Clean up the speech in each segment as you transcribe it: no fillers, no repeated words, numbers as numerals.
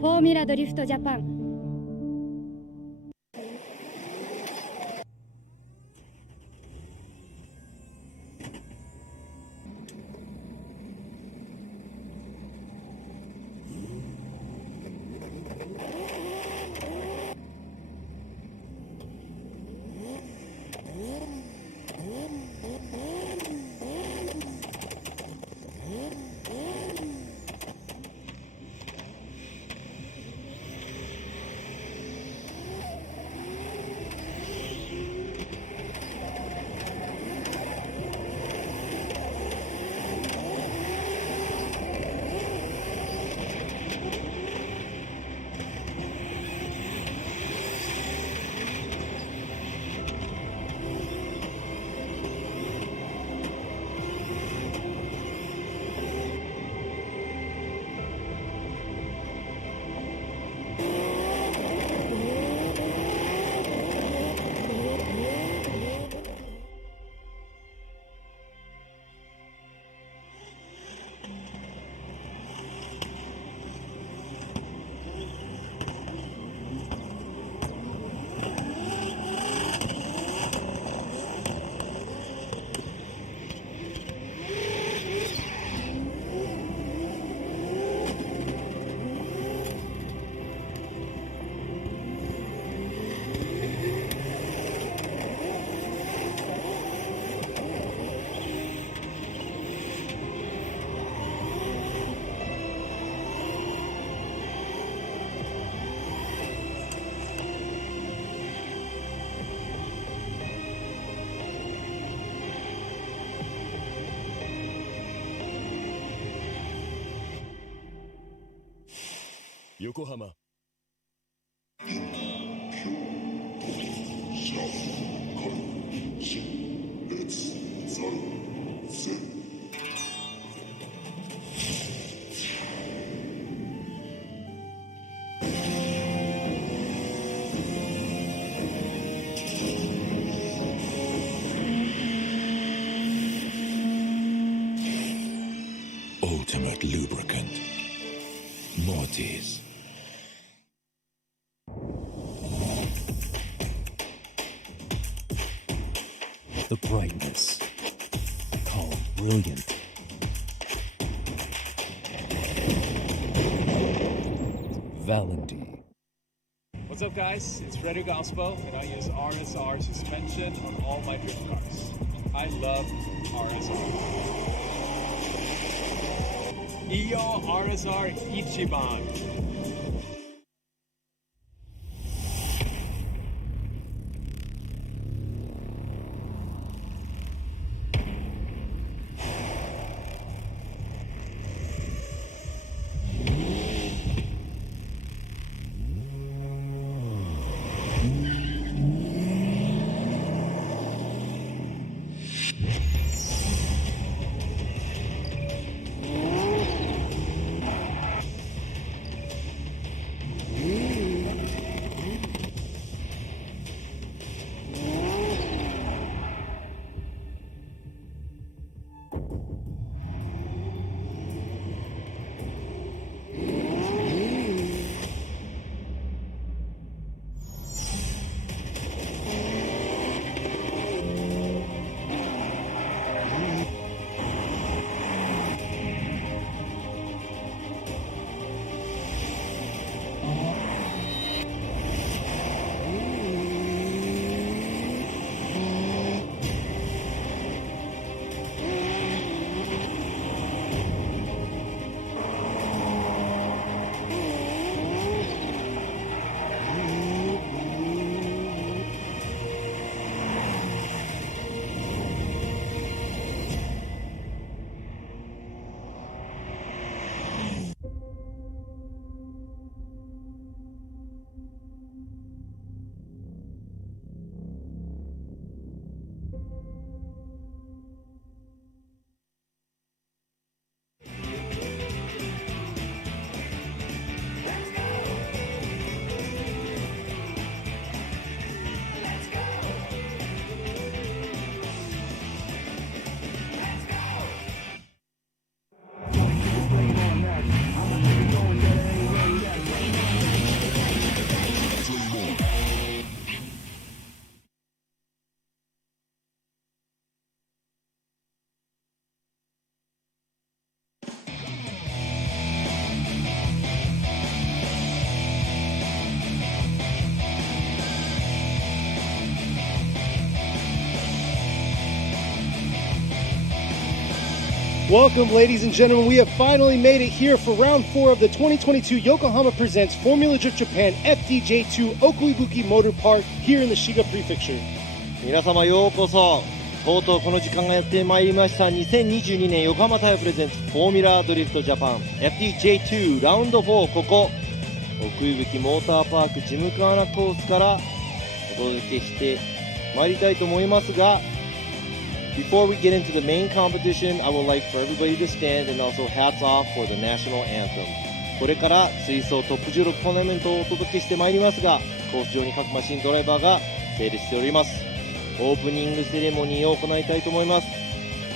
フォーミュラドリフトジャパン。横浜。Ultimate lubricant. Mortis. The brightness. Calm, brilliant. Valenti. What's up, guys? It's Frederick Gaspo, and I use RSR suspension on all my drift cars. I love RSR. Iyo RSR Ichiban. Welcome, ladies and gentlemen. We have finally made it here for round 4 of the 2022 Yokohama Presents Formula Drift Japan FDJ2 Okuibuki Motor Park here in the Shiga Prefecture. 皆様ようこそ。とうとうこの時間がやってまいりました。2022年横浜タイヤプレゼンツフォーミュラードリフトジャパン FDJ2 ラウンド4、ここ奥井吹モーターパークジムカーナコースからお届けしてまいりたいと思いますが、Before we get into the main competition, I would like for everybody to stand and also hats off for the national anthem. これから水槽トップ16トーナメントをお届けしてまいりますが、コース上に各マシンドライバーが整列しております。オープニングセレモニーを行いたいと思います。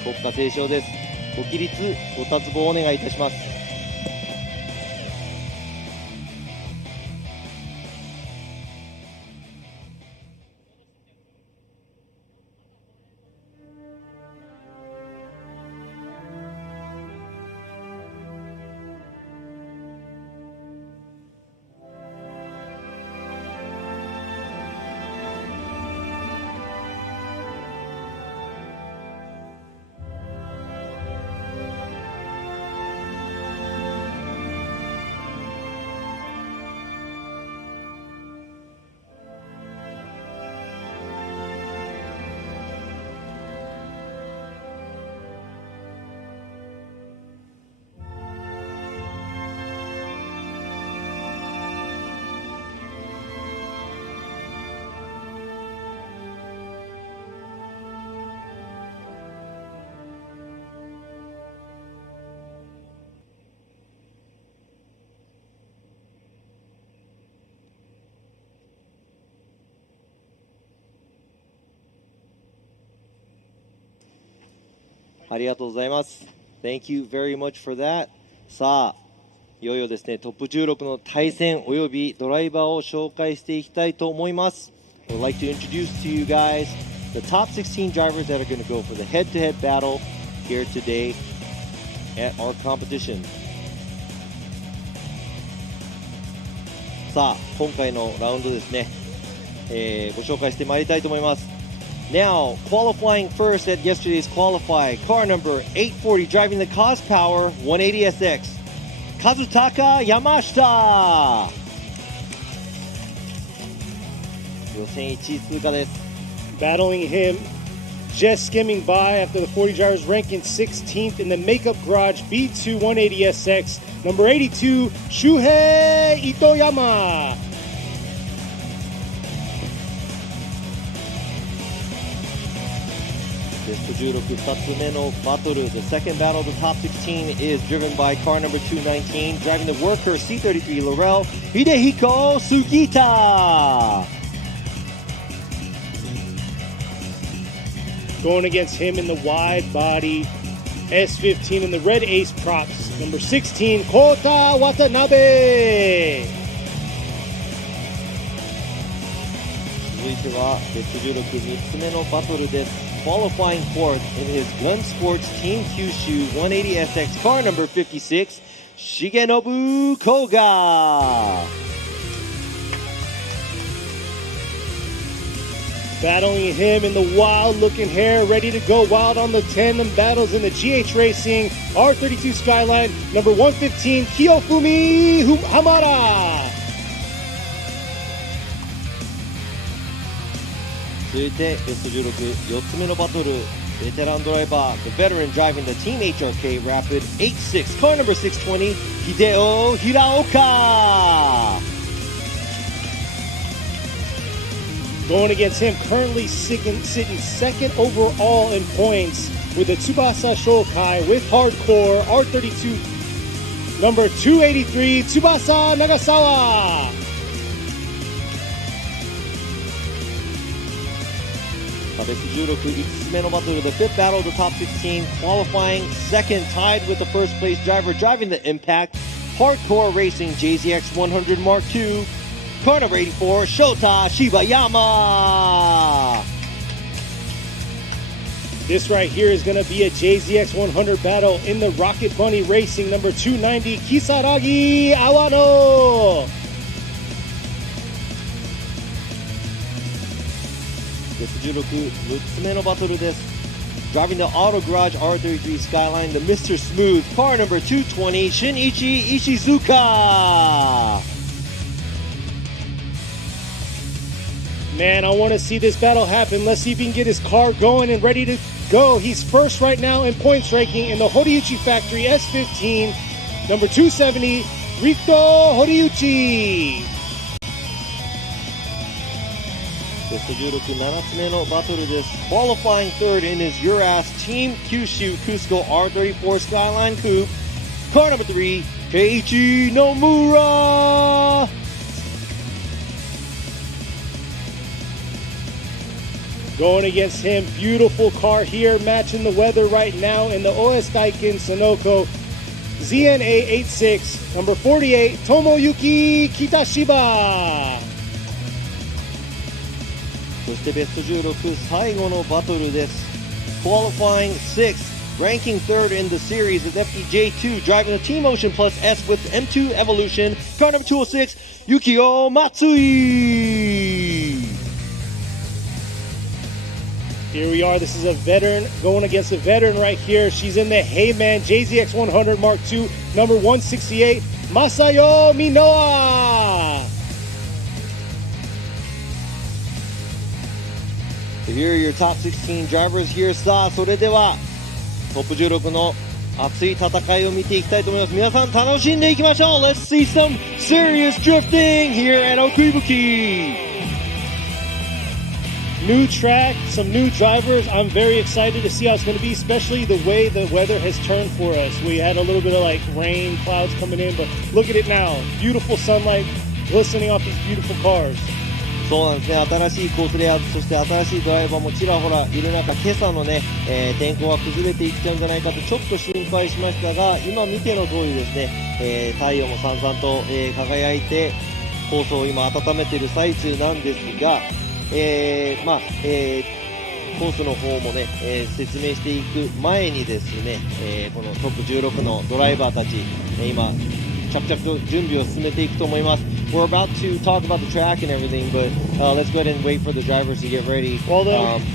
国歌斉唱です。ご起立、ご脱帽をお願いいたします。ありがとうございます。Thank you very much for that. さあ、いよいよですね、トップ16の対戦およびドライバーを紹介していきたいと思います。I would like to introduce to you guys the top 16 drivers that are going to go for the head-to-head battle here today at our competition. さあ、今回のラウンドですね、ご紹介してまいりたいと思います。Now, qualifying first at yesterday's qualify, car number 840 driving the Cos Power 180SX, Kazutaka Yamashita. 予選1位通過です。 Battling him, just skimming by after the 40 drivers, ranking 16th in the Makeup Garage B2 180SX, number 82, Shuhei Itoyama. ベスト16、2つ目のバトル。The second battle of the top 16 is driven by car number 219, driving the worker C33 Laurel Hidehiko Sugita. Going against him in the wide body S15 in the red ace props, number 16, Kota Watanabe. 続いてはベスト16、3つ目のバトルです。Qualifying fourth in his Gun Sports Team Kyushu 180SX car number 56, Shigenobu Koga. Battling him in the wild-looking hair, ready to go wild on the tandem battles in the GH Racing R32 Skyline, number 115, Kiyofumi Hamada. 続いてベスト16、4つ目のバトル。ベテランドライバー、the veteran driving the Team HRK Rapid 86, car number 620, Hideo Hiraoka. Going against him, currently sitting second overall in points with the Tsubasa Shokai with Hardcore R32, number 283, Tsubasa Nagasawa. ベスト16、5つ目のバトル。The fifth battle of the top 16, qualifying second, tied with the first place driver driving the Impact Hardcore Racing JZX 100 Mark II, car number 84, Shota Shibayama. This right here is going to be a JZX 100 battle in the Rocket Bunny Racing, number 290, Kisaragi Awano. ベスト16、6つ目のバトルです。Driving the Auto Garage R33 Skyline, the Mr. Smooth, car number 220, Shinichi Ishizuka. Man, I want to see this battle happen. Let's see if he can get his car going and ready to go. He's first right now in points ranking in the Horiuchi Factory S15, number 270, Rito Horiuchi. ベスト16、7つ目のバトルです。Qualifying third in his Urass Team Kyushu Cusco R34 Skyline Coupe, car number 3, Keiichi Nomura. Going against him, beautiful car here, matching the weather right now in the OS Daikin Sonoko ZNA86, number 48, Tomoyuki Kitashiba. そしてベスト16最後のバトルです。Qualifying 6th, ranking 3rd in the series is FDJ2, driving the T-Motion Plus S with M2 Evolution, car number 206, Yukio Matsui. Here we are. This is a veteran going against a veteran right here. She's in the Heyman JZX100 Mark II, number 168, Masayo Minoa. So here are your top 16 drivers here. さあ、それではトップ16の熱い戦いを見ていきたいと思います。皆さん楽しんでいきましょう。Let's see some serious drifting here at Okuibuki. New track, some new drivers. I'm very excited to see how it's going to be, especially the way the weather has turned for us. We had a little bit of like rain, clouds coming in, but look at it now. Beautiful sunlight glistening off these beautiful cars. そうなんですね。新しいコースレイアウト、そして新しいドライバーもちらほらいる中、今朝のね、天候が崩れていっちゃうんじゃないかとちょっと心配しましたが、今見ての通りですね、太陽もさんさんと、輝いてコースを今温めている最中なんですが、コースの方もね、説明していく前にですね、このトップ16のドライバーたち、今着々と準備を進めていくと思います。We're about to talk about the track and everything, but let's go ahead and wait for the drivers to get ready,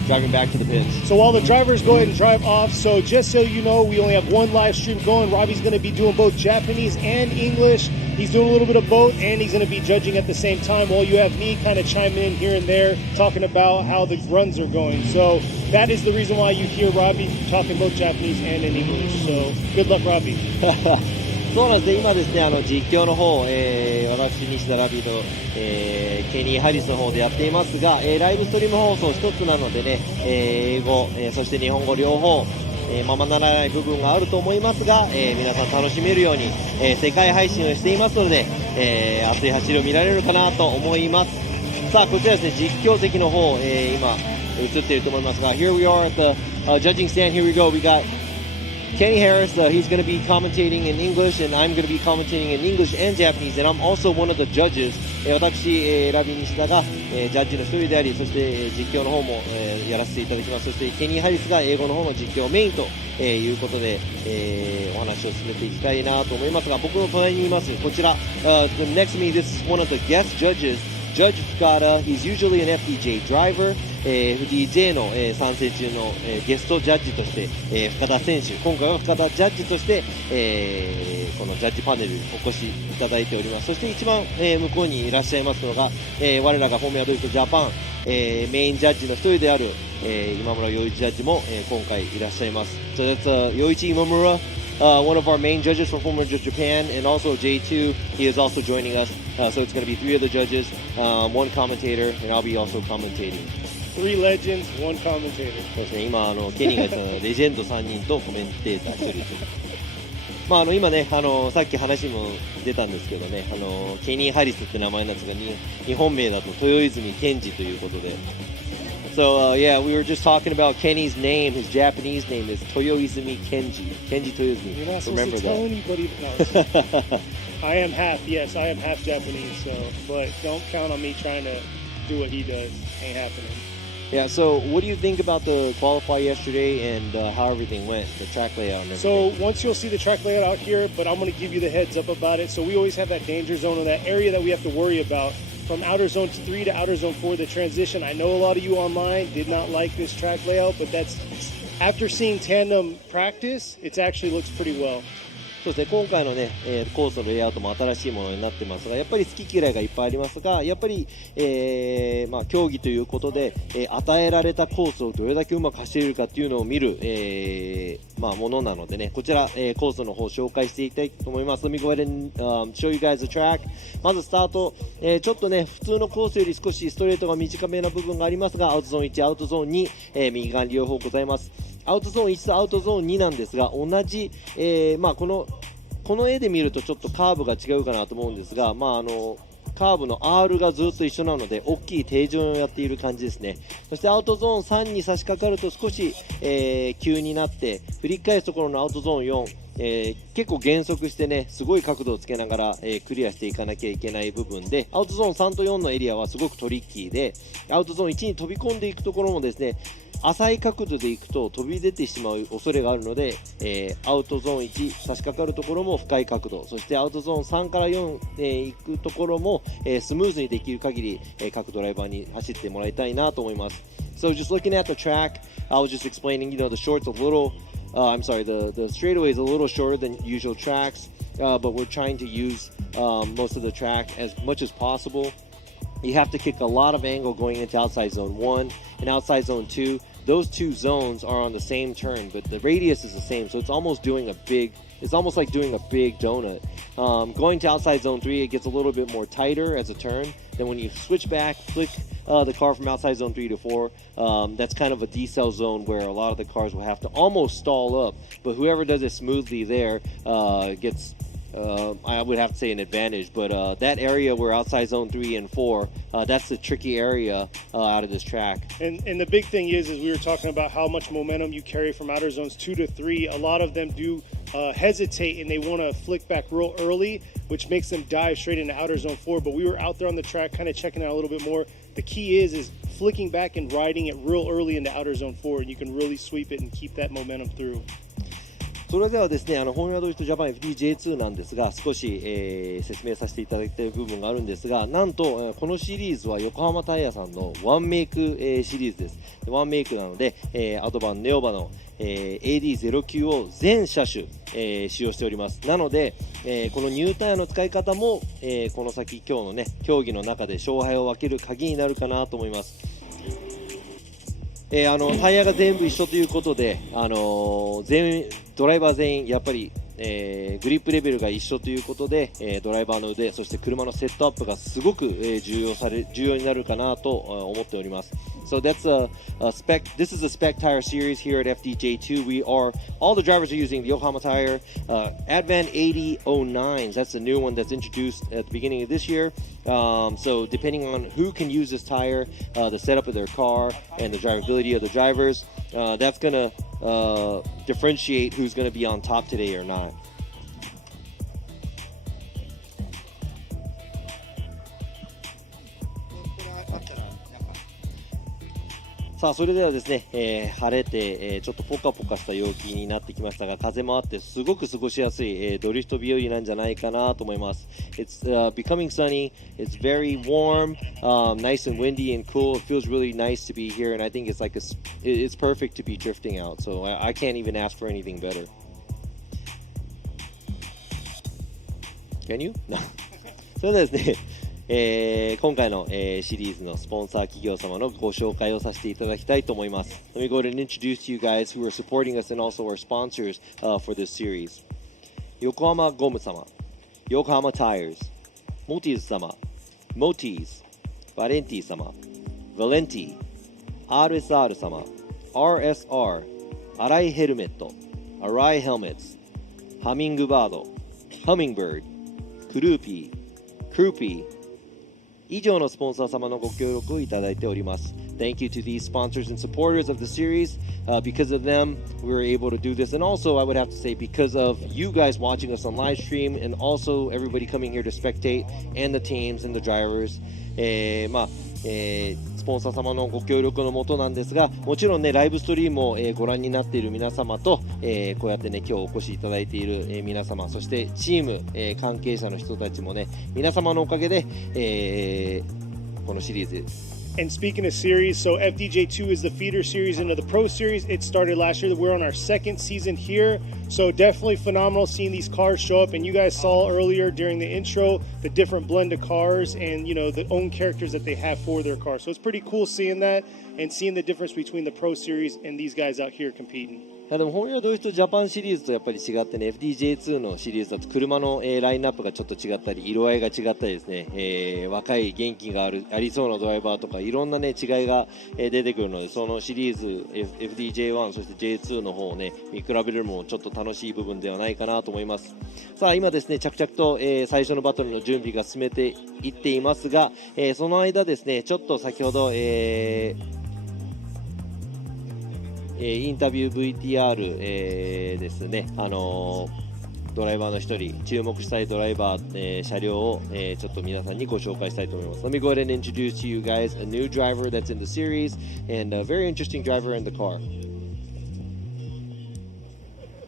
driving back to the pits. So while the drivers go ahead and drive off, so just so you know, we only have one live stream going. Robbie's going to be doing both Japanese and English. He's doing a little bit of both, and he's going to be judging at the same time, while you have me kind of chiming in here and there, talking about how the runs are going. So that is the reason why you hear Robbie talking both Japanese and in English. So good luck, Robbie. そうなんですね。今ですね、実況の方、私西田ラビーと、ケニー・ハリスの方でやっていますが、ライブストリーム放送一つなのでね、英語、そして日本語両方、ままならない部分があると思いますが、皆さん楽しめるように、世界配信をしていますので、熱い走りを見られるかなと思います。さあ、こちらですね、実況席の方、今映っていると思いますが、Here we are at the judging stand. Here we go. We got Kenny Harris, he's going to be commentating in English, and I'm going to be commentating in English and Japanese, and I'm also one of the judges. 私、ラビ西田が、ジャッジの一人であり、そして実況の方も、やらせていただきます。そしてケニー・ハリスが英語の方の実況メインと、いうことで、お話を進めていきたいなと思いますが、僕の隣にいますこちら、next to me, this is one of the guest judges, Judge Fukada. He's usually an FDJ driver. FDJ の、参戦中の、ゲストジャッジとして、深田選手、今回は深田ジャッジとして、このジャッジパネルにお越しいただいております。そして一番、向こうにいらっしゃいますのが、我らがフォーミュラドリフトジャパン、メインジャッジの一人である、今村洋一ジャッジも、今回いらっしゃいます。So that's Yoichi Imamura, one of our main judges for Formula Japan, and also J2. He is also joining us. So it's going to be 3 of the judges, 1 commentator, and I'll be also commentating. 3 legends, 1 commentator. そうですね、今ケニーが言ったのはレジェンド3人とコメンテーター1人という。今ね、さっき話も出たんですけどね、ケニー・ハリスって名前なんですが、日本名だと豊泉健二ということで。So, yeah, we were just talking about Kenny's name. His Japanese name is Toyoizumi Kenji. Kenji Toyoizumi. You're not supposed Remember to tell that. anybody. No, I am half, yes, I am half Japanese, so, but don't count on me trying to do what he does. Ain't happening. Yeah, so what do you think about the qualify yesterday and how everything went, the track layout and everything? So once you'll see the track layout out here, but I'm going to give you the heads up about it. So we always have that danger zone or that area that we have to worry about. From outer zone 3 to outer zone 4, the transition. I know a lot of you online did not like this track layout, but that's after seeing tandem practice, it actually looks pretty well. そうですね、今回のね、コースのレイアウトも新しいものになってますが、やっぱり好き嫌いがいっぱいありますが、やっぱり、競技ということで、与えられたコースをどれだけうまく走れるかっていうのを見る、ものなのでね、こちら、コースの方を紹介していきたいと思います。Let me go ahead and show you guys the track. まずスタート、ちょっとね、普通のコースより少しストレートが短めな部分がありますが、アウトゾーン1、アウトゾーン2、右側に両方ございます。アウトゾーン1とアウトゾーン2なんですが、同じ、この絵で見るとちょっとカーブが違うかなと思うんですが、カーブの R がずっと一緒なので大きい定常をやっている感じですね。そしてアウトゾーン3に差し掛かると少し、急になって振り返すところのアウトゾーン4、結構減速してね、すごい角度をつけながら、クリアしていかなきゃいけない部分で、アウトゾーン3と4のエリアはすごくトリッキーで、アウトゾーン1に飛び込んでいくところもですね、浅い角度で行くと飛び出てしまう恐れがあるので、アウトゾーン1差し掛かるところも深い角度、そしてアウトゾーン3から4、行くところも、スムーズにできる限り、各ドライバーに走ってもらいたいなと思います。So just looking at the track, I was just explaining, the short's a little, the straightaway is a little shorter than usual tracks, but we're trying to use most of the track as much as possible. You have to kick a lot of angle going into outside zone 1 and outside zone 2. Those two zones are on the same turn, but the radius is the same, so it's almost like doing a big donut. Going to outside zone 3, it gets a little bit more tighter as a turn. Then when you switch back, flick the car from outside zone 3 to 4, that's kind of a decel zone where a lot of the cars will have to almost stall up, but whoever does it smoothly there gets I would have to say an advantage, but that area where outside zone 3 and 4, that's the tricky area out of this track. And the big thing is we were talking about how much momentum you carry from outer zones 2 to 3. A lot of them do hesitate and they want to flick back real early, which makes them dive straight into outer zone 4. But we were out there on the track kind of checking out a little bit more. The key is flicking back and riding it real early into outer zone 4, and you can really sweep it and keep that momentum through. それではですね、フォーミュラドリフトジャパン FDJ2 なんですが、少し、説明させていただいている部分があるんですが、なんと、このシリーズは横浜タイヤさんのワンメイク、シリーズです。ワンメイクなので、アドバン、ネオバの、AD09 を全車種、使用しております。なので、このニュータイヤの使い方も、この先今日のね、競技の中で勝敗を分ける鍵になるかなと思います。タイヤが全部一緒ということで、ドライバー全員やっぱり、グリップレベルが一緒ということで、ドライバーの腕、そして車のセットアップがすごく、重要になるかなと思っております。So that's this is a spec tire series here at FDJ2. All the drivers are using the Yokohama tire, Advan 8009s. That's the new one that's introduced at the beginning of this year. So depending on who can use this tire, the setup of their car, and the drivability of the drivers, that's going to differentiate who's going to be on top today or not. さあそれではですね、晴れて、ちょっとポカポカした陽気になってきましたが、風もあってすごく過ごしやすい、ドリフト日和なんじゃないかなと思います。It's becoming sunny. It's very warm, nice and windy and cool. It feels really nice to be here, and I think it's perfect to be drifting out. So I can't even ask for anything better. Can you? No. それではですね。今回の、シリーズのスポンサー企業様のご紹介をさせていただきたいと思います。Let me go ahead and introduce to you guys who are supporting us and also our sponsors for this series. 横浜ゴム様、横浜タイヤーズ、モティーズ様、モティーズ、バレンティ様、バレンティ、RSR 様、RSR、アライヘルメット、アライヘルメット、ハミングバード、ハミングバード、クルーピー、クルーピー、以上のスポンサー様のご協力をいただいております。Thank you to these sponsors and supporters of the series. Because of them, we were able to do this. And also, I would have to say, because of you guys watching us on live stream and also everybody coming here to spectate and the teams and the drivers. スポンサー様のご協力のもとなんですが、もちろんねライブストリームを、ご覧になっている皆様と、こうやってね今日お越しいただいている、皆様、そしてチーム、関係者の人たちもね皆様のおかげで、このシリーズ And speaking of series, so FDJ2 is the feeder series into the Pro Series. It started last year. We're on our second season here. So definitely phenomenal seeing these cars show up. And you guys saw earlier during the intro the different blend of cars and, you know, the own characters that they have for their cars. So it's pretty cool seeing that and seeing the difference between the Pro Series and these guys out here competing. いやでもフォーミュラドリフトジャパンシリーズとやっぱり違ってね FDJ2 のシリーズだと車の、ラインナップがちょっと違ったり色合いが違ったりですね、若い元気がありそうなドライバーとかいろんなね違いが、出てくるのでそのシリーズ、FDJ1 そして J2 の方をね見比べるのもちょっと楽しい部分ではないかなと思います。さあ今ですね着々と、最初のバトルの準備が進めていっていますが、その間ですねちょっと先ほど、インタビュー VTR、ですね、ドライバーの一人注目したいドライバー、車両を、ちょっと皆さんにご紹介したいと思います。Let me go ahead and introduce to you guys a new driver that's in the series and a very interesting driver in the car.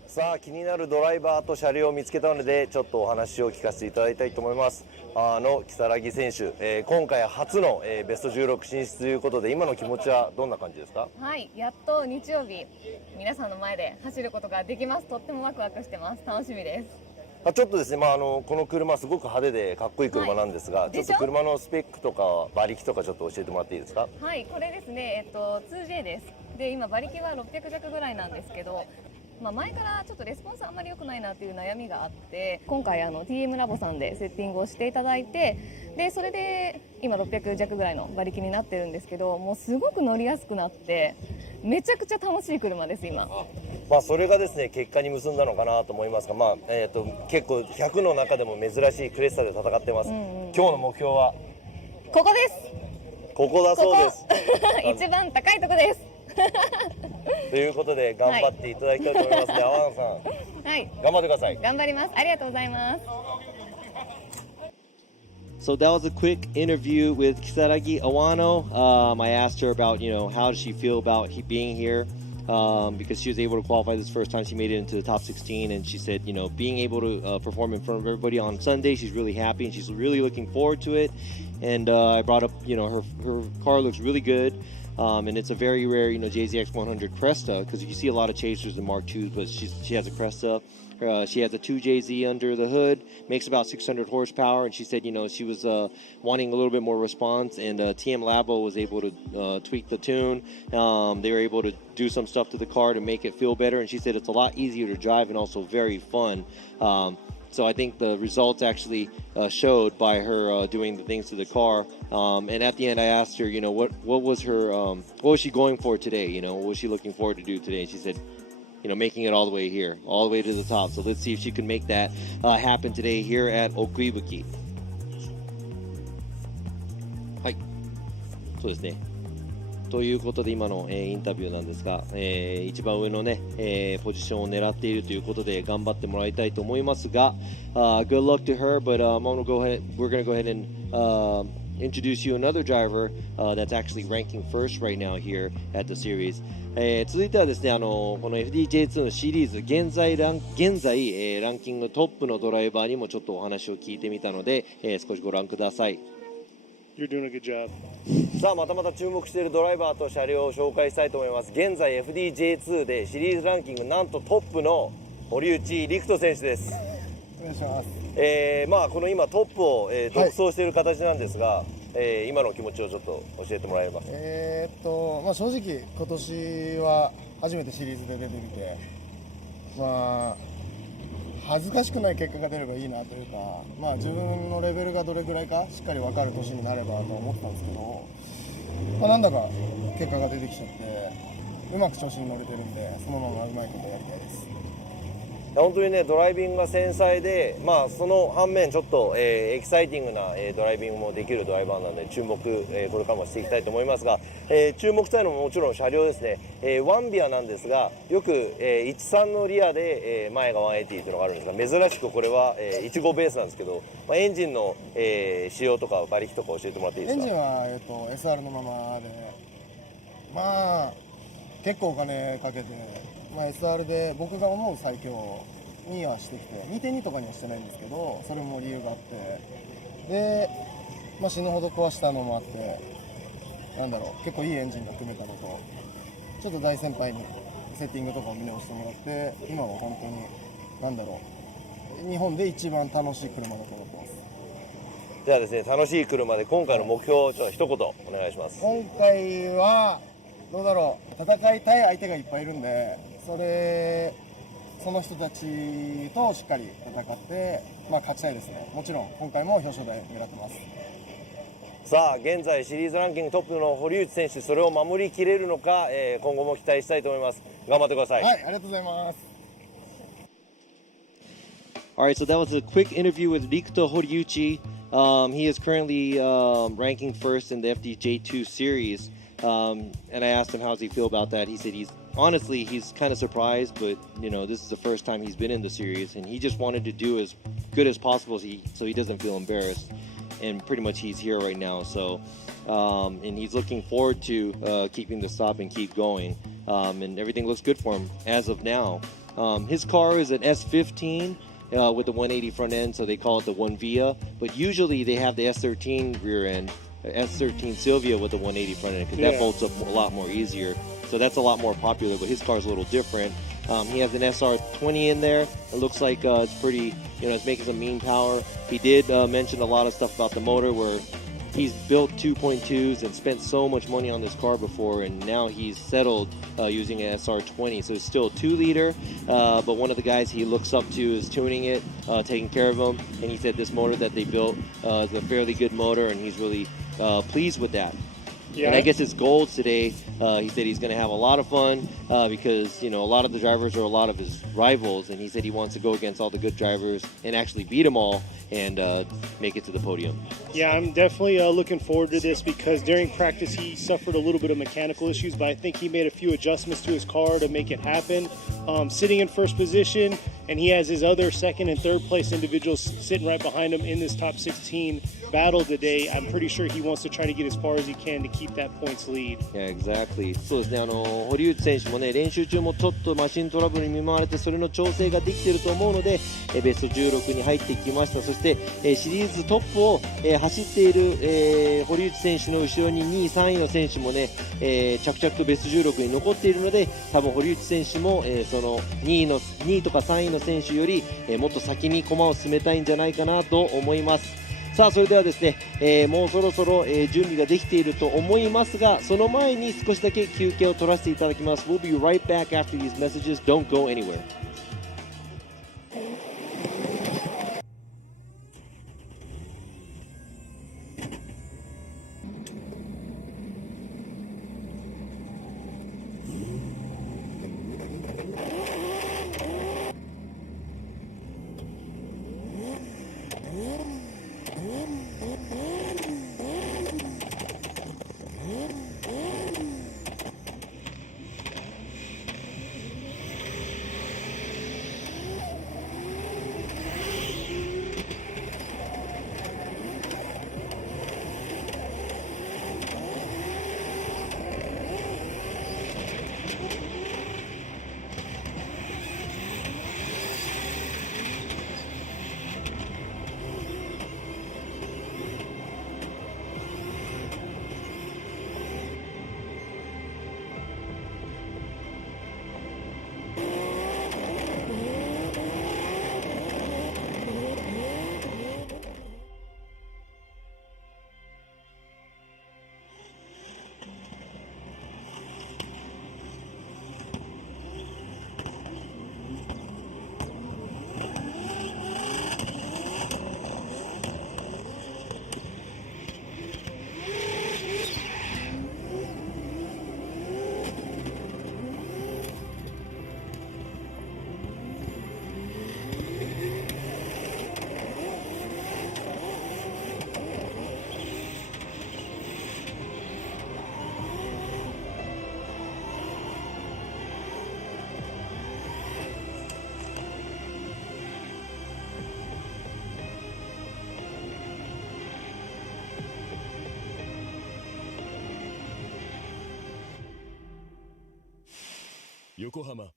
さあ気になるドライバーと車両を見つけたのでちょっとお話を聞かせていただきたいと思います。如月選手、今回初の、ベスト16進出ということで今の気持ちはどんな感じですか？はい、やっと日曜日皆さんの前で走ることができます。とってもワクワクしてます。楽しみです。ちょっとですね、この車すごく派手でかっこいい車なんですが、ちょっと車のスペックとか馬力とかちょっと教えてもらっていいですか？はい、これですね、2J です。で、今馬力は600弱ぐらいなんですけど、前からちょっとレスポンスあんまり良くないなっていう悩みがあって、今回TM ラボさんでセッティングをしていただいて、でそれで今600弱ぐらいの馬力になってるんですけど、もうすごく乗りやすくなってめちゃくちゃ楽しい車です今。それがですね結果に結んだのかなと思いますが、結構100の中でも珍しいクレッサで戦ってます。今日の目標はここです。ここだそうです。一番高いとこです。ということで頑張っていただきたいと思いますね。阿波さん、はい、頑張ってください。頑張ります。ありがとうございます。So that was a quick interview with Kisaragi Awano. I asked her about, how does she feel about being here, because she was able to qualify this first time. She made it into the top 16, and she said, being able to perform in front of everybody on Sunday, she's really happy and she's really looking forward to it. And I brought up, her car looks really good. And it's a very rare, JZX 100 Cresta, because you see a lot of chasers in Mark IIs, but she has a Cresta. She has a 2JZ under the hood, makes about 600 horsepower, and she said, she was wanting a little bit more response, and TM Labo was able to tweak the tune. They were able to do some stuff to the car to make it feel better, and she said it's a lot easier to drive and also very fun. So I think the results actually showed by her doing the things to the car. And at the end, I asked her, what was her, what was she going for today? What was she looking forward to do today? And she said, making it all the way here, all the way to the top. So let's see if she can make that happen today here at Okuibuki. はい、そうですね。ということで今の、インタビューなんですが、一番上のね、ポジションを狙っているということで頑張ってもらいたいと思いますが、good luck to her, but we're going to go ahead and introduce you another driver that's actually ranking first right now here at the series. 続いてはですね、この FDJ2 のシリーズ現在、ランキングトップのドライバーにもちょっとお話を聞いてみたので、少しご覧ください。You're doing a good job. さあまたまた注目しているドライバーと車両を紹介したいと思います。現在 FDJ2 でシリーズランキングなんとトップの堀内陸斗選手です。お願いします。この今トップを、独走している形なんですが、今の気持ちをちょっと教えてもらえますか？正直今年は初めてシリーズで出てみて、恥ずかしくない結果が出ればいいなというか、自分のレベルがどれくらいかしっかり分かる年になればと思ったんですけど、なんだか結果が出てきちゃってうまく調子に乗れてるんで、そのままうまいことやりたいです。本当にねドライビングが繊細で、その反面ちょっと、エキサイティングな、ドライビングもできるドライバーなので注目、これからもしていきたいと思いますが、注目したいのももちろん車両ですね。ワンビアなんですがよく、13のリアで、前が180というのがあるんですが、珍しくこれは、15ベースなんですけど、エンジンの、仕様とか馬力とか教えてもらっていいですか？エンジンは、SR のままで、結構お金かけて、SR で僕が思う最強にはしてきて 2.2 とかにはしてないんですけど、それも理由があって、で、死ぬほど壊したのもあって、結構いいエンジンが組めたのと、ちょっと大先輩にセッティングとかを見直してもらって、今は本当に日本で一番楽しい車だと思ってます。じゃあですね、楽しい車で今回の目標をちょっと一言お願いします。今回はどうだろう、戦いたい相手がいっぱいいるんで、その人たちとしっかり戦って、勝ちたいですね。もちろん今回も表彰台狙ってます。さあ現在シリーズランキングトップの堀内選手、それを守りきれるのか、今後も期待したいと思います。頑張ってください。はい、ありがとうございます。Alright, so that was a quick interview with Rikuto Horiuchi. He is currently ranking first in the FDJ2 series. And I asked him how does he feel about that. He said he's kind of surprised, but this is the first time he's been in the series, and he just wanted to do as good as possible so he doesn't feel embarrassed. And pretty much he's here right now. So, and he's looking forward to keeping the stop and keep going. And everything looks good for him as of now. His car is an S15. With the 180 front end, so they call it the 1Via. But usually they have the S13 rear end, S13 Silvia with the 180 front end, because that bolts up a lot more easier. So that's a lot more popular, but his car is a little different. He has an SR20 in there. It looks like it's pretty, it's making some mean power. He did mention a lot of stuff about the motor, where he's built 2.2s and spent so much money on this car before, and now he's settled using an SR20. So it's still a 2-liter, but one of the guys he looks up to is tuning it, taking care of him, and he said this motor that they built is a fairly good motor, and he's really pleased with that. Yeah. And I guess his goals today, he said he's going to have a lot of fun because, a lot of the drivers are a lot of his rivals, and he said he wants to go against all the good drivers and actually beat them all and make it to the podium. Yeah, I'm definitely looking forward to this because during practice he suffered a little bit of mechanical issues, but I think he made a few adjustments to his car to make it happen. Sitting in first position, and he has his other second and third place individuals sitting right behind him in this top 16 battle today. I'm pretty sure he wants to try to get as far as he can to keep that points lead. Yeah, exactly. そうですね、堀内選手もね、練習中もちょっとマシントラブルに見舞われて、それの調整ができていると思うので、ベスト16に入ってきました。そして、シリーズトップを、走っている、堀内選手の後ろに2位、3位の選手もね、着々とベスト16に残っているので、多分堀内選手も、その2位とか3位の選手より、もっと先に駒を進めたいんじゃないかなと思います。さあそれではですね、もうそろそろ、準備ができていると思いますが、その前に少しだけ休憩を取らせていただきます。We'll be right back after these messages. Don't go anywhere. Yokohama.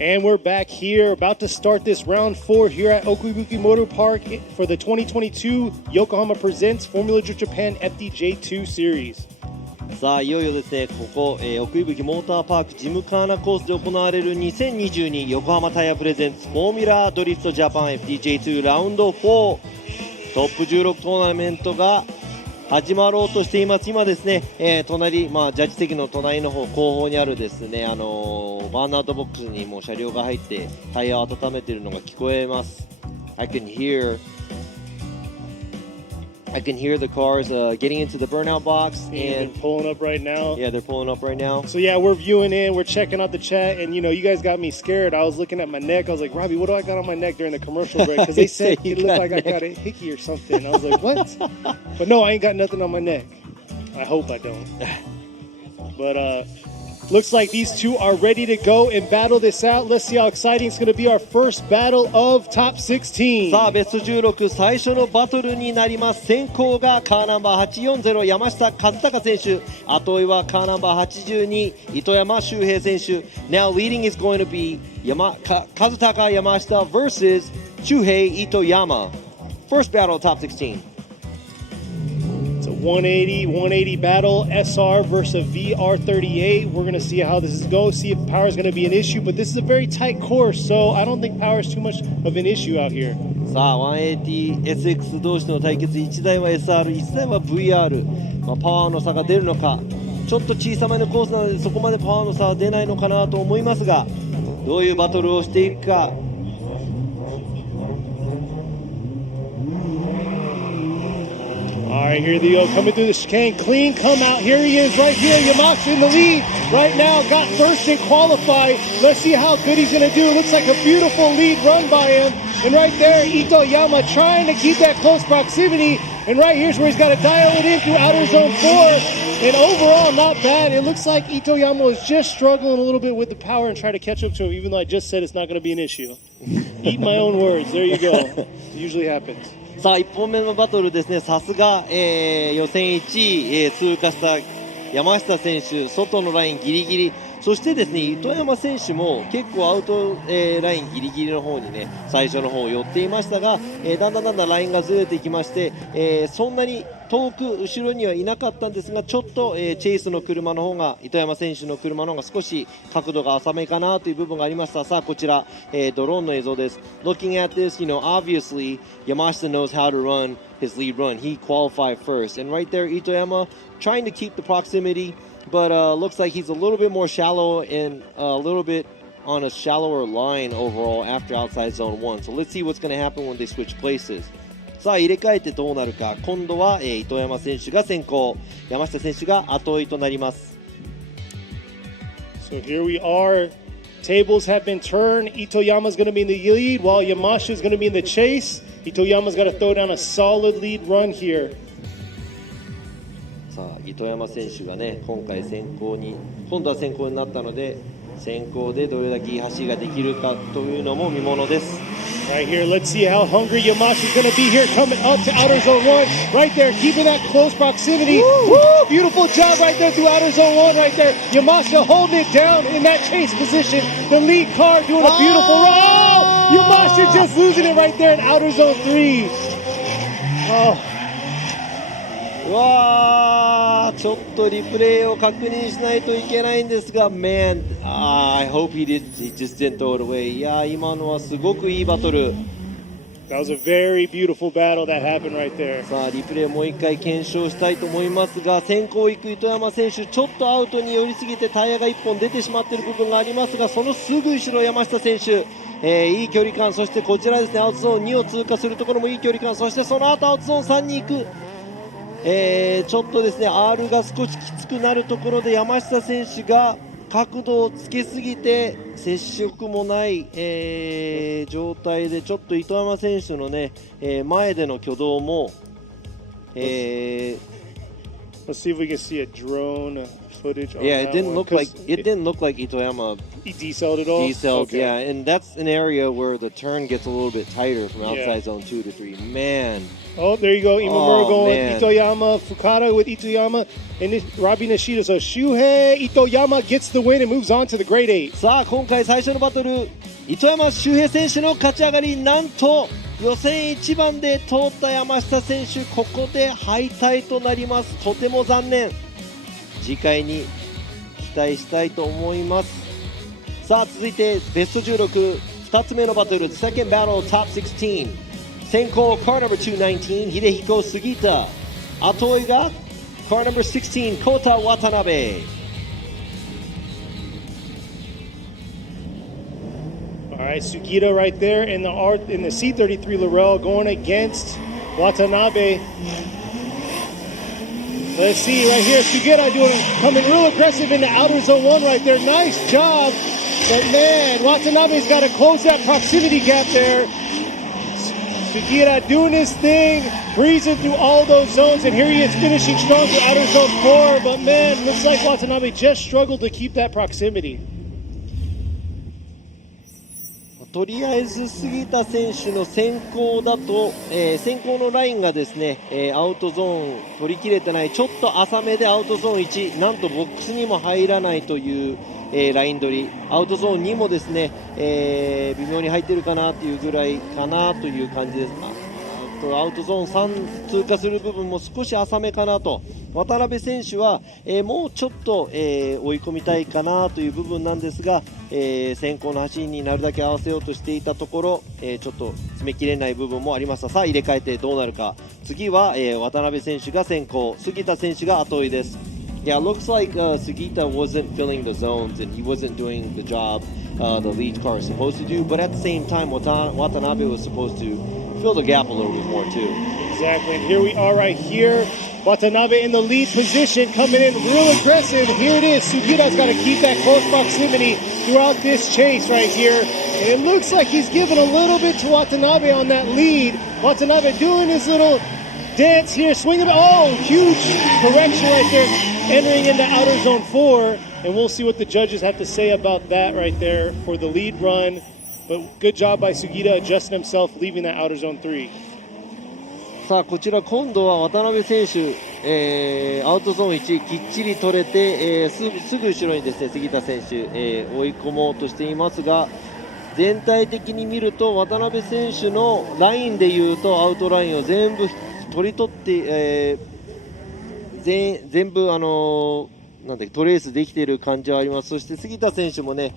And we're back here, about to start this round 4 here at Okuibuki Motor Park for the 2022 Yokohama Presents Formula Drift Japan FDJ2 Series. さあいよいよですね、ここ、奥伊吹モーターパークジムカーナコースで行われる2022横浜タイヤプレゼンツフォーミュラドリフトジャパン FDJ2 ラウンド4トップ16トーナメントが始まろうとしています。今ですね、隣、ジャッジ席の隣の方後方にあるですね、バーンアウトボックスにもう車両が入ってタイヤを温めているのが聞こえます。I can hear the cars getting into the burnout box, And they're pulling up right now. yeah, they're pulling up right now. So yeah, we're viewing in, we're checking out the chat, and you know, you guys got me scared. I was looking at my neck. I was like, Robbie, what do I got on my neck during the commercial break? Because they said it looked like I got a hickey or something. I was like, what? But no, I ain't got nothing on my neck. I hope I don't. But looks like these two are ready to go and battle this out. Let's see how exciting it's going to be. Our first battle of top 16. さあベスト16最初のバトルになります。先行がカーナンバー840山下和孝選手、後追いはカーナンバー82糸山修平選手。 Now leading is going to be 和孝山下 versus 修平糸山。 First battle top 16. It's a 180 battle, SR versus VR38. We're going to see how this is going, see if power is going to be an issue, but this is a very tight course, so I don't think power is too much of an issue out here. さあ 180SX 同士の対決、1台は SR、 1台は VR、パワーの差が出るのか。ちょっと小さめのコースなのでそこまでパワーの差は出ないのかなと思いますが、どういうバトルをしていくか。All right, here they go, coming through the chicane, clean come out. Here he is, right here. Yamashita in the lead right now, got first and qualified. Let's see how good he's going to do. Looks like a beautiful lead run by him. And right there, Itoyama trying to keep that close proximity. And right here's where he's got to dial it in through outer zone 4. And overall, not bad. It looks like Itoyama is just struggling a little bit with the power and trying to catch up to him, even though I just said it's not going to be an issue. Eat my own words. There you go. It usually happens. さあ1本目のバトルですね、さすが、予選1位、通過した山下選手、外のラインギリギリ、そしてですね糸山選手も結構アウト、ラインギリギリの方にね最初の方寄っていましたが、だんだんラインがずれてきまして、そんなに遠く後ろにはいなかったんですが、ちょっと、チェイスの車の方が糸山選手の車の方が少し角度が浅めかなという部分がありました。さあこちら、ドローンの映像です。 Looking at this, you know, obviously Yamashita knows how to run his lead run. He qualified first, and right there Itoyama trying to keep the proximity, but looks like he's a little bit more shallow and a little bit on a shallower line overall after outside zone 1. So let's see what's going to happen when they switch places. さあ入れ替えてどうなるか。今度は、糸山選手が先行、山下選手が後追いとなります。 So here we are. Tables have been turned. Itoyama's going to be in the lead while Yamashita is going to be in the chase. Itoyama's got to throw down a solid lead run here. さあ糸山選手がね今度は先行になったので、先行でどれだけいい走りができるかというのも見ものです。 Right here, let's see how hungry Yamashita's going to be here, coming up to outer zone 1. Right there, keeping that close proximity. Woo! Beautiful job right there through outer zone 1 right there. Yamashita holding it down in that chase position. The lead car doing a beautiful run. Oh! Yamashita just losing it right there in outer zone 3. Oh. うわー、ちょっとリプレイを確認しないといけないんですが、Man, I hope he just didn't throw it away. いやー、今のはすごくいいバトル。 That was a very beautiful battle that happened right there. さあリプレイもう一回検証したいと思いますが、先行行く糸山選手、ちょっとアウトに寄りすぎてタイヤが1本出てしまっている部分がありますが、そのすぐ後ろ山下選手、いい距離感、そしてこちらですね、アウトゾーン2を通過するところもいい距離感、そしてその後アウトゾーン3に行く。ちょっとですね R が少しきつくなるところで山下選手が角度をつけすぎて接触もない、状態でちょっと糸山選手のね、前での挙動も、Let's see if we can see a drone footage. On Yeah, that it didn't one, look 'cause like Itoyama he decelled it all. decelled. Okay. Yeah, and that's an area where the turn gets a little bit tighter from outside Yeah. zone 2 to 3. Man, Oh, there you go. Imamura Oh, going man. Itoyama, Fukada with Itoyama, and this Robbie Nishida. So Shuhei Itoyama gets the win and moves on to the grade 8. さあ今回最初のバトル、糸山修平選手の勝ち上がり、なんと予選1番で通った山下選手、ここで敗退となります。とても残念。次回に期待したいと思います。さあ続いてベスト16、2つ目のバトル、Second Battle Top 16、先行 Car No. 219、秀彦杉田、後追いが Car No. 16、コータ渡辺。All right, Sugita right there in the C33 Laurel going against Watanabe. Let's see right here, Sugita coming real aggressive in the outer zone 1 right there. Nice job, but man, Watanabe's got to close that proximity gap there. Sugita doing his thing, breezing through all those zones, and here he is finishing strong through outer zone 4. But man, looks like Watanabe just struggled to keep that proximity. とりあえず杉田選手の先行だと、先行のラインがですね、アウトゾーン取り切れてない、ちょっと浅めでアウトゾーン1、なんとボックスにも入らないという、ライン取り、アウトゾーン2もですね、微妙に入ってるかなというぐらいかなという感じです。アウトゾーン3通過する部分も少し浅めかなと。渡辺選手は、もうちょっと、追い込みたいかなという部分なんですが、先行の走りになるだけ合わせようとしていたところ、ちょっと詰めきれない部分もありました。さあ入れ替えてどうなるか。次は、渡辺選手が先行、杉田選手が後追いです。Yeah, it looks like Sugita wasn't filling the zones and he wasn't doing the job the lead car is supposed to do, but at the same time Watanabe was supposed to fill the gap a little bit more too. Exactly, and here we are right here. Watanabe in the lead position, coming in real aggressive. Here it is. Sugita's got to keep that close proximity throughout this chase right here. And it looks like he's giving a little bit to Watanabe on that lead. Watanabe doing his little dance here, swinging. Oh, huge correction right there, entering into outer zone 4. And we'll see what the judges have to say about that right there for the lead run. But good job by Sugita adjusting himself, leaving that outer zone 3. さあこちら今度は渡辺選手、アウトゾーン1きっちり取れて、すぐ後ろにですね杉田選手、追い込もうとしていますが、全体的に見ると渡辺選手のラインでいうとアウトラインを全部取り取って、全部なんだっけトレースできている感じはあります。そして杉田選手もね、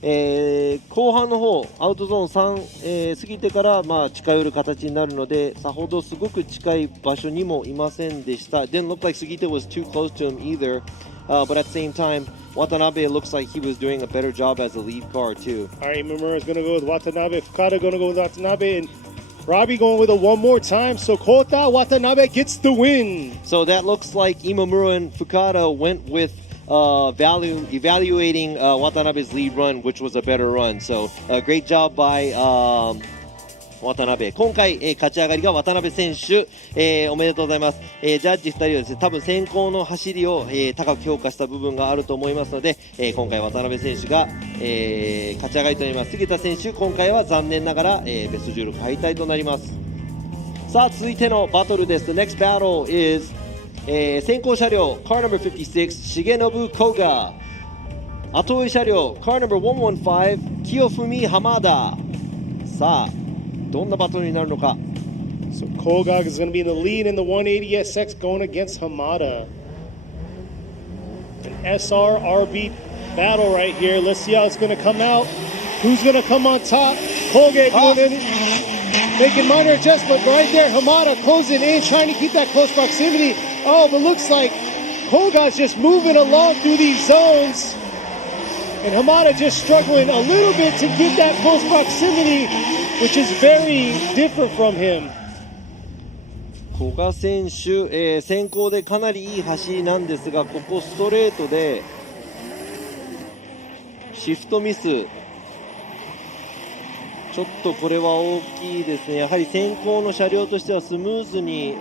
後半の方アウトゾーン3、過ぎてから、近寄る形になるのでさほどすごく近い場所にもいませんでした。Didn't look like Sugita was too close to him either, but at the same time Watanabe looks like he was doing a better job as a lead car too. All right, Imamura is going to go with Watanabe, Fukada going to go with Watanabe, and Robbie going with it one more time. So Kota Watanabe gets the win. So that looks like Imamura and Fukada went with evaluating Watanabe's lead run, which was a better run. So great job by渡辺。今回、勝ち上がりが渡辺選手、おめでとうございます。ジャッジ2人はですね、多分先行の走りを、高く評価した部分があると思いますので、今回渡辺選手が、勝ち上がりとなります。杉田選手、今回は残念ながら、ベスト16敗退となります。さあ続いてのバトルです。The next battle is、先行車両 Car No. 56重信古賀、後追い車両 Car No. 115清文浜田。さあどんなバトルになるのか。 So Kogag is going to be in the lead in the 180SX going against Hamada. An SR-RB battle right here. Let's see how it's going to come out. Who's going to come on top? Kogag making minor adjustment right there. Hamada closing in, trying to keep that close proximity. Oh, but looks like Kogag's just moving along through these zones. And Hamada just struggling a little bit to get that close proximity, which is very different from him. 古賀選手、先行でかなりいい走りなんですが、ここストレートでシフトミス。ちちょっとこれは大きいですね。やはり先行の車両としてはスムーズに、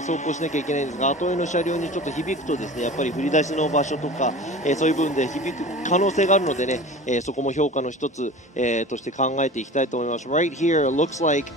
走行しなきゃいけないんですが、後追いの車両にちょっと響くとですね、やっぱり振り出しの場所とか、そういう部分で響く可能性があるのでね、そこも評価の一つ、として考えていきたいと思います。Right here, it looks like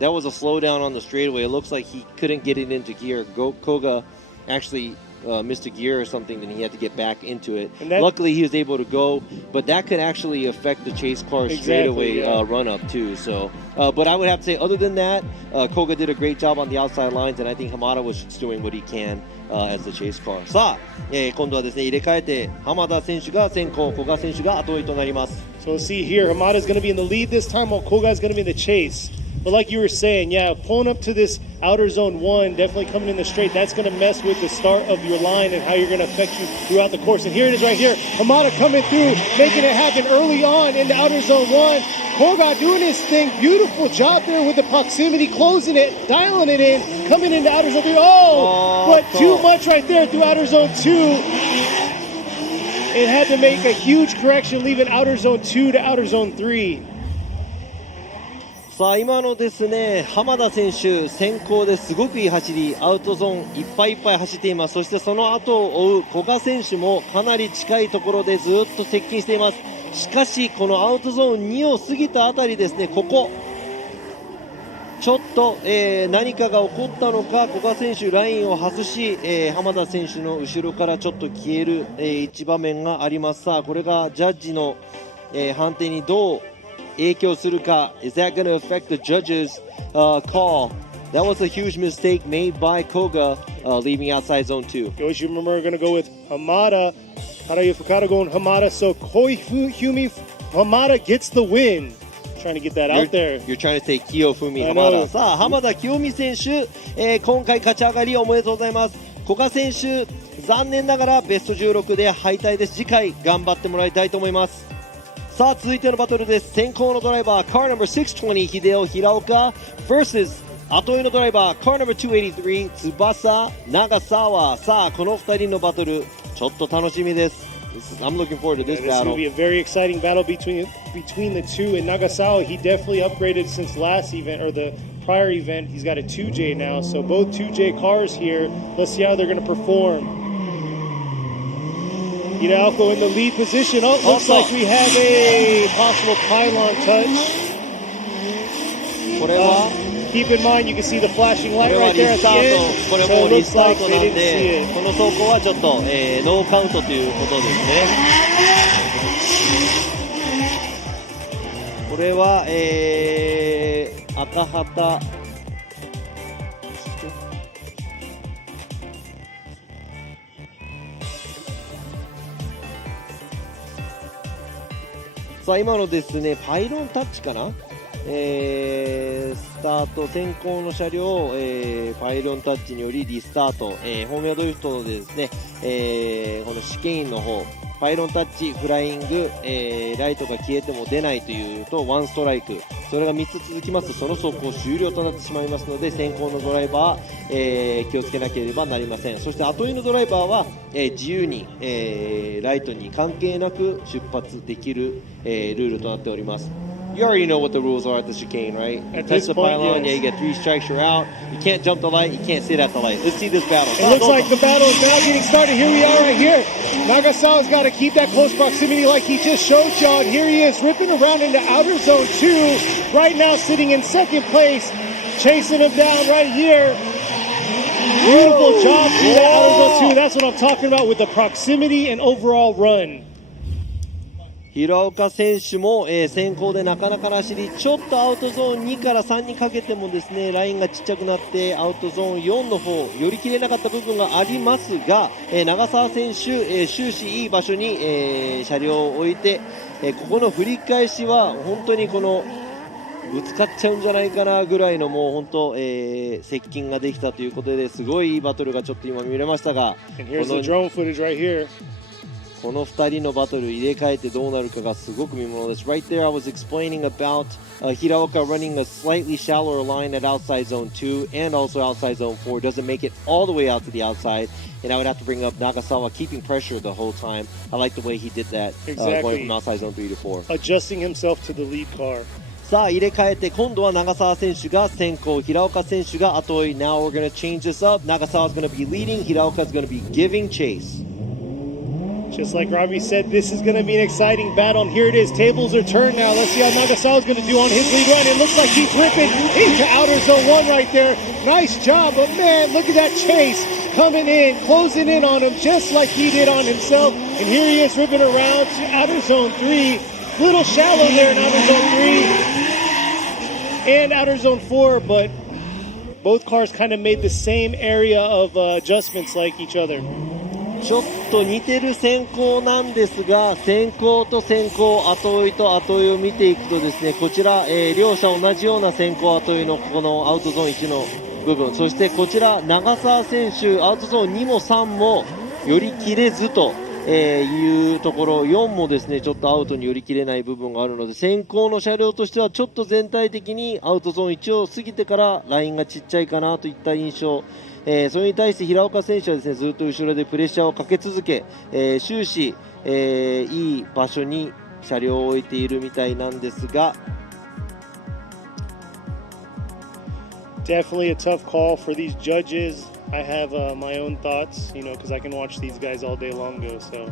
that was a slowdown on the straightaway. It looks like he couldn't get it into gear. Koga actually missed a gear or something, then he had to get back into it. Luckily, he was able to go, but that could actually affect the chase car's straightaway run up too. So, but I would have to say, other than that, Koga did a great job on the outside lines, and I think Hamada was just doing what he can as the chase car. さあ、今度はですね、入れ替えて浜田選手が先行、古賀選手が後追いとなります。So see here, Hamada is going to be in the lead this time, while Koga is going to be in the chase. But like you were saying, yeah, pulling up to this outer zone 1, definitely coming in the straight, that's going to mess with the start of your line and how you're going to affect you throughout the course. And here it is right here. Hamada coming through, making it happen early on in the outer zone 1. Koga doing his thing. Beautiful job there with the proximity, closing it, dialing it in, coming into outer zone 3. But too much right there through outer zone 2. It had to make a huge correction, leaving outer zone 2 to outer zone 3. さあ今のですね、浜田選手先行ですごくいい走り、アウトゾーンいっぱいいっぱい走っています。そしてその後を追う古賀選手もかなり近いところでずっと接近しています。しかしこのアウトゾーン2を過ぎたあたりですね、ここちょっと、何かが起こったのか、古賀選手ラインを外し、浜田選手の後ろからちょっと消える、一場面があります。さあこれがジャッジの、判定にどう影響するか。 Is that going to affect the judges' call? That was a huge mistake made by Koga, leaving outside zone 2. You always remember we're going to go with Hamada. Harayu Fukada going Hamada. So Koifumi Hamada gets the win. Trying to get that out there. You're trying to say Kiyofumi Hamada. さあ浜田清美選手、今回勝ち上がりおめでとうございます。古賀選手残念ながらベスト16で敗退です。次回頑張ってもらいたいと思います。さあ続いてのバトルです。先行のドライバー Car No.620 秀夫平岡 vs 後追いのドライバー Car No.283 翼長澤。さあこの2人のバトルちょっと楽しみです。I'm looking forward to this It's going to battle. be a very exciting battle between the two. And Nagasawa, he definitely upgraded since last event or the prior event. He's got a 2J now, so both 2J cars here. Let's see how they're going to perform. Hidalgo in the lead position. Oh, looks like we have a possible pylon touch. これは Keep in mind, you can see the flashing こ light れは right リ there at ス the ター end. ト、これ So も it リ looks スター like ト they なん didn't see で、 it. この走行はちょっと、ノーカウントということですね。これは、赤旗。さあ今のですね、パイロンタッチかな、スタート先行の車両、パイロンタッチによりリスタート、ホームヤドリフトでですね、この試験員の方パイロンタッチフライング、ライトが消えても出ないというとワンストライク、それが3つ続きますとその走行終了となってしまいますので、先行のドライバー、気をつけなければなりません。そして後追いのドライバーは、自由に、ライトに関係なく出発できる、ルールとなっております。You already know what the rules are at the chicane, right? You At touch this the point, pylon, yes. yeah, you get 3 strikes, you're out. You can't jump the light, you can't sit at the light. Let's see this battle. It looks like the battle is now getting started. Here we are right here. Nagasawa's got to keep that close proximity like he just showed y'all. And here he is ripping around into outer zone 2. Right now sitting in second place. Chasing him down right here. Beautiful job through the outer zone 2. That's what I'm talking about with the proximity and overall run. 平岡選手も、先行でなかなかな走り、ちょっとアウトゾーン2から3にかけてもですねラインがちっちゃくなってアウトゾーン4の方寄り切れなかった部分がありますが、長澤選手、終始いい場所に、車両を置いて、ここの振り返しは本当にこのぶつかっちゃうんじゃないかなぐらいのもう本当、接近ができたということですごいいいバトルがちょっと今見れましたが、 And here's the drone footage right here. この2人のバトル入れ替えてどうなるかがすごく見ものです。Right there, I was explaining about Hiraoka running a slightly shallower line at outside zone 2 and also outside zone 4. Doesn't make it all the way out to the outside. And I would have to bring up Nagasawa keeping pressure the whole time. I like the way he did that, Exactly. going from outside zone 3 to 4. Adjusting himself to the lead car. さあ入れ替えて今度は長澤選手が先行、平岡選手が後追い。 Now we're going to change this up. Nagasawa is going to be leading, Hiraoka is going to be giving chase. Just like Robbie said, this is going to be an exciting battle. And here it is. Tables are turned now. Let's see how Nagasawa is going to do on his lead run. It looks like he's ripping into outer zone 1 right there. Nice job. But man, look at that chase coming in, closing in on him just like he did on himself. And here he is ripping around to outer zone 3. Little shallow there in outer zone 3 and outer zone 4. But both cars kind of made the same area of adjustments like each other. ちょっと似てる先行なんですが、先行と先行、後追いと後追いを見ていくとですね、こちら、両者同じような先行後追いのこのアウトゾーン1の部分、そしてこちら長澤選手、アウトゾーン2も3も寄り切れずというところ、4もですねちょっとアウトに寄り切れない部分があるので、先行の車両としてはちょっと全体的にアウトゾーン1を過ぎてからラインがちっちゃいかなといった印象。それに対して平岡選手はですねずっと後ろでプレッシャーをかけ続け、終始、いい場所に車両を置いているみたいなんですが、 Definitely a tough call for these judges. I have my own thoughts, you know, because I can watch these guys all day long go. So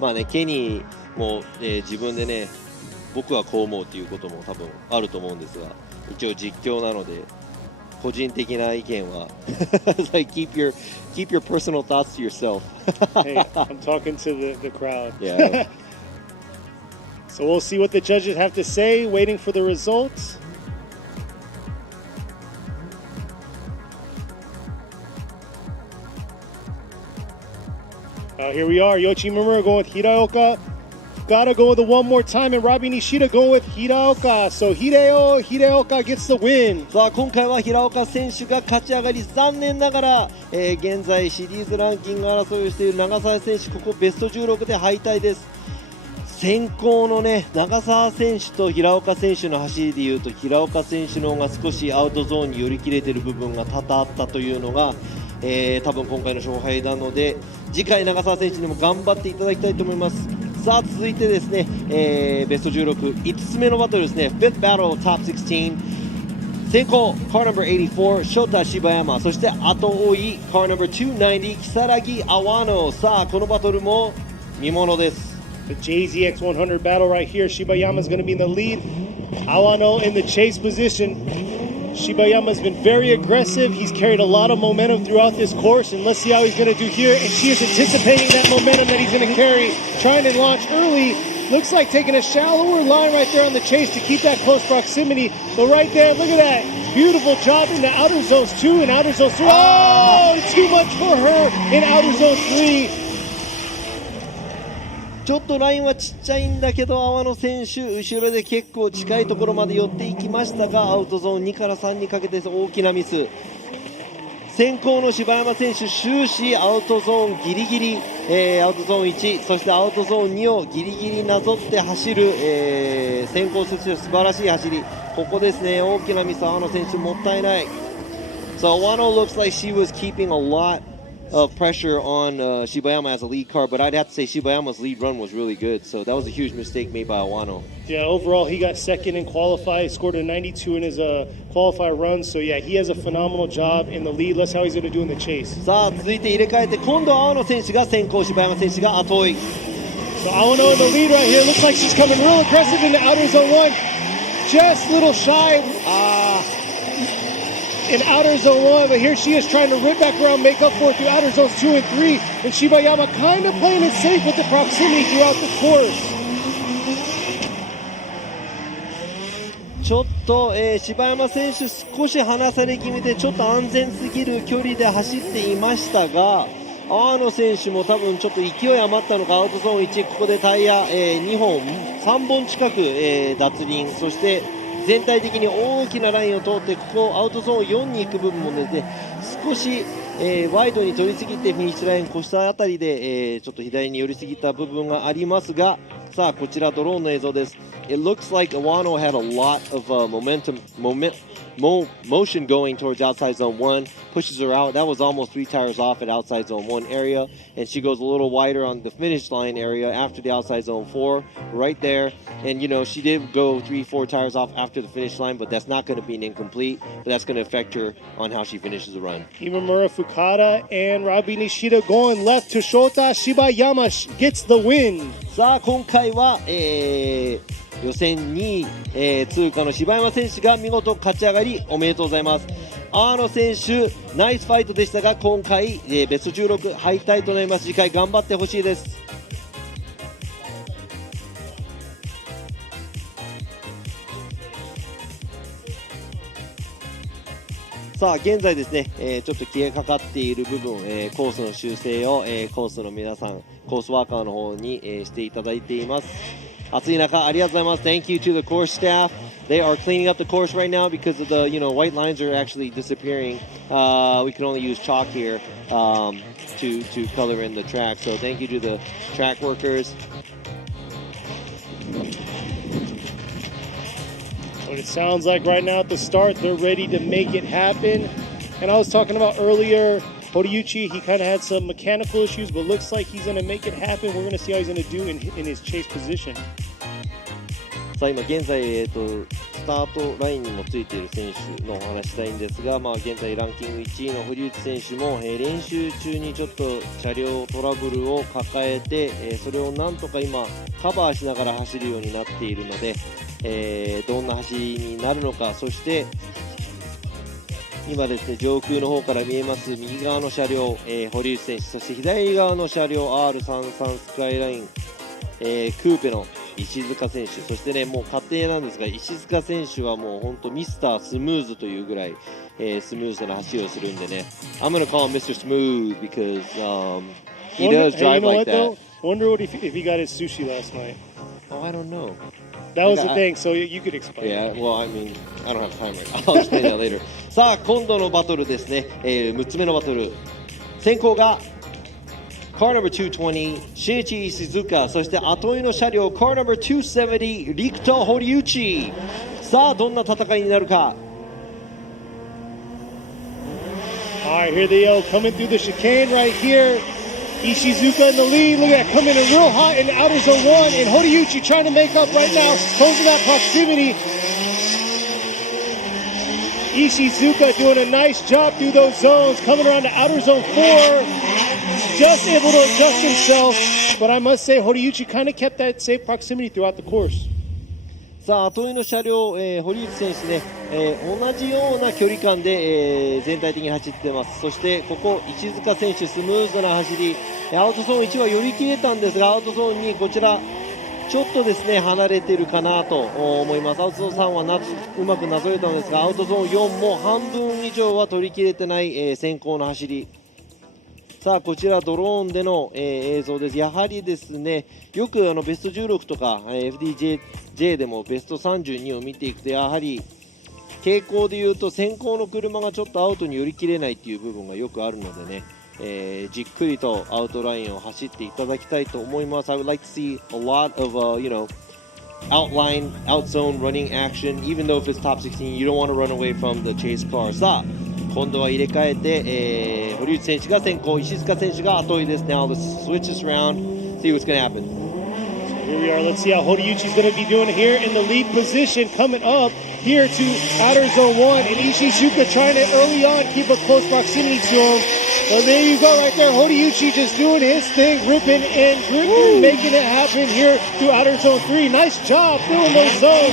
まあね、ケニーも、自分でね僕はこう思うということも多分あると思うんですが、一応実況なので個人的な意見はlike keep your personal thoughts to yourself. Hey, I'm talking to the crowd. Yeah. So we'll see what the judges have to say, waiting for the results. Here we are. Yoichi Mimura going with Hiraoka. Gotta go with it one more time, and Robbie Nishida going with Hiraoka. So Hiraoka gets the win. さあ今回は平岡選手が勝ち上がり、残念ながら、現在シリーズランキング争いをしている長澤選手、ここベスト16で敗退です。先行のね長澤選手と平岡選手の走りでいうと、平岡選手の方が少しアウトゾーンに寄り切れている部分が多々あったというのが、多分今回の勝敗なので、次回長澤選手にも頑張っていただきたいと思います。さあ続いてですね、ベスト16、5つ目のバトルですね。 5th battle top 16、先行 Car No. 84ショタ柴山、そして後追い Car No. 290如月阿波野。さあこのバトルも見ものです。 The JZX100 battle right here. Shibayama's going to be in the lead. Awano in the chase position. Shibayama's been very aggressive. He's carried a lot of momentum throughout this course, and let's see how he's going to do here. And she is anticipating that momentum that he's going to carry, trying to launch early. Looks like taking a shallower line right there on the chase to keep that close proximity. But right there, look at that. Beautiful job in the outer zones 2 and outer zones 3. Oh, too much for her in outer zone 3. ちょっとラインはちっちゃいんだけど、阿波野選手後ろで結構近いところまで寄っていきましたが、アウトゾーン2から3にかけて大きなミス。先行の柴山選手、終始アウトゾーンギリギリ、アウトゾーン1、そしてアウトゾーン2をギリギリなぞって走る、先行する素晴らしい走り。ここですね、大きなミス、阿波野選手もったいない。So Awano looks like she was keeping a lot of pressure on Shibayama as a lead car, but I'd have to say Shibayama's lead run was really good, so that was a huge mistake made by Awano. Yeah, overall he got second in qualify, scored a 92 in his qualify run, so yeah, he has a phenomenal job in the lead. Let's see how he's going to do in the chase. さあ続いて入れ替えて、今度は阿波野選手が先行、柴山選手が後追い。 So Awano in the lead right here. Looks like she's coming real aggressive into outer zone 1. Just a little shy in outer zone 1, but here she is trying to rip back around, make up for it through outer zones 2 and 3. And Shibayama kind of playing it safe with the proximity throughout the course. ちょっと、柴山選手少し離され気味でちょっと安全すぎる距離で走っていましたが、阿波野選手も多分ちょっと勢い余ったのか、アウトゾーン1、ここでタイヤ、2本3本近く、脱輪、そして全体的に大きなラインを通って、ここアウトゾーン4に行く部分もですね、少し、ワイドに取りすぎてフィニッシュライン越したあたりで、ちょっと左に寄りすぎた部分がありますが、さあこちらドローンの映像です。it looks like Iwano had a lot of motion going towards outside zone 1, pushes her out. That was almost 3 tires off at outside zone 1 area, and she goes a little wider on the finish line area after the outside zone 4 right there. And she did go 3-4 tires off after the finish line, but that's not going to be an incomplete, but that's going to affect her on how she finishes the run. Imamura Fukada and Rabi Nishida going left to Shota Shibayama gets the win. さあ今回は、予選2位、通過の柴山選手が見事勝ち上がりおめでとうございます。アーノ選手ナイスファイトでしたが今回、ベスト16敗退となります。次回頑張ってほしいです。さあ現在ですね、ちょっと消えかかっている部分、コースの修正を、コースの皆さんコースワーカーの方に、していただいています。暑い中ありがとうございます。 Thank you to the course staff. They are cleaning up the course right now because of the white lines are actually disappearing. We can only use chalk here to color in the track. So thank you to the track workers. But it sounds like right now at the start they're ready to make it happen. And I was talking about earlier, Horiuchi, he kind of had some mechanical issues, but looks like he's going to make it happen. We're going to see how he's going to do in his chase position. さあ今現在、スタートラインにもついている選手のお話したいんですが、現在ランキング1位の堀内選手も、練習中にちょっと車両トラブルを抱えて、それをなんとか今カバーしながら走るようになっているので、どんな走りになるのか。そして今ですね上空の方から見えます右側の車両、堀内選手、そして左側の車両 R33 スカイライン、クーペの石塚選手、そしてねもう勝手なんですが石塚選手はもう本当ミスタースムーズというぐらい、スムーズな走りをするんでね、 I'm gonna call him Mr. Smooth because he does drive like that. Wonder what if he got his sushi last night. Oh, I don't know. That was the thing, so you could explain. Yeah, well, I mean, I don't have time right now. I'll explain that later. さあ今度のバトルですね、6つ目のバトル、先行がCar number 220、Shinichi Ishizuka、そして後追いの車両 Car number 270、陸斗堀内。さあどんな戦いになるか。Alright, here they go, coming through the chicane right here. Ishizuka in the lead, look at that, coming in real hot in outer zone 1, and Horiuchi trying to make up right now, closing that proximity. Ishizuka doing a nice job through those zones, coming around to outer zone 4, just able to adjust himself, but I must say Horiuchi kind of kept that safe proximity throughout the course. さあ後追いの車両、堀内選手ね、同じような距離感で、全体的に走ってます。そしてここ石塚選手スムーズな走り、アウトゾーン1は寄り切れたんですがアウトゾーン2こちらちょっとですね離れてるかなと思います。アウトゾーン3はうまくなぞれたんですがアウトゾーン4も半分以上は取り切れてない、先行の走り。さあこちらドローンでの、映像です。やはりですねよくベスト16とか、FDJ でもベスト32を見ていくとやはり傾向でいうと先行の車がちょっとアウトに寄り切れないっていう部分がよくあるのでね、じっくりとアウトラインを走っていただきたいと思います。I would like to see a lot of outline, outzone running action. Even though if it's top 16, you don't want to run away from the chase car. さあ今度は入れ替えて、堀内選手が先行、石塚選手が後追いです。Now let's switch this round, see what's going to happen. Here we are. Let's see how Horiuchi's going to be doing here in the lead position, coming up here to outer zone 1, and Ishizuka trying to early on keep a close proximity to him. Well, there you go right there. Horiuchi just doing his thing, ripping and gripping, making it happen here through outer zone 3. Nice job filling those zones,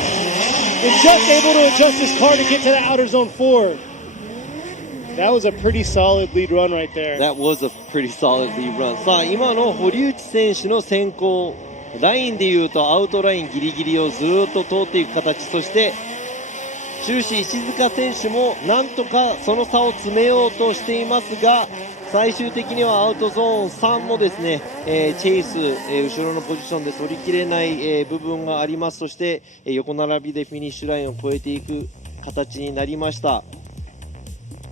and just able to adjust his car to get to the outer zone 4. That was a pretty solid lead run right there. That was a pretty solid lead run. さあ今の堀内選手の先行ラインでいうとアウトラインギリギリをずっと通っていく形、そして終始石塚選手もなんとかその差を詰めようとしていますが最終的にはアウトゾーン3もですね、チェイス、後ろのポジションで取りきれない、部分があります。そして、横並びでフィニッシュラインを越えていく形になりました。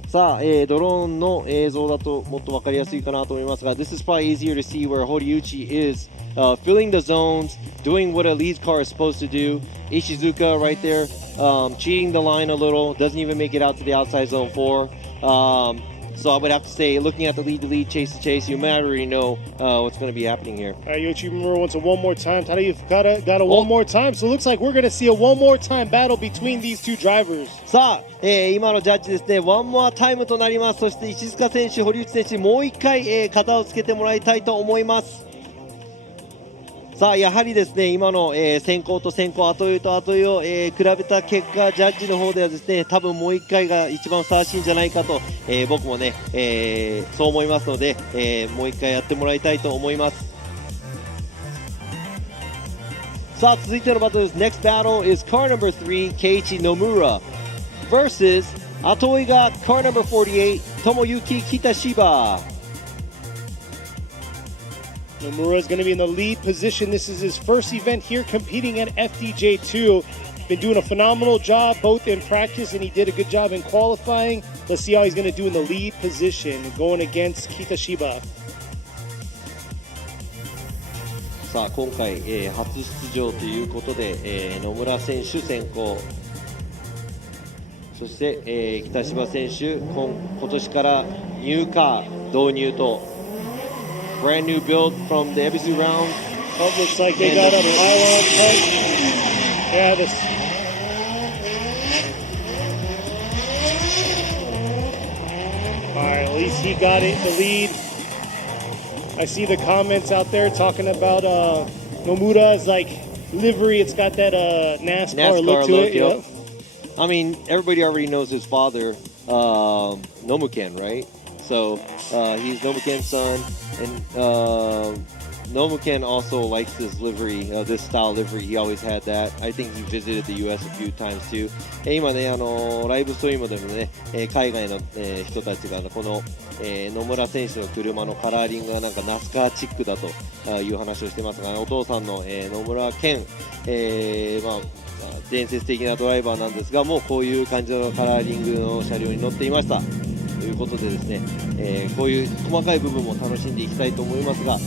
さあ、ドローンの映像だともっと分かりやすいかなと思いますが This is probably easier to see where Horiuchi is filling the zones, doing what a lead car is supposed to do. Ishizuka right there, cheating the line a little, doesn't even make it out to the outside zone 4. So I would have to say, looking at the lead to lead, chase to chase, you might already know what's going to be happening here. All right, Yoichi Mura wants a one more time. Tada, you've got a one more time. So it looks like we're going to see a one more time battle between these two drivers. さあ、今のジャッジですね、ワンモアタイムとなります。そして石塚選手、堀内選手、もう一回、肩をつけてもらいたいと思います。さあ、やはりですね、今の、先行と先行、後追いと後追いを、比べた結果、ジャッジの方ではですね、多分もう一回が一番ふさわしいんじゃないかと、僕もね、そう思いますので、もう一回やってもらいたいと思います。さあ、続いてのバトルです。Next battle is car number 3, Keiichi Nomura versus 後追いが car number 48, Tomoyuki Kitashiba. Nomura is going to be in the lead position. This is his first event here competing at FDJ2. Been doing a phenomenal job both in practice and he did a good job in qualifying. Let's see how he's going to do in the lead position going against Kitashiba. さあ今回、初出場ということで、野村選手先行、そして、北芝選手今年からニューカー導入と brand new build from the FDJ2 round. Oh, looks like they got a pylon touch. Yeah, this. All right, at least he got it, the lead. I see the comments out there talking about Nomura's like livery. It's got that NASCAR look to it. Yep. I mean, everybody already knows his father, Nomuken, right? So he's Nomuken's son, and Nomuken also likes this livery, this style livery. He always had that. I think he visited the US a few times too. 今ね、ライブストリームでもね、海外の、人たちがこの、野村選手の車のカラーリングがなんかナスカーチックだという話をしてますが、お父さんの、野村健、伝説的なドライバーなんですが、もうこういう感じのカラーリングの車両に乗っていましたということでですね、こういう細かい部分も楽しんでいきたいと思いますが、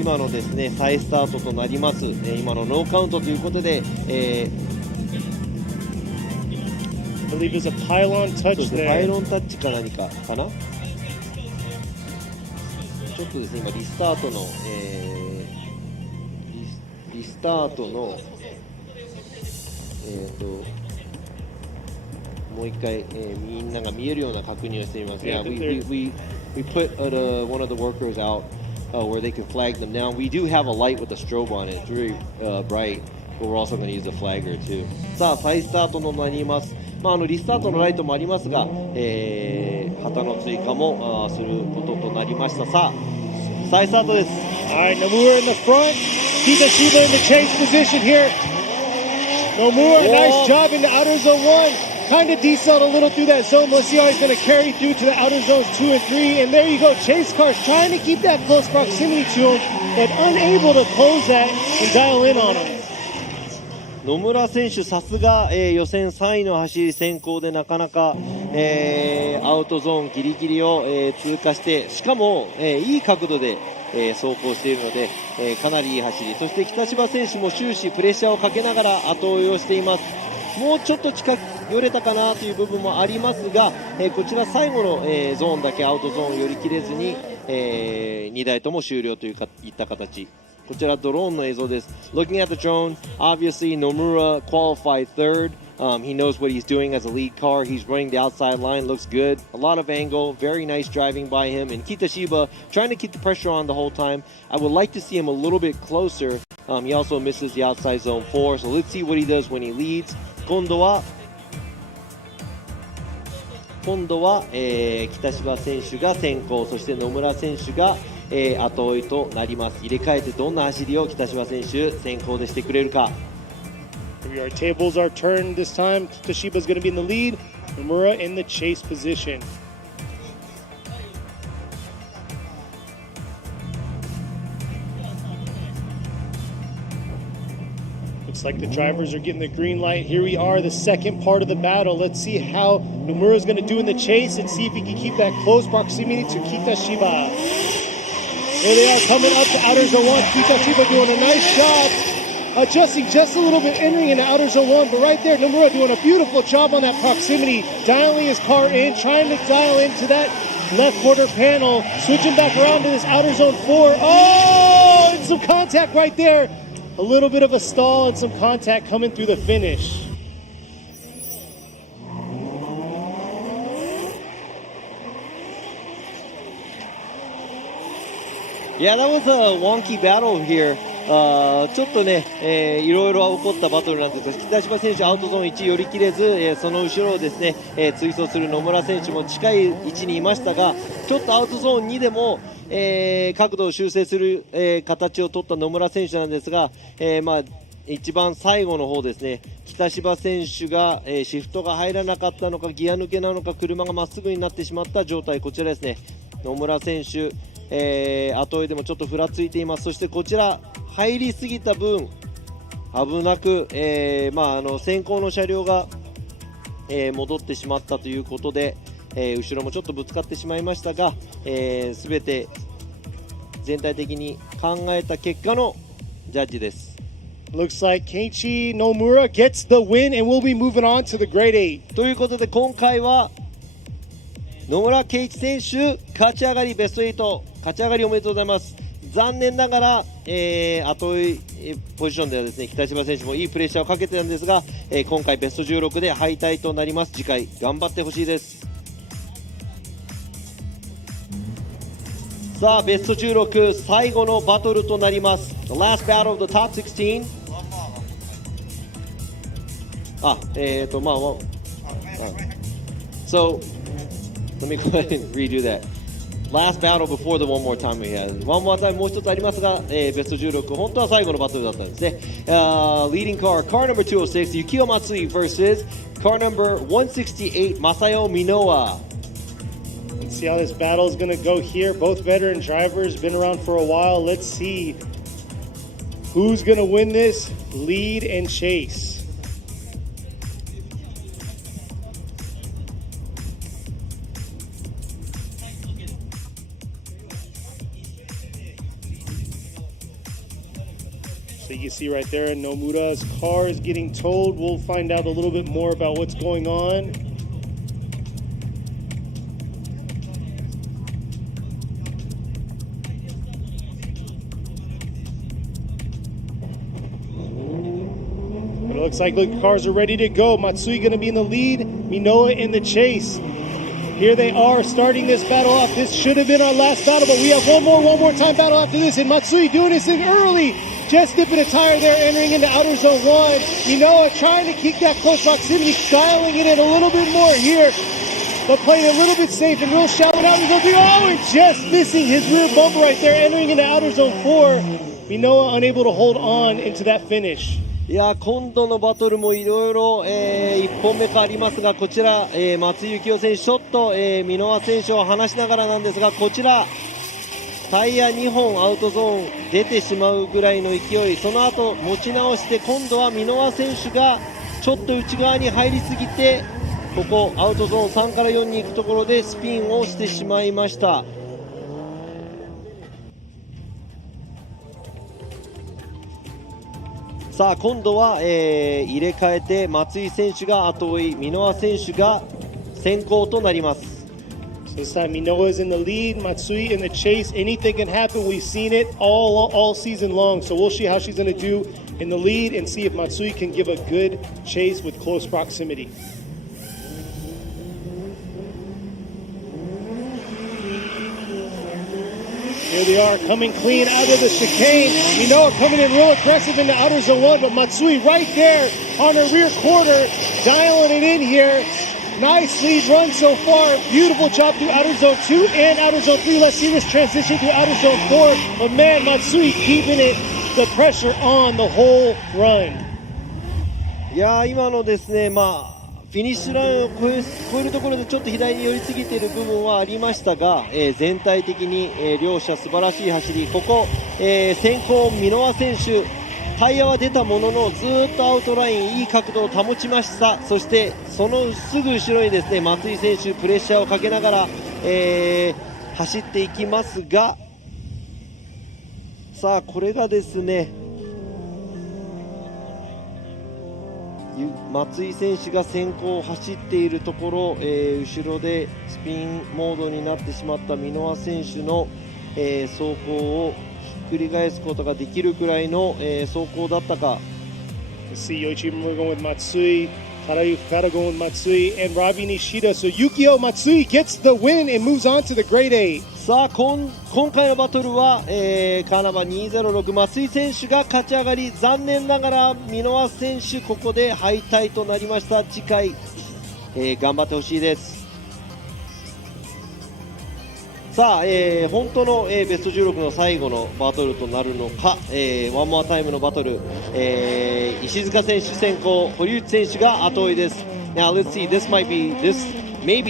今のですね再スタートとなります、今のノーカウントということで、I believe there's a pylon touch there. パイロンタッチか何かかな。ちょっとですね今リスタートの、リスタートのもう一回、みんなが見えるような確認をしてみます。Yeah, we put one of the workers out where they can flag them down. We do have a light with a strobe on it. It's really bright, but we're also going to use a flagger too. さあ再スタートとなります。リスタートのライトもありますが、旗の追加もすることとなりました。さあ再スタートです。Alright, Nomura in the front, Kitashiba in the chase position here. Nomura, nice job in the outer zone 1. Kind of decelled a little through that zone. Let's see how he's going to carry through to the outer zones 2 and 3. And there you go, chase cars trying to keep that close proximity to him, but unable to close that and dial in on him. 野村選手、さすが、予選3位の走り先行でなかなか、アウトゾーンギリギリを、通過して、しかも、いい角度で、走行しているので、かなりいい走り。そして北芝選手も終始プレッシャーをかけながら後追いをしています。もうちょっと近く寄れたかなという部分もありますが、こちら最後の、ゾーンだけアウトゾーン寄り切れずに、2台とも終了といった形。こちらドローンの映像です。Looking at the drone, obviously Nomura qualified third. He knows what he's doing as a lead car. He's running the outside line, looks good. A lot of angle, very nice driving by him. And Kitashiba trying to keep the pressure on the whole time. I would like to see him a little bit closer. He also misses the outside zone 4. So let's see what he does when he leads. 今度は、北芝選手が先行、そして野村選手が、後追いとなります。入れ替えてどんな走りを北芝選手先行でしてくれるか。Our tables are turned this time. Toshiba's going to be in the lead. Nomura in the chase position. Looks like the drivers are getting the green light. Here we are, the second part of the battle. Let's see how Nomura is going to do in the chase and see if he can keep that close proximity to Kitashiba. Here they are coming up to outer zone 1. Kitachiba doing a nice job adjusting just a little bit, entering into outer zone 1. But right there, Nomura doing a beautiful job on that proximity, dialing his car in, trying to dial into that left quarter panel, switching back around to this outer zone 4. Oh, and some contact right there. A little bit of a stall and some contact coming through the finish. Yeah, that was a wonky battle here. ちょっとね、いろいろ起こったバトルなんですが、北島選手アウトゾーン1寄り切れず、その後ろをですね、追走する野村選手も近い位置にいましたが、ちょっとアウトゾーン2でも、角度を修正する、形を取った野村選手なんですが、一番最後の方ですね、北芝選手が、シフトが入らなかったのか、ギア抜けなのか、車がまっすぐになってしまった状態、こちらですね、野村選手、後追いでもちょっとふらついています。そしてこちら入りすぎた分危なく、先行の車両が、戻ってしまったということで、後ろもちょっとぶつかってしまいましたが、全て全体的に考えた結果のジャッジです。Looks like Keiichi Nomura gets the win and we'll be moving on to the Grade 8. ということで今回は野村圭一選手勝ち上がりベスト8勝ち上がりおめでとうございます。残念ながら、後追いポジションではですね、北島選手もいいプレッシャーをかけてたんですが、今回ベスト16で敗退となります。次回頑張ってほしいです。さあベスト16最後のバトルとなります。 The last battle of the top 16. So let me go ahead and redo that. Last battle before the one more time we had. One more time もう一つありますが、ベスト16本当は最後のバトルだったんですね。Leading car number 206 Yukio Matsui versus car number 168 Masayo Minowa. Let's see how this battle is going to go here. Both veteran drivers, been around for a while. Let's see who's going to win this lead and chase. So you can see right there, Nomura's car is getting towed. We'll find out a little bit more about what's going on. But it looks like the cars are ready to go. Matsui going to be in the lead, Minowa in the chase. Here they are starting this battle off. This should have been our last battle, but we have one more time battle after this. And Matsui doing this thing early. Just dipping a tire there, entering into outer zone 1. Minowa trying to keep that close proximity, dialing it in a little bit more here, but playing a little bit safe and real shallow out. And just missing his rear bumper right there, entering into outer zone 4. Minowa unable to hold on into that finish. いや今度のバトルもいろいろ1本目変わりますが、こちら、松井幸雄選手ちょっと、箕輪選手を離しながらなんですが、こちらタイヤ2本アウトゾーン出てしまうぐらいの勢い、その後持ち直して今度は箕輪選手がちょっと内側に入りすぎて、ここアウトゾーン3から4に行くところでスピンをしてしまいました。さあ今度は、入れ替えて松井選手が後追い、箕輪選手が先行となります。So this time Minowa is in the lead, Matsui in the chase. Anything can happen. We've seen it all season long. So we'll see how she's going to do in the lead and see if Matsui can give a good chase with close proximity. Here they are coming clean out of the chicane. Minowa coming in real aggressive into outer zone 1, but Matsui right there on her rear quarter, dialing it in here. Nice lead run so far. Beautiful job through outer zone 2 and outer zone 3. Let's see this transition through outer zone 4. But man, Matsui keeping it, the pressure on the whole run. いやー今のですね、フィニッシュラインを越えるところでちょっと左に寄りすぎている部分はありましたが、全体的に、両者素晴らしい走り。ここ、先行箕輪選手タイヤは出たもののずっとアウトラインいい角度を保ちました。そしてそのすぐ後ろにですね松井選手プレッシャーをかけながら、走っていきますが、さあこれがですね、松井選手が先行を走っているところ、後ろでスピンモードになってしまった箕輪選手の、走行をひっくり返すことができるくらいの、走行だったか。 Let's see, Yoichi Imura going with Matsui, Tadayuki Fukada going with Matsui, and Ravi Nishida. So Yukio Matsui gets the win and moves on to the Grade 8. さあ今回のバトルは、カナバ206松井選手が勝ち上がり、残念ながら箕輪選手ここで敗退となりました。次回、頑張ってほしいです。さあ、本当の、ベスト16の最後のバトルとなるのか、ワンモアタイムのバトル、石塚選手先行、堀内選手が後追いです。Now let's see, this may be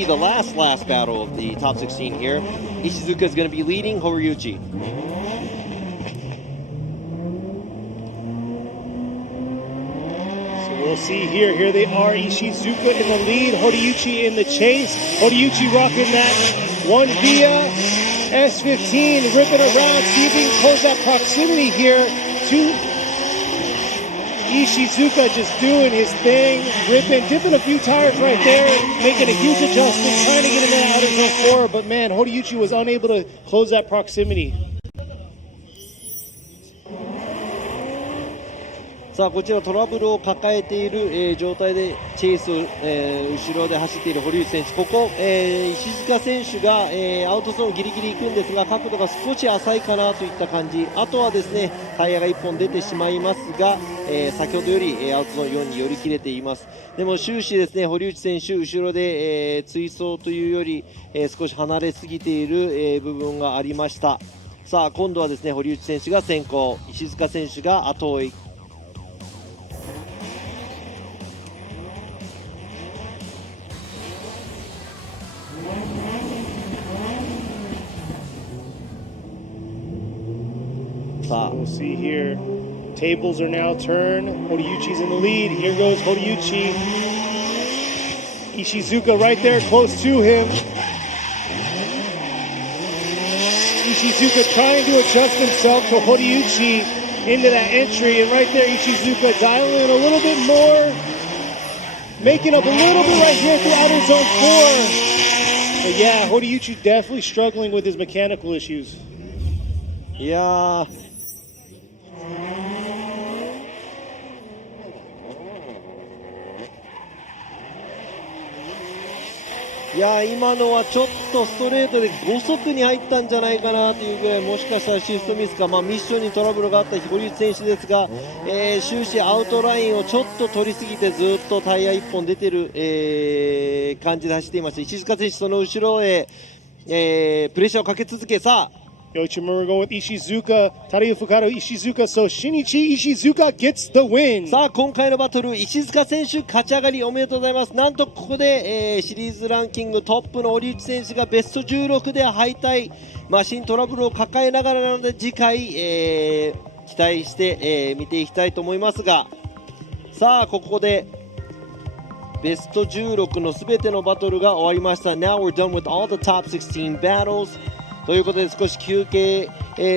the last battle of the top 16 here. Ishizuka is going to be leading Horiuchi. So we'll see here. Here they are. Ishizuka in the lead. Horiuchi in the chase. Horiuchi rocking that one via S15, ripping around, see if he can close that proximity here to Ishizuka, just doing his thing, dipping a few tires right there, making a huge adjustment, trying to get into that outer zone 4, but man, Horiuchi was unable to close that proximity. さあこちらトラブルを抱えている、状態でチェイスを、後ろで走っている堀内選手、ここ、石塚選手が、アウトゾーンギリギリ行くんですが角度が少し浅いかなといった感じ。あとはですねタイヤが1本出てしまいますが、先ほどより、アウトゾーン4に寄り切れています。でも終始ですね堀内選手後ろで、追走というより、少し離れすぎている、部分がありました。さあ今度はですね堀内選手が先行、石塚選手が後追い。We'll see here. Tables are now turned. Horiuchi's in the lead. Here goes Horiuchi. Ishizuka right there close to him. Ishizuka trying to adjust himself to Horiuchi into that entry. And right there, Ishizuka dialing in a little bit more. Making up a little bit right here through outer zone 4. But yeah, Horiuchi definitely struggling with his mechanical issues. いやー今のはちょっとストレートで5速に入ったんじゃないかなというぐらい、もしかしたらシフトミスか、ミッションにトラブルがあった堀内選手ですが、終始アウトラインをちょっと取りすぎてずっとタイヤ1本出てる、感じで走っていました。石塚選手その後ろへ、プレッシャーをかけ続け、さあYoichi Imura going with Ishizuka, Tadayuki Fukada, Ishizuka, so Shinichi Ishizuka gets the win. さあ今回のバトル石塚選手勝ち上がりおめでとうございます。なんとここで、シリーズランキングトップの堀内選手がベスト16で敗退、マシントラブルを抱えながらなので次回、期待して、見ていきたいと思いますが、さあここでベスト16のすべてのバトルが終わりました。 Now we're done with all the top 16 battlesということで少し休憩、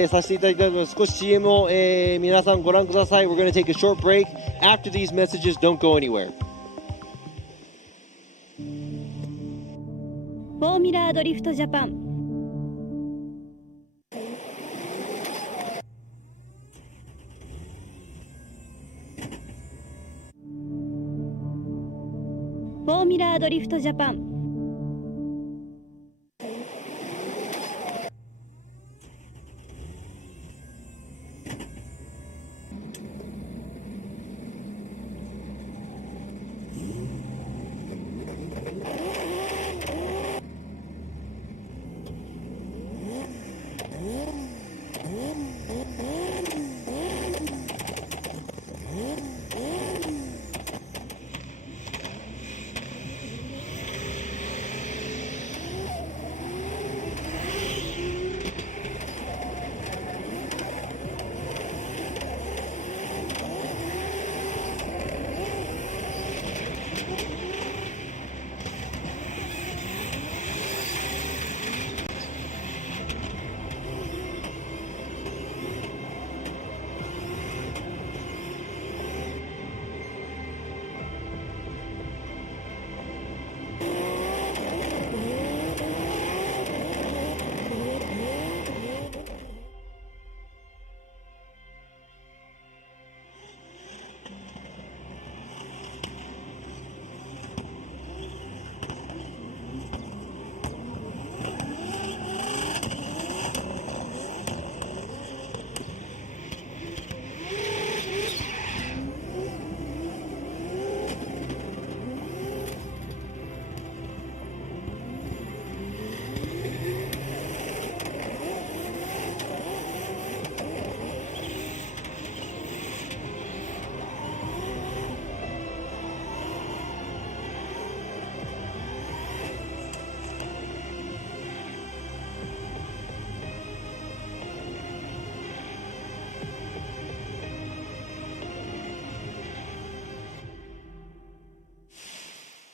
させていただきたいと思います。少し CM を、皆さんご覧ください。 We're going to take a short break. After these messages, don't go anywhere. フォーミュラードリフトジャパン。フォーミュラードリフトジャパン。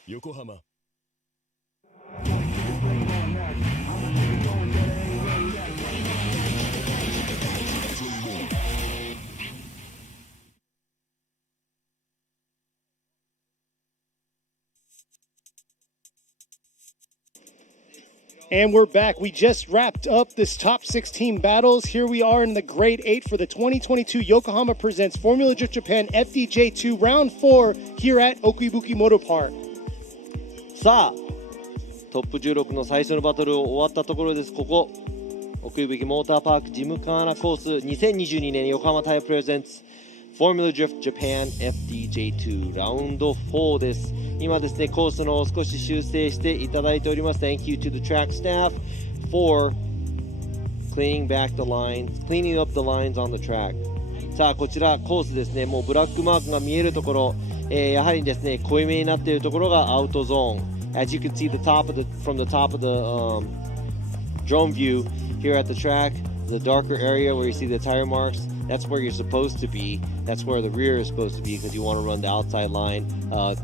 横浜 And we're back. We just wrapped up this top 16 battles. Here we are in the grade 8 for the 2022 Yokohama Presents Formula Drift Japan FDJ2 Round 4 here at Okuibuki Motor Park. さあトップ16の最初のバトル終わったところです。ここ奥井吹モーターパークジムカーナコース2022年横浜タイヤプレゼンツFormula Drift Japan FDJ2 ラウンド4です。今ですねコースの少し修正していただいております。 Thank you to the track staff for cleaning up the lines on the track。 さあこちらコースですね、もうブラックマークが見えるところ、やはりですね濃いめになっているところがアウトゾーン。 As you can see from the top of the drone view here at the track, the darker area where you see the tire marks, that's where you're supposed to be. That's where the rear is supposed to be because you want to run the outside line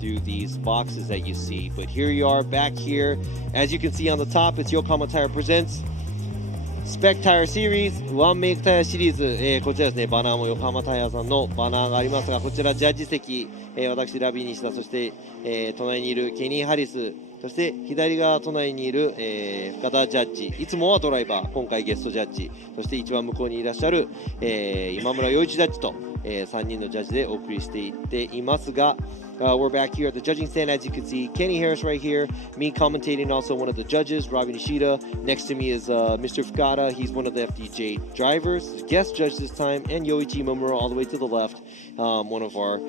through these boxes that you see. But here you are back here. As you can see on the top, it's Yokohama Tire Presents Spec Tire Series ワンメイクタイヤシリーズ、こちらですねバナーも横浜タイヤさんのバナーがありますが、こちらジャッジ席、私ラビー西田、そして、隣にいるケニー・ハリス、そして左側隣にいる、深田ジャッジ、いつもはドライバー、今回ゲストジャッジ、そして一番向こうにいらっしゃる、今村洋一ジャッジと、3人のジャッジでお送りしていっていますが、we're back here at the judging stand. As you can see, Kenny Harris right here, me commentating, also one of the judges, Robbie Nishida. Next to me is Mr. Fukada. He's one of the FDJ drivers, guest judge this time, and Yoichi Imamura all the way to the left, one of our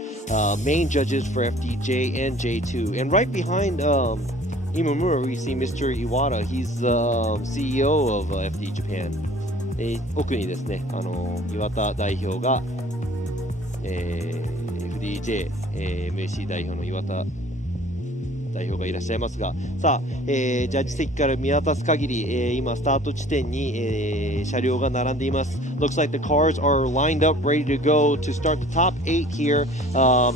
main judges for FDJ and J2. And right behind Imamura, we see Mr. Iwata. He's the CEO of FD Japan. 奥にですね、岩田代表が、FDJ、MAC 代表の岩田代表がいらっしゃいますが、さあ、ジャッジ席から見渡す限り、今スタート地点に、車両が並んでいます。Looks like the cars are lined up ready to go to start the top 8 here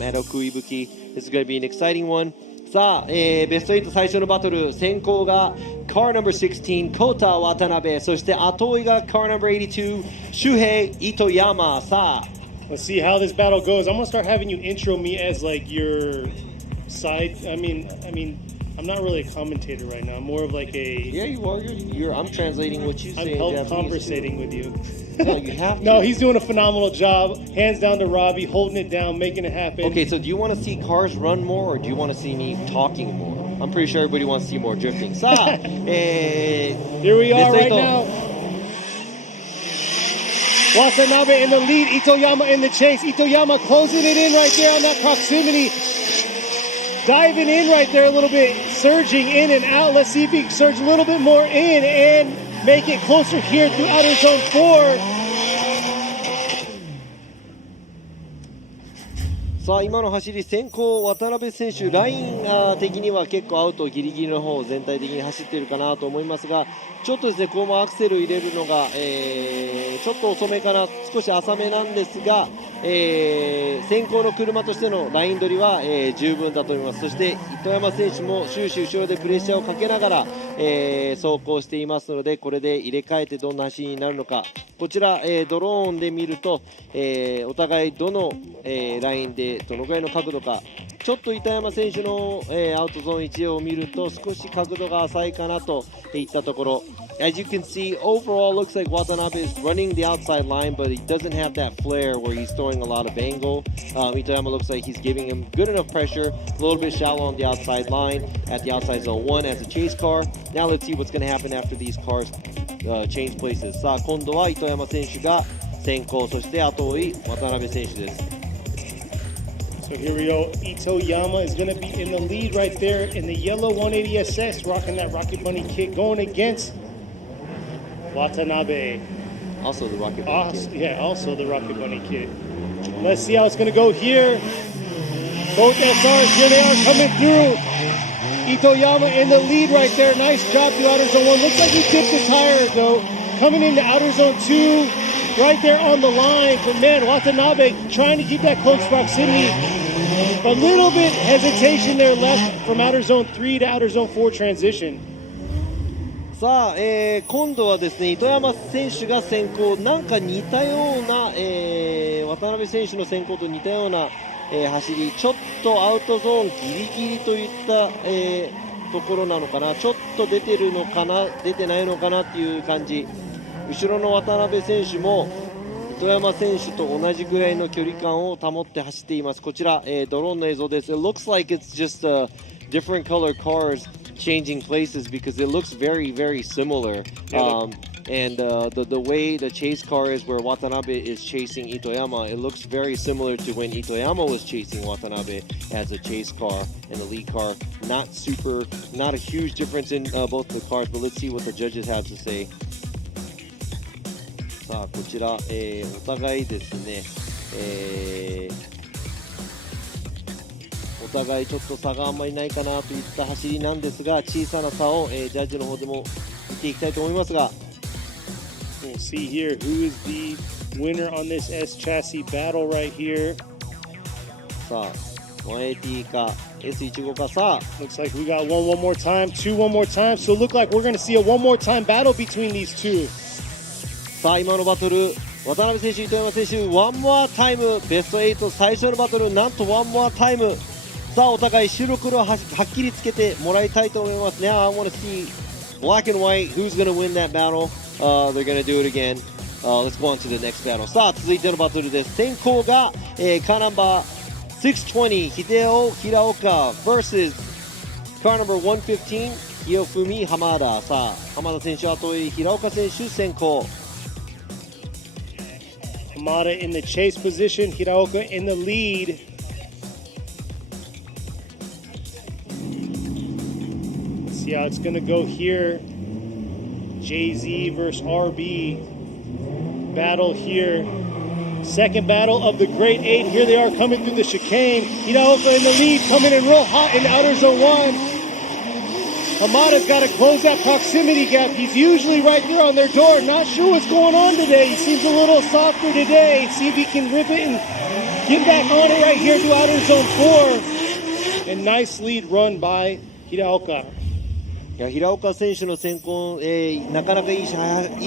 at Okuibuki. This is going to be an exciting one. さあ、ベスト8最初のバトル、先行が Car No. 16 コータ渡辺、そして後追いが Car No. 82 周平糸山。さあ Let's see how this battle goes. I'm gonna start having you intro me as like your side. I mean, I'm not really a commentator right now. I'm more of like a. Yeah, you are. I'm translating what you say. I'm conversating with you. No, you have to. No, he's doing a phenomenal job. Hands down to Robbie, holding it down, making it happen. Okay, so do you want to see cars run more, or do you want to see me talking more? I'm pretty sure everybody wants to see more drifting. さあ、here we are right now. Watanabe in the lead, Itoyama in the chase. Itoyama closing it in right there on that proximity. Diving in right there a little bit, surging in and out. Let's see if he can surge a little bit more in and make it closer here through outer zone 4. さあ今の走り先行渡辺選手ライン的には結構アウトギリギリの方を全体的に走っているかなと思いますが、ちょっとですねここもアクセル入れるのが、ちょっと遅めかな、少し浅めなんですが、先行の車としてのライン取りは、十分だと思います。そして糸山選手も終始後ろでプレッシャーをかけながら、走行していますので、これで入れ替えてどんな走りになるのか、こちら、ドローンで見ると、お互いどの、ラインでどのぐらいの角度か、ちょっと糸山選手の、アウトゾーン1を見ると少し角度が浅いかなといったところ。As you can see, overall looks like Watanabe is running the outside line, but he doesn't have that flare where he's throwing a lot of angle. Itoyama looks like he's giving him good enough pressure, a little bit shallow on the outside line at the outside zone 1 as a chase car. Now let's see what's going to happen after these cars change places. さあ今度は糸山選手が先行、そして後追い渡辺選手です。So here we go. Itoyama is going to be in the lead right there in the yellow 180SS, rocking that Rocket Bunny kit, going against Watanabe. Also the Rocket Bunny kit. Yeah, also the Rocket Bunny kit. Let's see how it's going to go here. Both SRs, here they are coming through. Itoyama in the lead right there. Nice job through outer zone 1. Looks like he tipped the tire though. Coming into outer zone 2. Right there on the line, but man, Watanabe trying to keep that close proximity. A little bit hesitation there left from outer zone 3 to outer zone 4 transition. さあ、今度はですね糸山選手が先行、なんか似たような、渡辺選手の先行と似たような、走り、ちょっとアウトゾーンギリギリといった、ところなのかな、ちょっと出てるのかな、出てないのかなっていう感じ。後ろの渡辺選手も糸山選手と同じぐらいの距離感を保って走っています。こちら、ドローンの映像です。It looks like it's just different color cars changing places because it looks very, very similar. And the way the chase car is where Watanabe is chasing Itoyama, it looks very similar to when Itoyama was chasing Watanabe as a chase car and a lead car. Not a huge difference in both the cars, but let's see what the judges have to say. さあこちら、お互いですね、お互いちょっと差があんまりないかなといった走りなんですが、小さな差を、ジャッジの方でも見ていきたいと思いますが、We'll see here who is the winner on this S chassis battle right here. さあ 180 か S15 か。さあ Looks like we got one more time, two one more time. So it look like we're going to see a one more time battle between these two. さあ今のバトル、渡辺選手、糸山選手、ワンモアタイム、ベスト8最初のバトル、なんとワンモアタイム。さあお互い白黒をはっきりつけてもらいたいと思います。Now I want to see black and white, who's going to win that battle. They're going to do it again. Let's go on to the next battle. さあ続いてのバトルです。先行が、カーナンバー620秀夫平岡 vs カーナンバー115清文浜田。さあ浜田選手後追い、平岡選手先行。Hamada in the chase position, Hiraoka in the lead. Let's see how it's going to go here. JZ versus RB. Battle here. Second battle of the Great 8. Here they are coming through the chicane. Hiraoka in the lead, coming in real hot in outer zone 1. Hamada's got to close that proximity gap. He's usually right there on their door. Not sure what's going on today. He seems a little softer today. See if he can rip it and get back on it right here to outer zone 4. And nice lead run by Hiraoka. いや平岡選手の先行、なかなかいい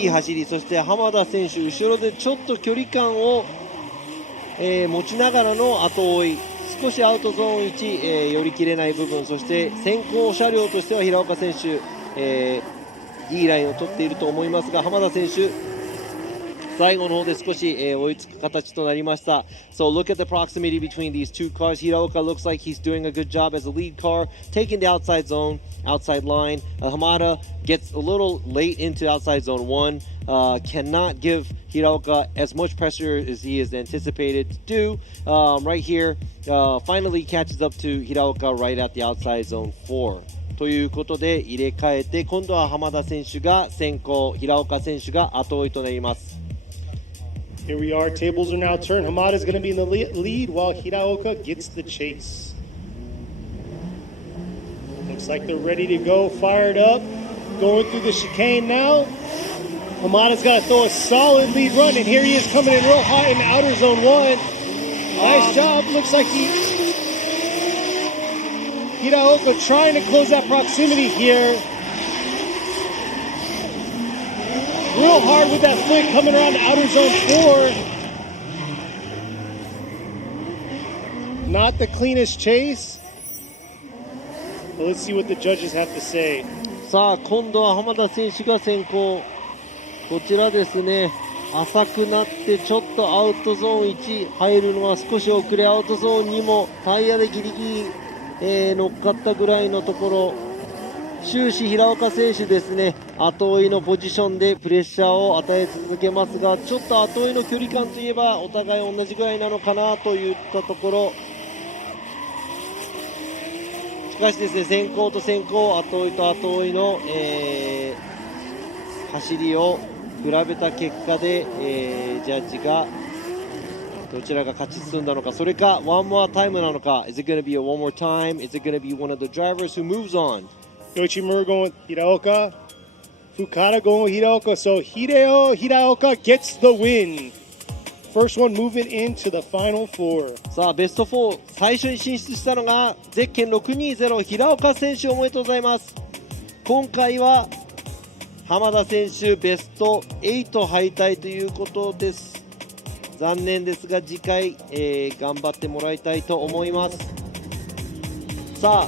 走り、そして浜田選手後ろでちょっと距離感を、持ちながらの後追い、少しアウトゾーン1、寄り切れない部分、そして先行車両としては平岡選手、いいラインを取っていると思いますが、浜田選手最後の方で少し、追いつく形となりました。So look at the proximity between these two cars. Hiraoka looks like he's doing a good job as a lead car, taking the outside zone, outside line. Hamada gets a little late into outside zone 1, cannot give Hiraoka as much pressure as he is anticipated to do. Right here, finally catches up to Hiraoka right at the outside zone 4. ということで入れ替えて、今度は浜田選手が先行、平岡選手が後追いとなります。Here we are. Tables are now turned. Hamada is going to be in the lead while Hiraoka gets the chase. Looks like they're ready to go, fired up. Going through the chicane now. Hamada's got to throw a solid lead run, and here he is coming in real hot in outer zone 1. Nice job. Looks like Hiraoka trying to close that proximity here. Real hard with that flick coming around to outer zone 4. Not the cleanest chase. But let's see what the judges have to say. さあ今度は浜田選手が先行。こちらですね、浅くなってちょっとアウトゾーン1入るのは少し遅れ、アウトゾーン2もタイヤでギリギリ、乗っかったぐらいのところ、終始平岡選手ですね、後追いのポジションでプレッシャーを与え続けますが、ちょっと後追いの距離感といえばお互い同じぐらいなのかなといったところ。しかしですね、先行と先行、後追いと後追いの、走りを比べた結果で、ジャッジがどちらが勝ち進んだのか、それかワンモアタイムなのか。 Is it going to be a one more time? Is it going to be one of the drivers who moves on? Yoichimura going with Hiraoka. Fukada going with Hiraoka. So Hideo Hiraoka gets the win. first one moving into the final four. さあベスト4最初に進出したのがゼッケン620平岡選手、おめでとうございます。今回は浜田選手ベスト8敗退ということです。残念ですが次回、頑張ってもらいたいと思います。さあ、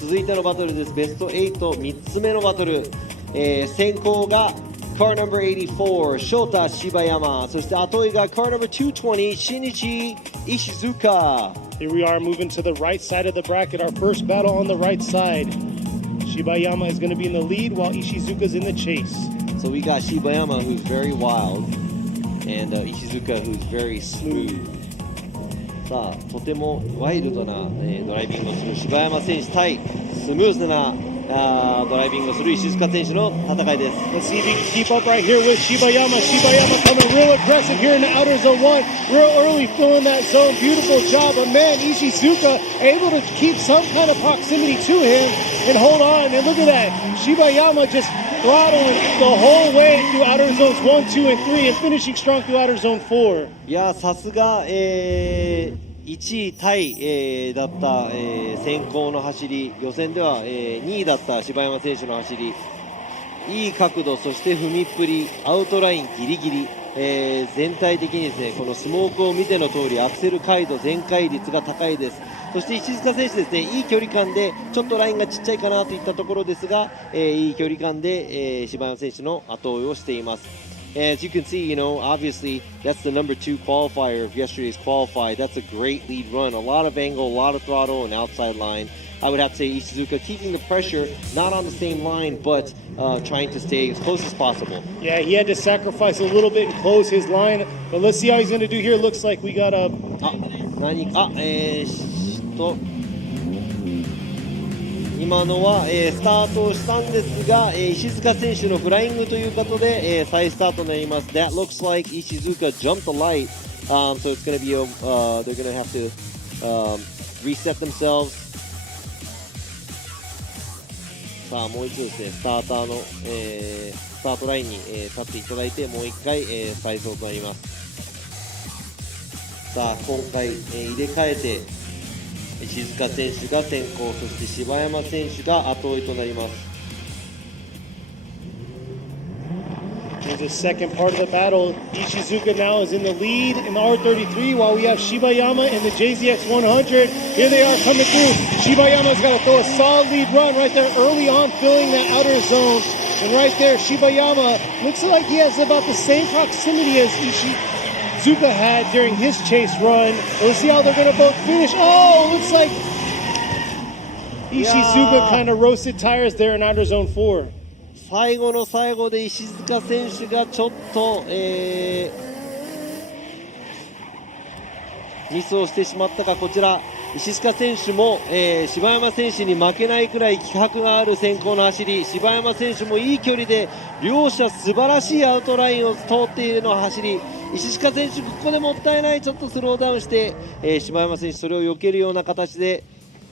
続いてのバトルです。ベスト83つ目のバトル、先行がCar number 84 Shota Shibayama、 そして後追いが Car number 220 Shinichi Ishizuka。 Here we are moving to the right side of the bracket. Our first battle on the right side. Shibayama is going to be in the lead while Ishizuka's in the chase. So we got Shibayama, who's very wild, and Ishizuka, who's very smooth. さあとてもワイルドな、ドライビングをする柴山選手対スムーズなドライビングをする石塚選手の戦いです。 Let's see if he can keep up right here with Shibayama. Shibayama coming real aggressive here in the outer zone 1. Real early filling that zone. Beautiful job. But man, Ishizuka able to keep some kind of proximity to him and hold on. And look at that. Shibayama just throttling the whole way through outer zones 1, 2, and 3 and finishing strong through outer zone 4. いやさすが、1位タイ、だった、先行の走り、予選では、2位だった柴山選手の走り、いい角度、そして踏みっぷり、アウトラインギリギリ、全体的にですね、このスモークを見ての通りアクセル回路全開率が高いです。そして石塚選手ですね、いい距離感でちょっとラインがちっちゃいかなといったところですが、いい距離感で、柴山選手の後追いをしています。As you can see, you know, obviously that's the number 2 qualifier of yesterday's qualify. That's a great lead run. A lot of angle, a lot of throttle, and outside line. I would have to say Ishizuka keeping the pressure, not on the same line, but trying to stay as close as possible. Yeah, he had to sacrifice a little bit and close his line. But let's see how he's going to do here. Looks like we got a... 今のは、スタートをしたんですが、石塚選手のフライングということで、再スタートになります。That looks like Ishizuka jumped the light, so it's going to be they're going to have to reset themselves. さあもう一度ですね、スターターの、スタートラインに、立っていただいてもう一回、再走となります。さあ今回、入れ替えて石塚選手が先行、そして柴山選手が後追いとなります。In the second part of the battle, Ishizuka now is in the lead in the R33 while we have Shibayama in the JZX100. Here they are coming through. Shibayama's got to throw a solid lead run right there early on, filling that outer zone. And right there, Shibayama looks like he has about the same proximity as Ishizuka had during his chase run. Let's see how they're going to both finish. Oh, looks like Ishizuka kind of roasted tires there in outer zone 4. 最後の最後で石塚選手がちょっと、ミスをしてしまったか。こちら石塚選手も、柴山選手に負けないくらい気迫がある先行の走り、柴山選手もいい距離で両者素晴らしいアウトラインを通っているの走り、石塚選手ここでもったいない、ちょっとスローダウンして、柴山選手それを避けるような形で、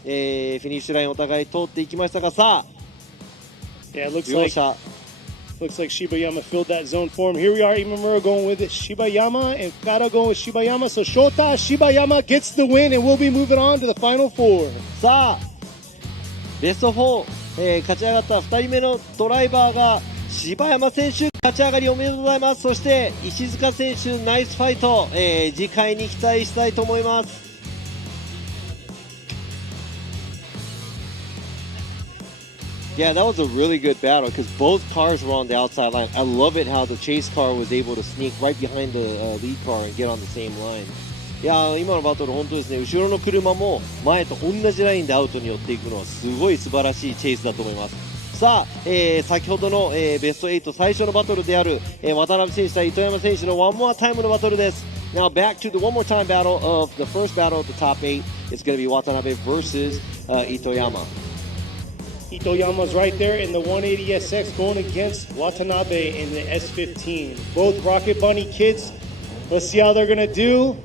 フィニッシュラインお互い通っていきましたが、さあYeah, looks like Shibayama filled that zone for him. Here we are, Imamura going with Shibayama and Kara going with Shibayama. So Shota Shibayama gets the win and we'll be moving on to the final 4. さあベスト4、勝ち上がった2人目のドライバーが柴山選手、勝ち上がりおめでとうございます。そして石塚選手ナイスファイト、次回に期待したいと思います。Yeah, that was a really good battle because both cars were on the outside line. I love it how the chase car was able to sneak right behind the lead car and get on the same line. いや今のバトル本当ですね、後ろの車も前と同じラインでアウトに寄っていくのはすごい素晴らしいチェイスだと思います。さあ、先ほどの、ベスト8最初のバトルである、渡辺選手対糸山選手のOne More Timeのバトルです。Now back to the One More Time battle of the first battle of the top 8. It's going to be Watanabe versus Itoyama. Itoyama's right there in the 180SX going against Watanabe in the S15. Both Rocket Bunny kids. Let's see how they're going to do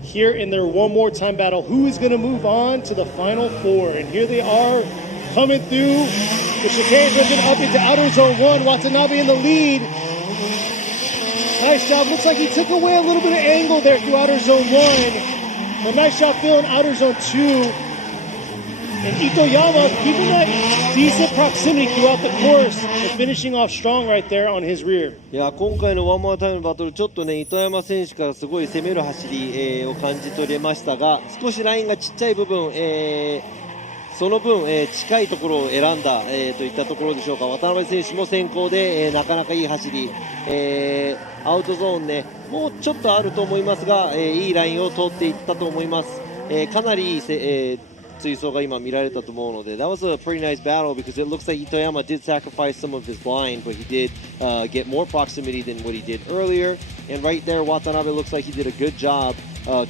here in their One More Time battle. Who is going to move on to the final 4? And here they are coming through the chicane, looking up into outer zone 1. Watanabe in the lead. Nice job. Looks like he took away a little bit of angle there through outer zone 1. But nice job filling outer zone 2. And Itoyama keeping that decent proximity throughout the course and finishing off strong right there on his rear. いや今回のワンモアタイムのバトルちょっとね糸山選手からすごい攻める走り、を感じ取れましたが少しラインがちっちゃい部分、その分、近いところを選んだ、といったところでしょうか。渡辺選手も先行で、なかなかいい走り、アウトゾーンねもうちょっとあると思いますが、いいラインを通っていったと思います。かなりいい追走が今見られたと思うので That was a pretty nice battle because it looks like Itoyama did sacrifice some of his line but he did get more proximity than what he did earlier and right there Watanabe looks like he did a good job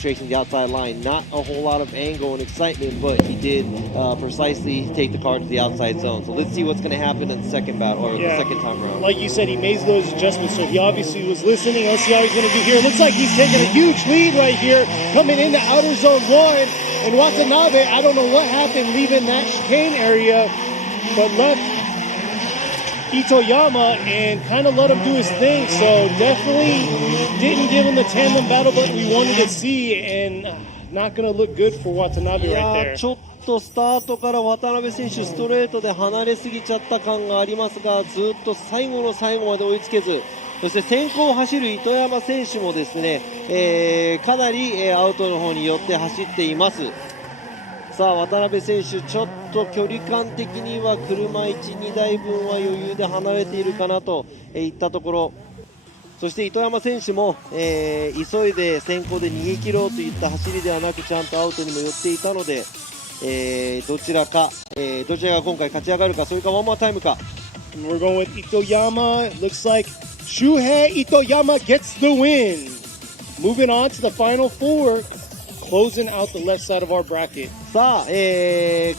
tracing the outside line. Not a whole lot of angle and excitement but he did precisely take the car to the outside zone. So let's see what's going to happen in the second battle or the second time around. Like you said, he made those adjustments, so he obviously was listening. Let's see how he's going to do here. It looks like he's taking a huge lead right here, coming into outer zone 1. And Watanabe, I don't know what happened leaving that chicane area, but left Itoyama and kind of let him do his thing. So definitely didn't give him the tandem battle that we wanted to see, and not going to look good for Watanabe right there. ちょっとスタートから渡辺選手ストレートで離れすぎちゃった感がありますがずっと最後の最後まで追いつけずそして先行を走る糸山選手もですね、かなり、アウトの方に寄って走っています。さあ渡辺選手ちょっと距離感的には車 1,2 台分は余裕で離れているかなといったところそして糸山選手も、急いで先行で逃げ切ろうといった走りではなくちゃんとアウトにも寄っていたので、どちらが今回勝ち上がるかそれかワンモアタイムか We're going with Itoyama. It looks like Shuhei Itoyama gets the win. Moving on to the final four, closing out the left side of our bracket. さあ、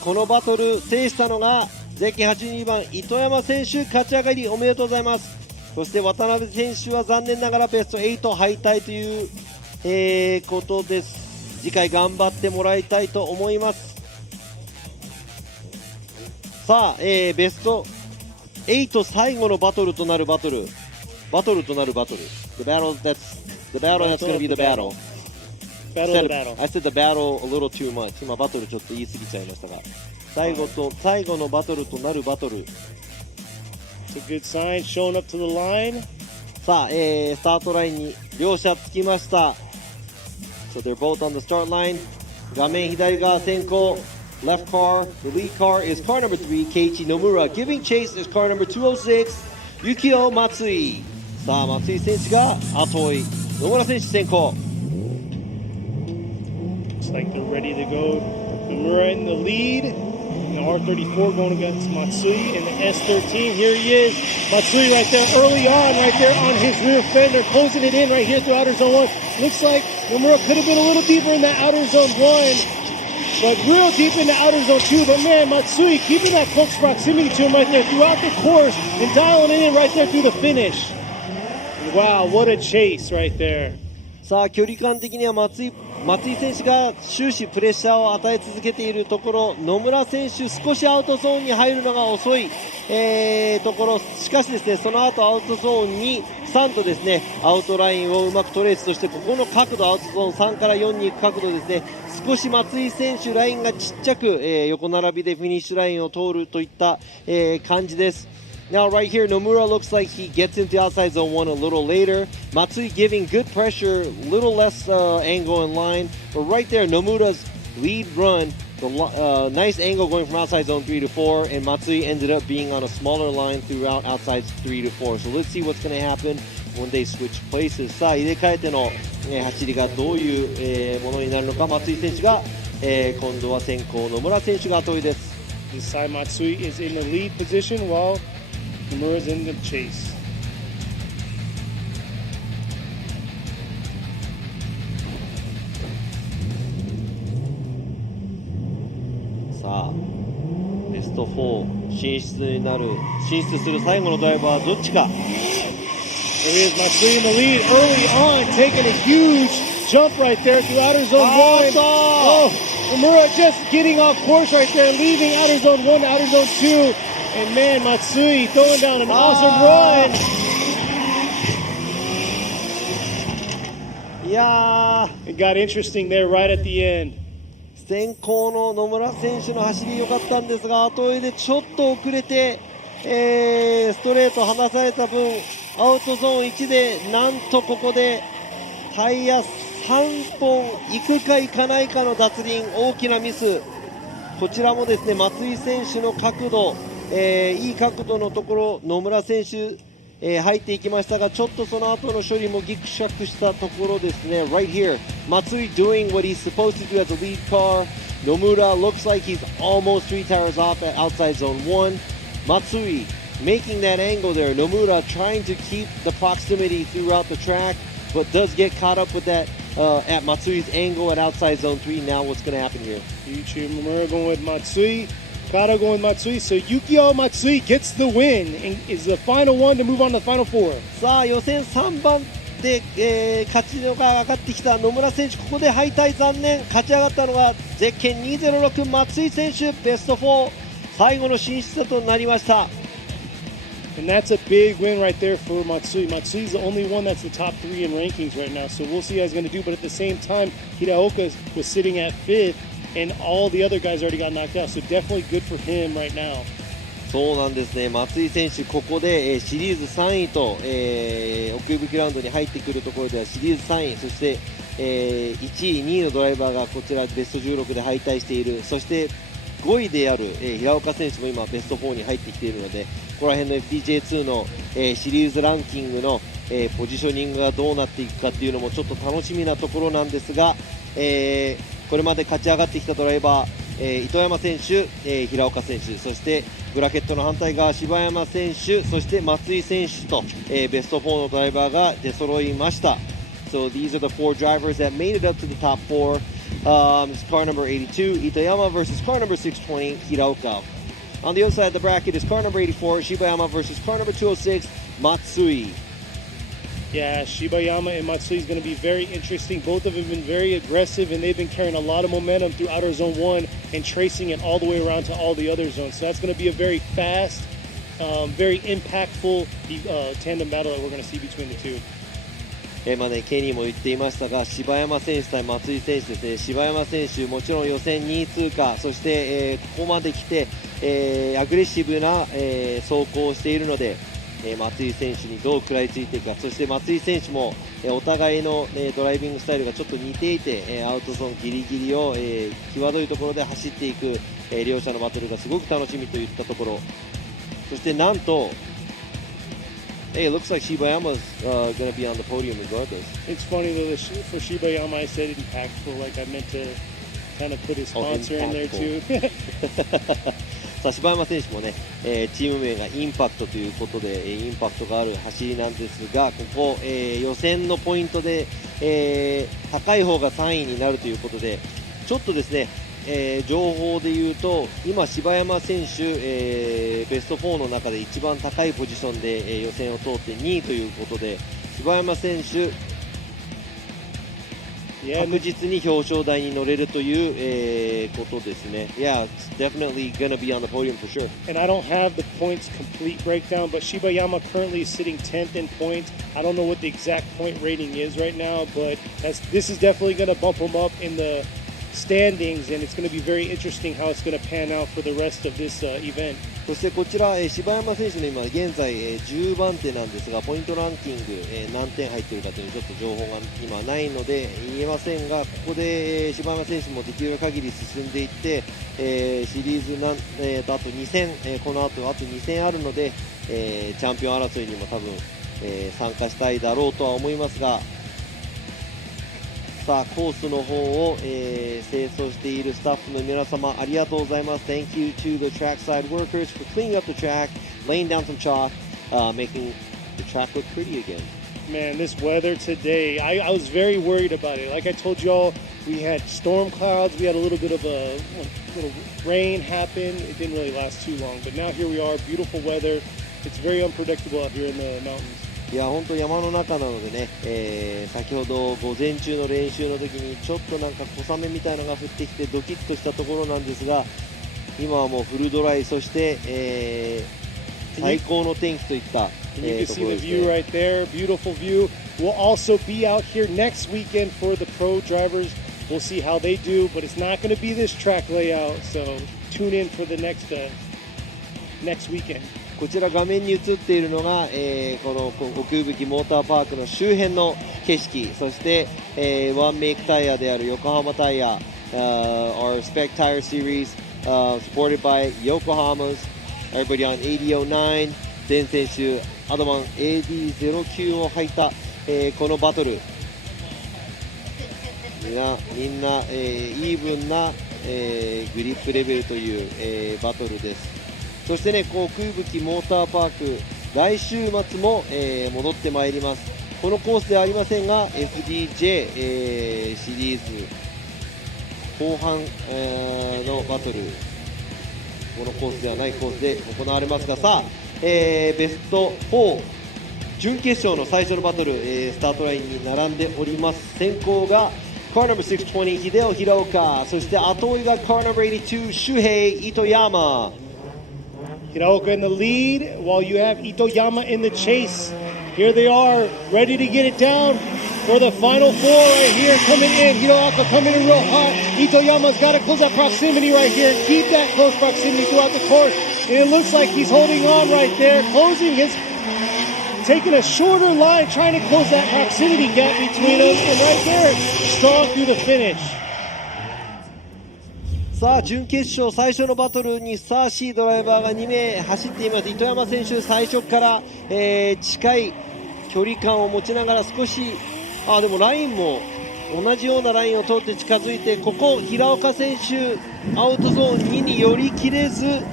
このバトル制したのがゼッケン82番糸山選手勝ち上がりおめでとうございます。そして渡辺選手は残念ながらベスト8敗退という、ことです。次回頑張ってもらいたいと思います。さあ、ベスト8最後のバトルとなるバトル The battle that's going to be the battle Battle of the battle. I said the battle a little too much 今バトルちょっと言い過ぎちゃいましたが最後のバトルとなるバトル It's a good sign, showing up to the line. さあ、スタートラインに両者つきました So they're both on the start line 画面左側先行Left car, the lead car is car number 3, Keiichi Nomura. Giving chase is car number 206, Yukio Matsui. さあ、松井選手が後追い。野村選手先行。Looks like they're ready to go. Nomura in the lead. The R34 going against Matsui in the S13. Here he is. Matsui right there early on, right there on his rear fender, closing it in right here through outer zone 1. Looks like Nomura could have been a little deeper in that outer zone 1. But real deep in the outer zone 2, but man, Matsui keeping that close proximity to him right there throughout the course and dialing it in right there through the finish. Wow, what a chase right there. さあ距離感的には松井選手が終始プレッシャーを与え続けているところ野村選手少しアウトゾーンに入るのが遅い、ところしかしですねその後アウトゾーンに3とですねアウトラインをうまくトレースそしてここの角度アウトゾーン3から4に行く角度ですね少し松井選手ラインがちっちゃく、横並びでフィニッシュラインを通るといった、感じです。Now right here, Nomura looks like he gets into outside zone 1 a little later. Matsui giving good pressure, little less angle in line. But right there, Nomura's lead run, the nice angle going from outside zone 3 to 4. And Matsui ended up being on a smaller line throughout outside 3 to 4. So let's see what's going to happen when they switch places. さあ、入れ替えての、走りがどういう、ものになるのか。松井選手が、今度は先行、野村選手が後追いです。This side, Matsui is in the lead position while Nomura's in the chase. さあ、ベスト4進出する最後のドライバーはどっちか。There is Matsui in the lead early on, taking a huge jump right there through outer zone 1. Oh, Nomura just getting off course right there, leaving outer zone 1 to outer zone 2. And man, Matsui throwing down an awesome run. いや It got interesting there right at the end. 先行の野村選手の走り良かったんですが、後追いでちょっと遅れて、ストレート離された分、アウトゾーン1でなんとここでタイヤ3本いくかいかないかの脱輪、大きなミス。こちらもですね、松井選手の角度、いい角度のところ野村選手、入っていきましたが、ちょっとその後の処理もギクシャクしたところですね。 Right here, Matsui doing what he's supposed to do as a lead car. Nomura looks like he's almost 3 tires off at outside zone 1. Matsui making that angle there. Nomura trying to keep the proximity throughout the track, but does get caught up with that at Matsui's angle at outside zone 3. Now what's going to happen here? Yuichi Nomura going with Matsui. Kata going with Matsui. So Yukio Matsui gets the win and is the final one to move on to the final 4. さあ予選3番で、勝ちのが上がってきた野村選手、ここで敗退残念。勝ち上がったのはゼッケン206松井選手、ベスト4最後の進出となりました。And that's a big win right there for Matsui. Matsui's the only one that's the top 3 in rankings right now, so we'll see how he's going to do. But at the same time, Hiraoka was sitting at 5th, and all the other guys already got knocked out, so definitely good for him right now. そうなんですね、松井選手、ここで、シリーズ3位と、奥行きラウンドに入ってくるところではシリーズ3位、そして、1位、2位のドライバーがこちらベスト16で敗退している、そして5位である、平岡選手も今ベスト4に入ってきているので、ここら辺の FDJ2 の、シリーズランキングの、ポジショニングがどうなっていくかっていうのもちょっと楽しみなところなんですが、これまで勝ち上がってきたドライバー、糸山選手、平岡選手、そしてブラケットの反対側柴山選手、そして松井選手と、ベスト4のドライバーが出揃いました。So these are the 4 drivers that made it up to the top 4. It's car number 82 Itoyama versus car number 620 Hiraoka. On the other side of the bracket is car number 84 Shibayama versus car number 206 Matsui. Yeah, Shibayama and Matsui is going to be very interesting. Both of them have been very aggressive, and they've been carrying a lot of momentum through outer zone 1 and tracing it all the way around to all the other zones. So that's going to be a very fast, very impactful tandem battle that we're going to see between the two. まあね、ケニーも言っていましたが、柴山選手対松井選手ですね。柴山選手、もちろん予選2位通過、そして、ここまで来て、アグレッシブな、走行をしているので、松井選手にどう食らいついていくか、そして松井選手も、お互いの、ドライビングスタイルがちょっと似ていて、アウトゾーンギリギリを、際どいところで走っていく、両者のバトルがすごく楽しみといったところ、そしてなんと、Hey, it looks like Shibayama's going to be on the podium regardless. It's funny though, for Shibayama, I said impactful, like I meant to kind of put his sponsor in there too. さあ柴山選手もね、チーム名がインパクトということで、インパクトがある走りなんですが、ここ、予選のポイントで、高い方が3位になるということで、ちょっとですね、情報で言うと今柴山選手、ベスト4の中で一番高いポジションで、予選を通って2位ということで、柴山選手確実に表彰台に乗れるという、ことですね。Yeah, it's definitely gonna be on the podium for sure. And I don't have the points complete breakdown, but Shibayama currently is sitting 10th in points. I don't know what the exact point rating is right now, but this is definitely going to bump him up in the standings, and it's going to be very interesting how it's going to pan out for the rest of this event. そしてこちら、柴山選手の今現在、10番手なんですが、ポイントランキング、何点入っているかというちょっと情報が今ないので言えませんが、ここで、柴山選手もできる限り進んでいって、シリーズあと2戦、この後あと2戦あるので、チャンピオン争いにも多分、参加したいだろうとは思いますが、さあコースの方を、清掃しているスタッフの皆様ありがとうございます。 Thank you to the trackside workers for cleaning up the track, laying down some chalk, making the track look pretty again. Man, this weather today, I was very worried about it. Like I told y'all, we had storm clouds, we had a little bit of a little rain happen. It didn't really last too long, but now here we are, beautiful weather. It's very unpredictable out here in the mountains. いや本当山の中なのでね、先ほど午前中の練習の時にちょっとなんか小雨みたいなのが降ってきてドキッとしたところなんですが、今はもうフルドライ、そして、最高の天気といった、And you can see the view right there, beautiful view. will also be out here next weekend for the pro drivers. We'll see how they do, but it's not going to be this track layout, so tune in for the next weekend. こちら画面に映っているのが、この奥吹モーターパークの周辺の景色、そして、ワンメイクタイヤである横浜タイヤ、our Spec Tire Series、supported by Yokohama's everybody on 8009、全選手アドマン AD09 を履いた、このバトルみんな、イーブンな、グリップレベルという、バトルです。そしてね、奥吹モーターパーク来週末も、戻ってまいります。このコースではありませんが FDJ、シリーズ後半、のバトル、このコースではないコースで行われますが、さあ、ベスト4準決勝の最初のバトル、スタートラインに並んでおります。先行がカーナンバー620秀夫平岡、そして後追いがカーナンバー82周平糸山。Hiraoka in the lead, while you have Itoyama in the chase. Here they are, ready to get it down for the final four right here. Coming in, Hiraoka coming in real hot. Itoyama's got to close that proximity right here. Keep that close proximity throughout the course. And it looks like he's holding on right there, taking a shorter line, trying to close that proximity gap between them. And right there, strong through the finish. さあ準決勝最初のバトルにふさわしいドライバーが2名走っています。糸山選手最初から、近い距離感を持ちながら少しでもラインも同じようなラインを通って近づいて、ここ平岡選手アウトゾーン2に寄り切れず、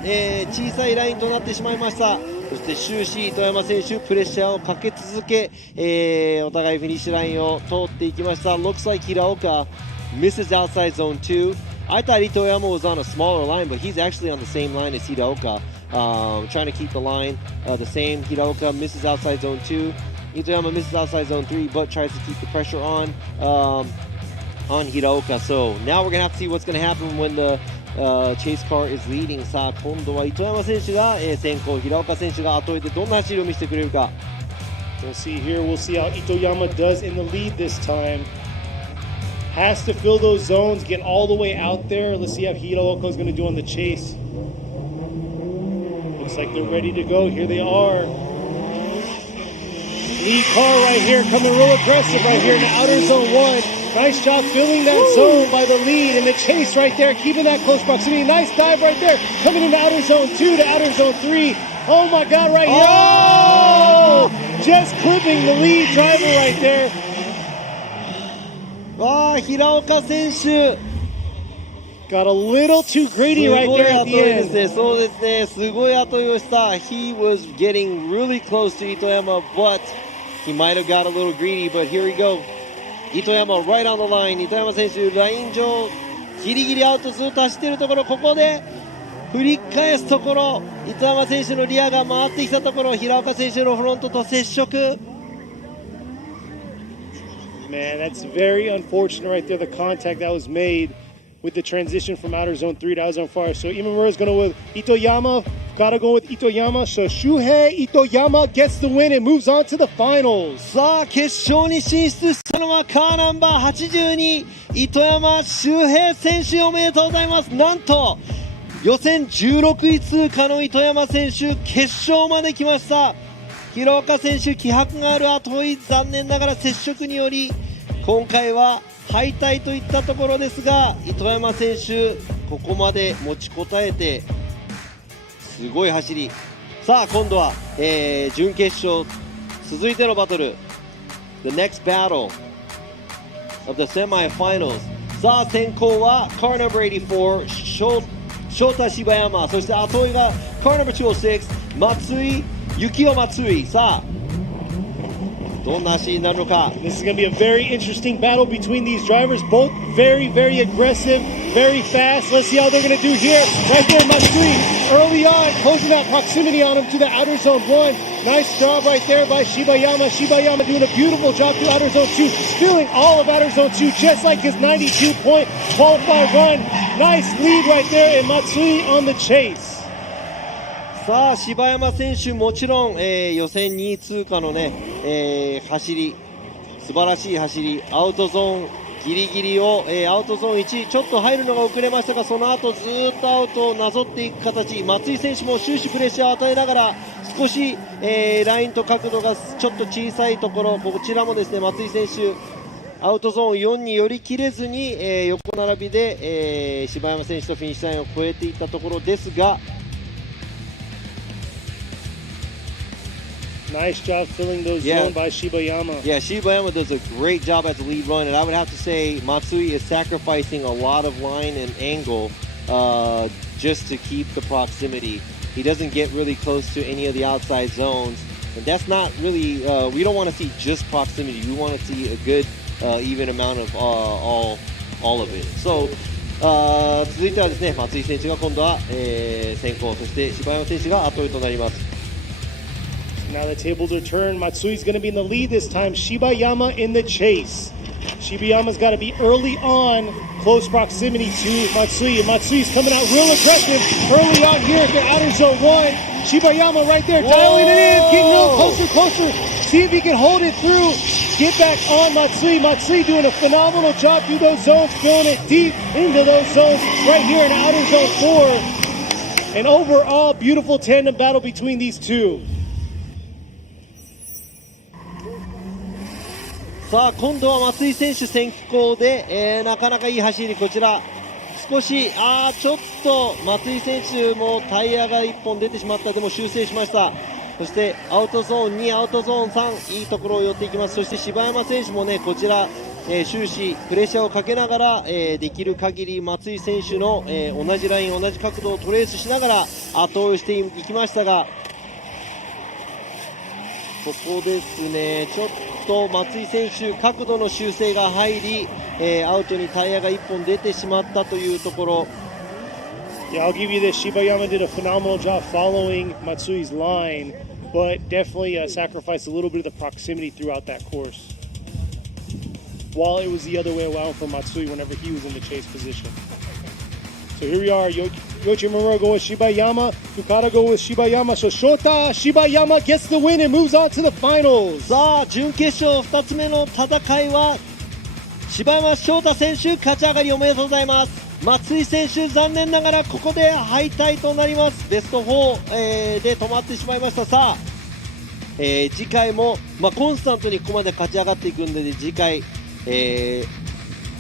小さいラインとなってしまいました。そして終始糸山選手プレッシャーをかけ続け、お互いフィニッシュラインを通っていきました。 Looks like 平岡 misses outside zone 2. I thought Itoyama was on a smaller line, but he's actually on the same line as Hiraoka, trying to keep the line the same. Hiraoka misses outside zone 2. Itoyama misses outside zone 3, but tries to keep the pressure on Hiraoka. So now we're going to have to see what's going to happen when the chase car is leading. さあ今度は糸山選手が先行、平岡選手が後追いでどんな走りを見せてくれるか。 We'll see here. We'll see how Itoyama does in the lead this time. Has to fill those zones, get all the way out there. Let's see how Hiraoka is going to do on the chase. Looks like they're ready to go. Here they are. Lead car right here, coming real aggressive right here in the outer zone 1. Nice job filling that zone by the lead, and the chase right there, keeping that close proximity. Nice dive right there, coming into outer zone 2 to outer zone 3. Oh my God, right here. Oh! Just clipping the lead driver right there. 平岡選手 Got a little too greedy right there at the end. そうですね、すごい後追いをした。 He was getting really close to Itoyama, but he might have got a little greedy. But here we go. Itoyama right on the line. 糸山選手ライン上ギリギリアウトずっと走っているところ、ここで振り返すところ、糸山選手のリアが回ってきたところ、平岡選手のフロントと接触。 Man, that's very unfortunate right there, the contact that was made with the transition from outer zone 3 to outer zone 4. So Imamura's going to go with Itoyama. Gotta go with Itoyama. So Shuhei Itoyama gets the win and moves on to the finals. さあ決勝に進出したのはカーナンバー82糸山修平選手、おめでとうございます。なんと予選16位通過の糸山選手、決勝まで来ました。平岡選手気迫がある後追い、残念ながら接触により今回は敗退といったところですが、糸山選手ここまで持ちこたえてすごい走り。さあ今度は、準決勝続いてのバトル The next battle of the semi-finals。 さあ先行はカーナンバー84翔太柴山、そして後追いがカーナンバー206松井幸男松井。さあどんな走りになるのか。 This is going to be a very interesting battle between these drivers. Both very, very aggressive, very fast. Let's see how they're going to do here. Right there, Matsui, early on, closing that proximity on him to the outer zone 1. Nice job right there by Shibayama. Shibayama doing a beautiful job through outer zone 2, filling all of outer zone 2, just like his 92-point qualified run. Nice lead right there, and Matsui on the chase. さあ柴山選手もちろん、予選2位通過のね、走り素晴らしい走り、アウトゾーンギリギリを、アウトゾーン1ちょっと入るのが遅れましたが、その後ずっとアウトをなぞっていく形、松井選手も終始プレッシャーを与えながら少し、ラインと角度がちょっと小さいところ、こちらもですね松井選手アウトゾーン4に寄り切れずに、横並びで、柴山選手とフィニッシュラインを越えていったところですが、Nice job filling those zone by Shibayama. Yeah, Shibayama does a great job as a lead run, and I would have to say Matsui is sacrificing a lot of line and angle just to keep the proximity. He doesn't get really close to any of the outside zones, and that's not really, we don't want to see just proximity. We want to see a good, even amount of all of it. So, 続いてはですね、松井選手が今度は、先行、そして柴山選手が後追いとなります。Now the tables are turned. Matsui's going to be in the lead this time. Shibayama in the chase. Shibayama's got to be early on, close proximity to Matsui. And Matsui's coming out real aggressive early on here at the outer zone 1. Shibayama right there, dialing it in, getting real closer. See if he can hold it through. Get back on Matsui. Matsui doing a phenomenal job through those zones, filling it deep into those zones right here in outer zone 4. An overall beautiful tandem battle between these two. さあ今度は松井選手先行で、なかなかいい走り、こちら少しちょっと松井選手もタイヤが1本出てしまった。でも修正しました。そしてアウトゾーン2、アウトゾーン3、いいところを寄っていきます。そして柴山選手もねこちら、終始プレッシャーをかけながら、できる限り松井選手の、同じライン同じ角度をトレースしながら後追いしていきましたが、ここですねちょっと松井選手角度の修正が入り、アウトにタイヤが1本出てしまったというところ。 Yeah, I'll give you this. Shibayama did a phenomenal job following Matsui's line, but definitely sacrificed a little bit of the proximity throughout that course. While it was the other way around for Matsui whenever he was in the chase position. So here we are. Yoichi Muraro going with Shibayama. Yukata going with Shibayama. So Shota Shibayama gets the win and moves on to the finals. さあ準決勝2つ目の戦いは柴山翔太選手勝ち上がりおめでとうございます。松井選手残念ながらここで敗退となります。ベスト4、で止まってしまいました。さあ、次回も、コンスタントにここまで勝ち上がっていくんで、次回、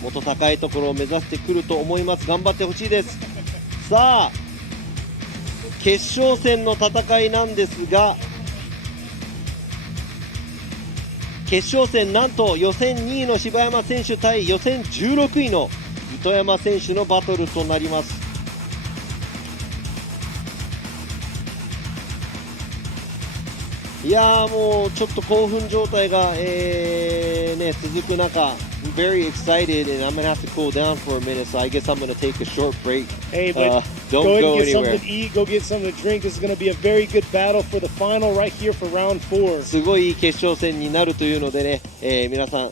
もっと高いところを目指してくると思います。頑張ってほしいです。さあ決勝戦の戦いなんですが、決勝戦なんと予選2位の柴山選手対予選16位の糸山選手のバトルとなります。いやーもうちょっと興奮状態が、続く中、very excited and I'm gonna have to cool down for a minute, so I guess I'm gonna take a short break. Hey, but don't go go get anywhere. something to eat, go get something to drink. This is going to be a very good battle for the final right here for round 4. すごい決勝戦になるというのでね、皆さん、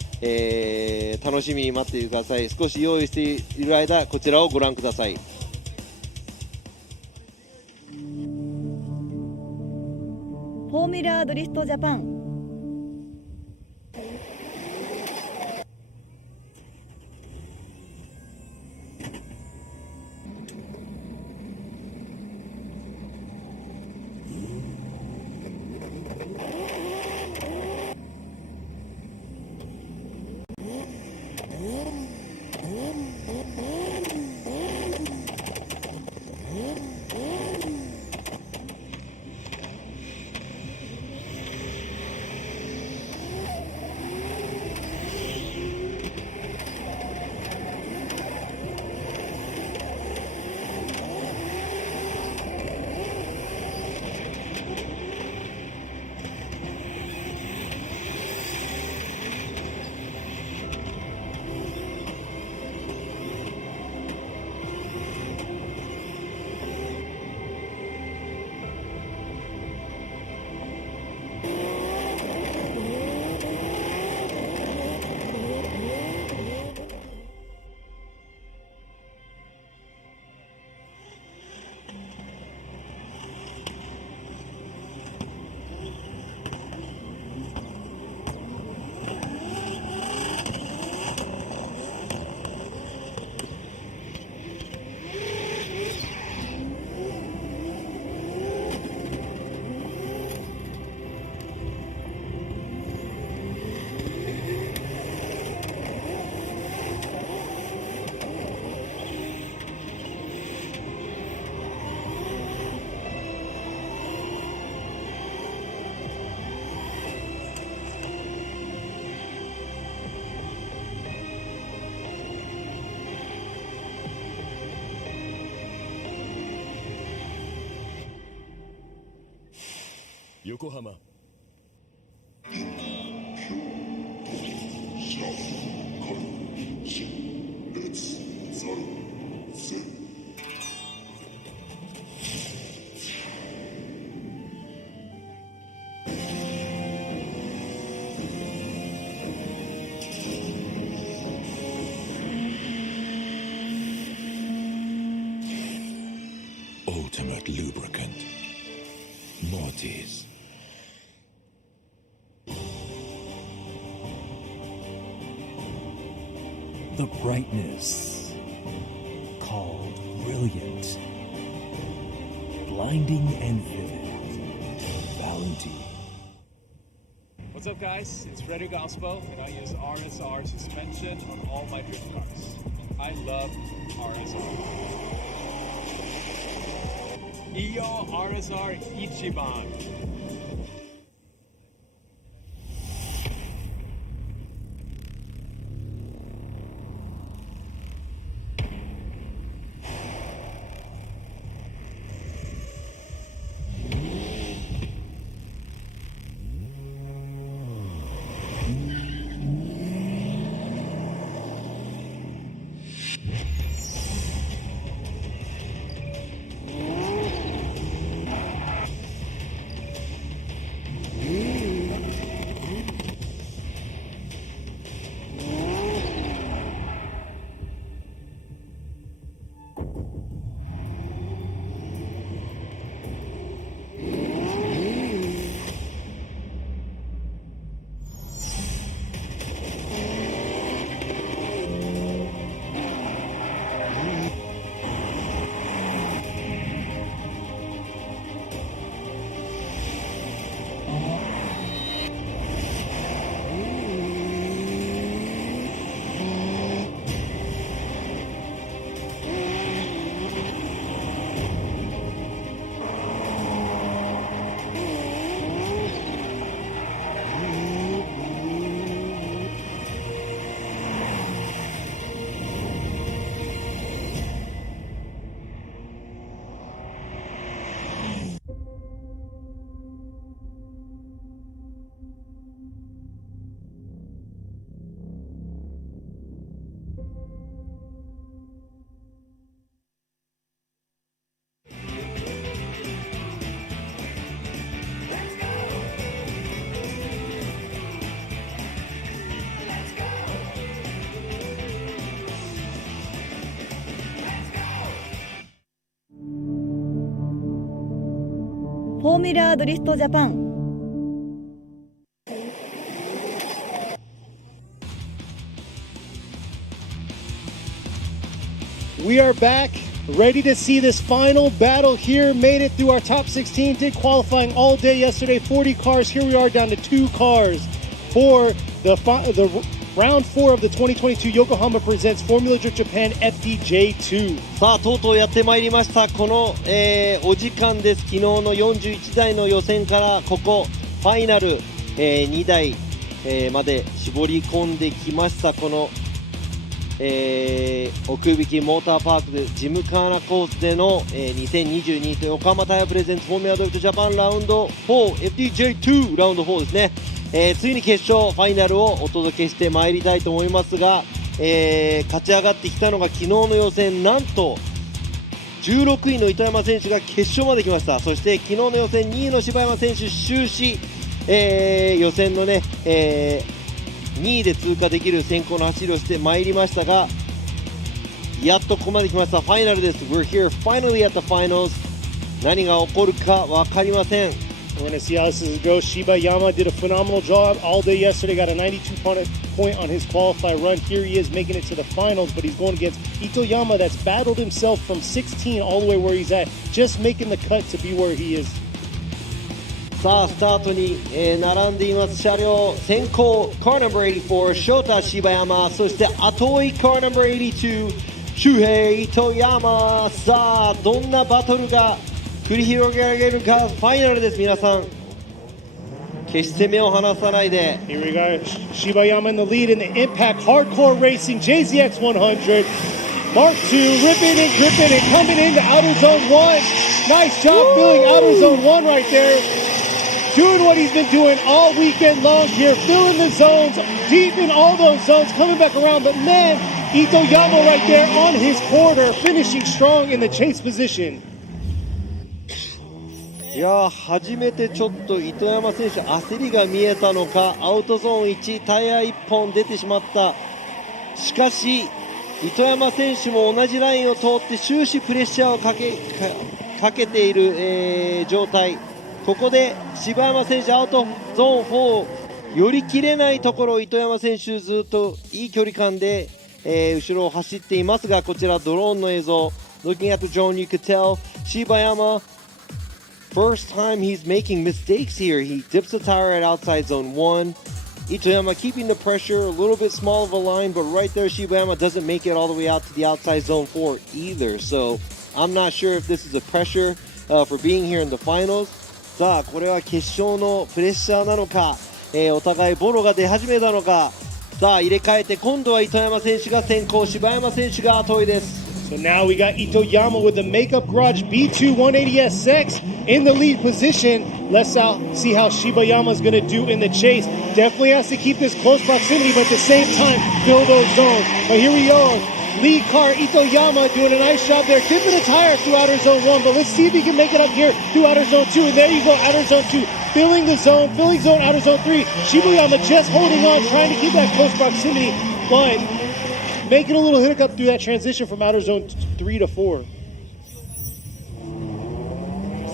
楽しみに待っていてください。少し用意している間、こちらをご覧ください。フォーミュラードリフトジャパン。横浜。Ultimate lubricant. Mortis. The brightness called brilliant. Blinding and vivid. Valentine. What's up, guys? It's Frederick Gaspo, and I use RSR suspension on all my drift cars. I love RSR. Iyo RSR Ichiban.フォーミュラードリフトジャパン。We are back, ready to see this final battle here. Made it through our top 16, did qualifying all day yesterday, 40 cars. Here we are down to 2 cars for the round 4 of the 2022 Yokohama Presents Formula Drift Japan FDJ2。 さあとうとうやってまいりました。この、お時間です。昨日の41台の予選からここファイナル、2台、まで絞り込んできました。この、奥引モーターパークでジムカーナコースでの、2022と横浜タイヤプレゼンツフォーミュラドリフトジャパンラウンド 4FDJ2 ラウンド4ですね。ついに決勝ファイナルをお届けしてまいりたいと思いますが、勝ち上がってきたのが昨日の予選、なんと16位の糸山選手が決勝まで来ました。そして昨日の予選2位の柴山選手終始、予選のね、2位で通過できる先行の走りをしてまいりましたが、やっとここまで来ました。ファイナルです。 We're here finally at the finals。 何が起こるか分かりません。We're going to see how this goes. Shiba Yama did a phenomenal job all day yesterday. Got a 92 point on his qualify run. Here he is making it to the finals, but he's going against Itoyama that's battled himself from 16 all the way where he's at, just making the cut to be where he is. さあスタートに、並んでいます車両。先行カーナンバー84翔太柴山、そして後追いカーナンバー82周平糸山。さあどんなバトルが繰り広げられるか。ファイナルです。皆さん決して目を離さないで。 Here we go. Shiba Yama in the lead in the Impact Hardcore Racing JZX 100 Mark II, ripping and gripping and coming into outer zone 1. Nice job filling outer zone 1 right there. doing what he's been doing all weekend long here, filling the zones, deep in all those zones, coming back around. But man, Itoyama right there on his quarter, finishing strong in the chase position. いやー、初めてちょっと糸山選手焦りが見えたのか、アウトゾーン1、タイヤ1本出てしまった。しかし糸山選手も同じラインを通って終始プレッシャーをかけている、状態。ここで柴山選手アウトゾーン4、寄り切れないところ、糸山選手ずっといい距離感で、後ろを走っていますが、こちらドローンの映像 Looking at the drone, you could tell Shibayama, first time he's making mistakes here. He dips the tire at outside zone 1. Itoyama keeping the pressure, a little bit small of a line, but right there Shibayama doesn't make it all the way out to the outside zone 4 either. So I'm not sure if this is a pressure for being here in the finals. さあこれは決勝のプレッシャーなのか、お互いボロが出始めたのか。さあ入れ替えて今度は糸山選手が先行、柴山選手が後追いです。So now we got Itoyama with the Makeup Garage B2 180SX in the lead position. Let's see how Shibayama is going to do in the chase. Definitely has to keep this close proximity, but at the same time, fill those zones. But here we go. Lead car Itoyama doing a nice job there, dipping the tire through outer zone 1. But let's see if he can make it up here through outer zone 2. And there you go, outer zone 2. Filling zone outer zone 3. Shibayama just holding on, trying to keep that close proximity. But making a little hiccup through that transition from outer zone 3 to 4.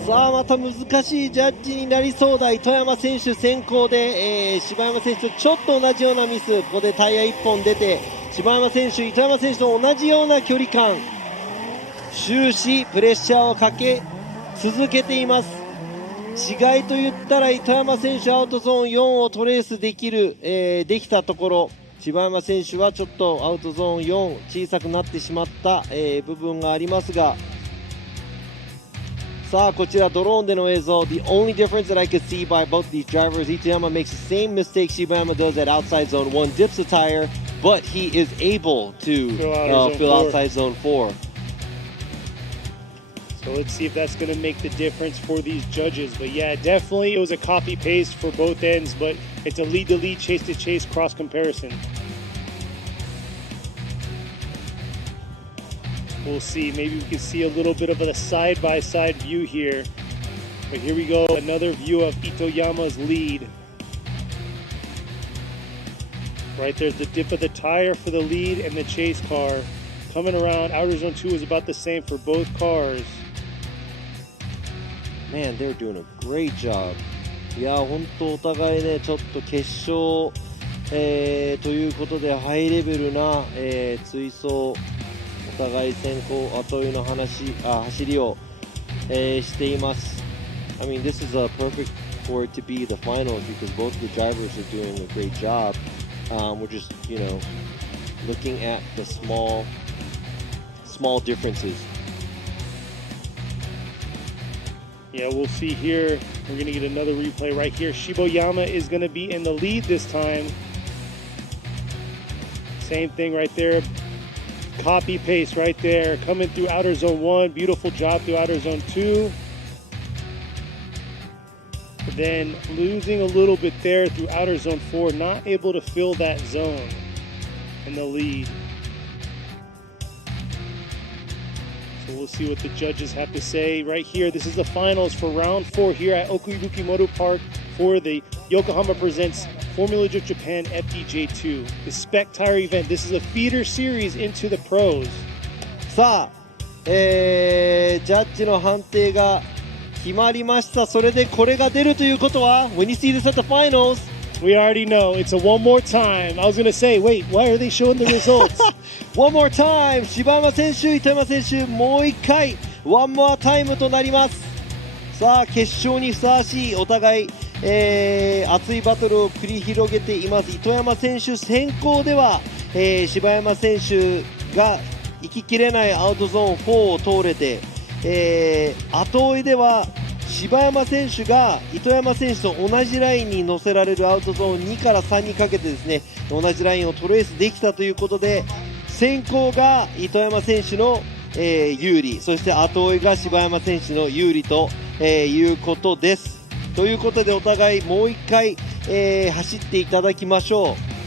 さあまた難しいジャッジになりそうだ。糸山選手先行で、柴山選手とちょっと同じようなミス。ここでタイヤ1本出て、柴山選手、糸山選手と同じような距離感、終始プレッシャーをかけ続けています。違いと言ったら糸山選手アウトゾーン4をトレースできる、できたところ、柴山選手はちょっとアウトゾーン4小さくなってしまった、部分がありますが、さあこちらドローンでの映像。 The only difference that I could see by both these drivers, Itoyama makes the same mistake Shibayama does at outside zone 1, dips the tire, but he is able to fill outside zone 4. So let's see if that's going to make the difference for these judges. But yeah, definitely it was a copy paste for both ends, but it's a lead to lead, chase to chase cross comparison. We'll see. Maybe we can see a little bit of a side by side view here. But here we go, another view of Itoyama's lead. Right there's the dip of the tire for the lead and the chase car. Coming around, outer zone 2 is about the same for both cars. Man, they're doing a great job. いや本当お互いねちょっと決勝、ということでハイレベルな、追走、お互い先行後追いの走りを、しています。I mean, this is perfect for it to be the finals because both the drivers are doing a great job. We're just, looking at the small differences. Yeah, we'll see here. We're going to get another replay right here. Shibayama is going to be in the lead this time. Same thing right there. Copy paste right there. Coming through outer zone 1. Beautiful job through outer zone 2. But then losing a little bit there through outer zone 4. Not able to fill that zone in the lead. So we'll see what the judges have to say right here. This is the finals for round 4 here at Okuibuki Motor Park for the Yokohama Presents Formula Drift Japan FDJ2, the spec tire event. This is a feeder series into the pros. さあ、ジャッジの判定が決まりました。それでこれが出るということは When you see this at the finals, we already know it's a one more time. I was going to say, wait, why are they showing the results? One more time. 柴山選手、糸山選手、もう一回 One more time となります。さあ決勝にふさわしいお互い、熱いバトルを繰り広げています。糸山選手先行では、柴山選手が行ききれないアウトゾーン4を通れて、後追いでは柴山選手が糸山選手と同じラインに乗せられるアウトゾーン2から3にかけてですね、同じラインをトレースできたということで、先行が糸山選手の、有利、そして後追いが柴山選手の有利と、いうことです。ということでお互いもう一回、走っていただきましょう。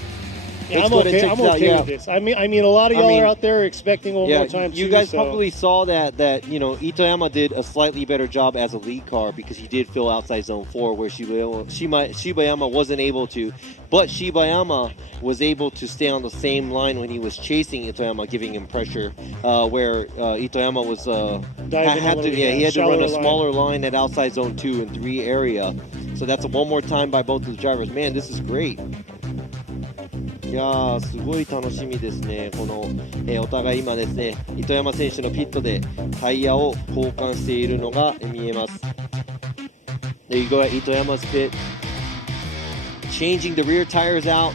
Yeah, I'm okay. I'm okay with this. I mean, a lot of y'all are out there expecting one more time. You guys probably saw that Itoyama did a slightly better job as a lead car because he did fill outside zone 4 where Shibayama wasn't able to, but Shibayama was able to stay on the same line when he was chasing Itoyama, giving him pressure. Where Itoyama was he had to run a smaller line at outside zone 2 and 3 area. So that's one more time by both of the drivers. Man, this is great. いやーすごい楽しみですね。この、お互い今ですね糸山選手のピットでタイヤを交換しているのが見えます。There you go at Itoyama's pit, changing the rear tires out,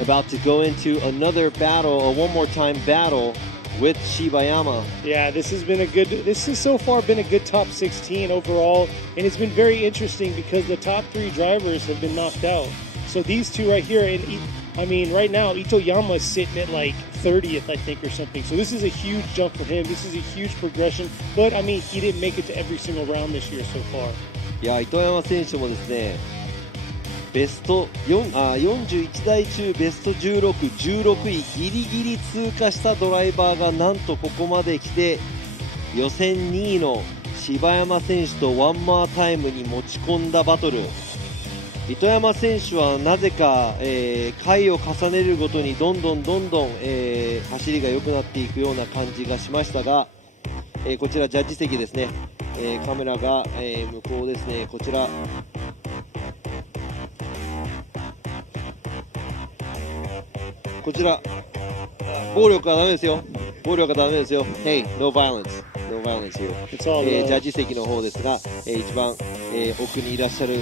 about to go into another battle, a one more time battle with Shibayama. Yeah, this has so far been a good top 16 overall, and it's been very interesting because the top 3 drivers have been knocked out. So these two right here, and I mean, right now, Itoyama is sitting at like 30th, I think, or something. So this is a huge jump for him. This is a huge progression. But, I mean, he didn't make it to every single round this year so far. いや、糸山選手もですね、ベスト41台中ベスト16、16位ギリギリ通過したドライバーがなんとここまで来て予選2位の柴山選手とワンマータイムに持ち込んだバトル。糸山選手はなぜか、回を重ねるごとにどんどん、走りが良くなっていくような感じがしましたが、こちらジャッジ席ですね、カメラが、向こうですね、こちら暴力はダメですよ。Hey, no violence here. ジャッジ席の方ですが、一番、奥にいらっしゃる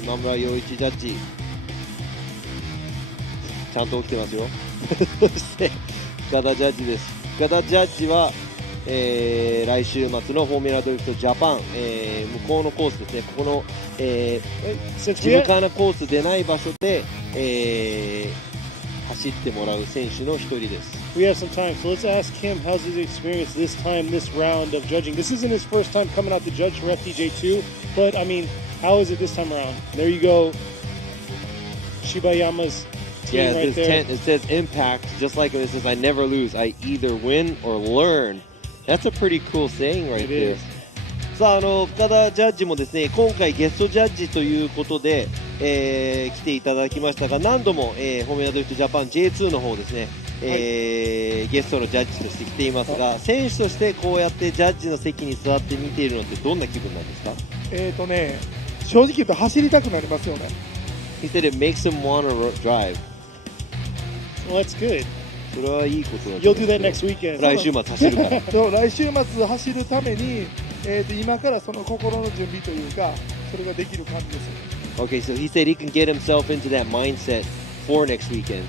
今村陽一ジャッジ、ちゃんと起きてますよ。そして深田ジャッジです。深田ジャッジは、来週末のフォーミュラドリフトジャパン、向こうのコースですね、ここの、ジムカーナコースでない場所で、走ってもらう選手の一人です。We have some time, so let's ask him how's his experience this round of judging. This isn't his first time coming out to judge for FDJ2, but I mean, how is it this time around? There you go, Shibayama's team right there. It says impact, just like it says I never lose, I either win or learn. That's a pretty cool saying right there. さあ、深田ジャッジもですね、今回ゲストジャッジということで、来ていただきましたが、何度も、フォーミュラドリフトジャパン J2 の方ですね、ゲストのジャッジとして来ていますが、選手としてこうやってジャッジの席に座って見ているのってどんな気分なんですか？正直言うと走りたくなりますよね。He said it makes him want to drive. Well, that's good. それはいいことだ。You'll do that next weekend. 来週末走るから。そう、来週末走るために、今からその心の準備というか、それができる感じですよね。Okay, so he said he can get himself into that mindset for next weekend,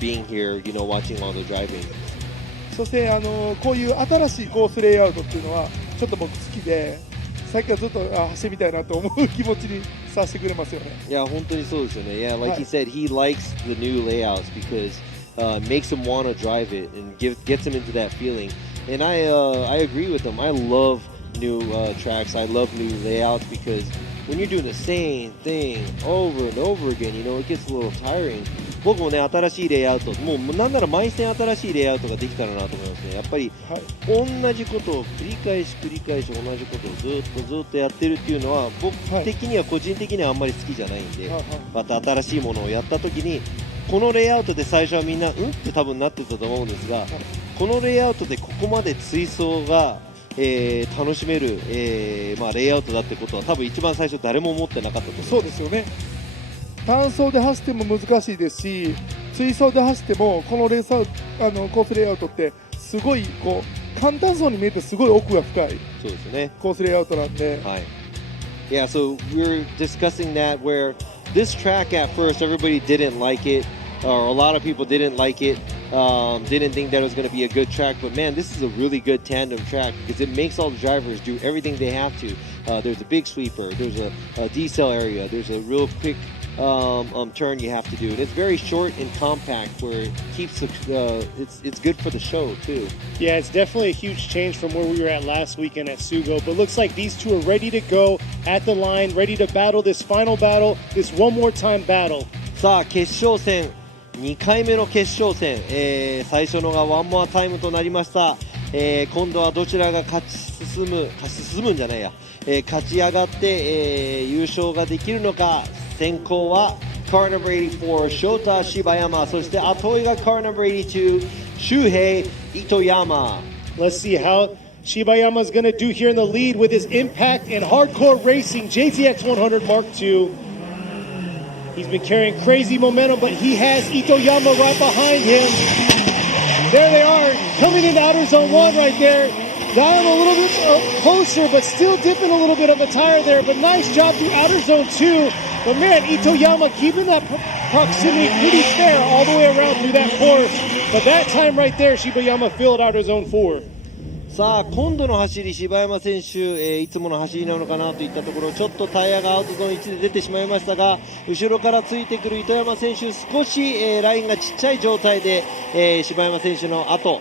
being here, watching all the driving. そしてこういう新しいコースレイアウトっていうのはちょっと僕好きで、さっきからずっと走ってみたいなと思う気持ちにさせてくれますよね。いや本当にそうですよね。Yeah, like he said, he likes the new layouts because it makes him want to drive it and gets him into that feeling. And I agree with him. I love new tracks. I love new layouts because when you're doing the same thing over and over again, it gets a little tiring. 僕もね、新しいレイアウト、もうなんなら毎戦新しいレイアウトができたらなと思いますね。やっぱり、同じことを繰り返し同じことをずっとやってるっていうのは僕的には個人的にはあんまり好きじゃないんで、また新しいものをやった時にこのレイアウトで最初はみんなって多分なってたと思うんですが、このレイアウトでここまで追走が楽しめる、レイアウトだってことは多分一番最初誰も思ってなかったと思います。そうですよね。単走で走っても難しいですし、追走で走ってもこのコースレイアウトってすごいこう簡単そうに見えてすごい奥が深いそうですねコースレイアウトなんで。はい。Yeah, so we're discussing that where this track at first everybody didn't like it, or a lot of people didn't like it, didn't think that it was going to be a good track, but man, this is a really good tandem track because it makes all the drivers do everything they have to. There's a big sweeper, there's a decel area, there's a real quick turn you have to do. And it's very short and compact, where it keeps it's good for the show too. Yeah, it's definitely a huge change from where we were at last weekend at Sugo. But looks like these two are ready to go at the line, ready to battle this final battle, this one more time battle. さあ決勝戦、2回目の決勝戦、最初のがワンモアタイムとなりました。今度はどちらが勝ち進むんじゃないや、勝ち上がって、優勝ができるのか。先行は Car No. 84翔太柴山、そして後追いが Car No. 82周平糸山。 Let's see how Shibayama is going to do here in the lead with his impact and hardcore racing JZX 100 Mark II. He's been carrying crazy momentum, but he has Itoyama right behind him. There they are, coming into outer zone 1 right there. Dial a little bit closer, but still dipping a little bit of a tire there. But nice job through outer zone 2. But man, Itoyama keeping that proximity pretty fair all the way around through that course. But that time right there, Shibayama filled outer zone 4. さあ今度の走り、柴山選手、いつもの走りなのかなといったところ、ちょっとタイヤがアウトゾーン1で出てしまいましたが、後ろからついてくる糸山選手、少し、ラインがちっちゃい状態で、柴山選手の後、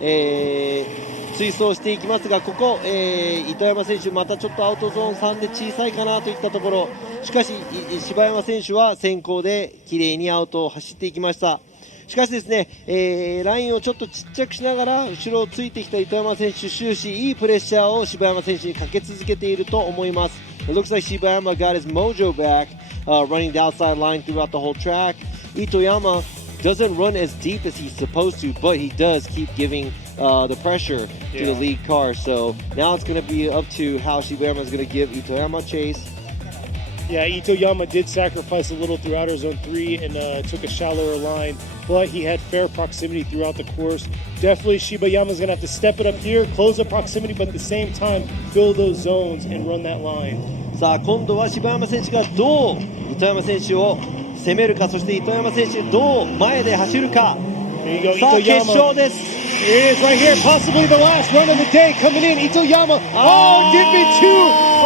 追走していきますが、ここ、糸山選手またちょっとアウトゾーン3で小さいかなといったところ、しかし柴山選手は先行で綺麗にアウトを走っていきました。しかしですね、ラインをちょっとちっちゃくしながら後ろをついてきた糸山選手、終始いいプレッシャーを柴山選手にかけ続けていると思います。 It looks like Shibayama got his mojo back, running the outside line throughout the whole track. Itoyama doesn't run as deep as he's supposed to, but he does keep giving the pressure to the lead car. So now it's going to be up to how Shibayama is going to give Itoyama a chase. Yeah, Itoyama did sacrifice a little through outer zone 3 and took a shallower line, but he had fair proximity throughout the course. Definitely Shibayama is going to have to step it up here, close the proximity, but at the same time fill those zones and run that line. さあ今度は柴山選手がどう糸山選手を攻めるか、そして糸山選手どう前で走るか。 There you go, さあ決勝 Itoyama. です。 Here it is right here, possibly the last run of the day coming in. Itoyama, oh, dip it two,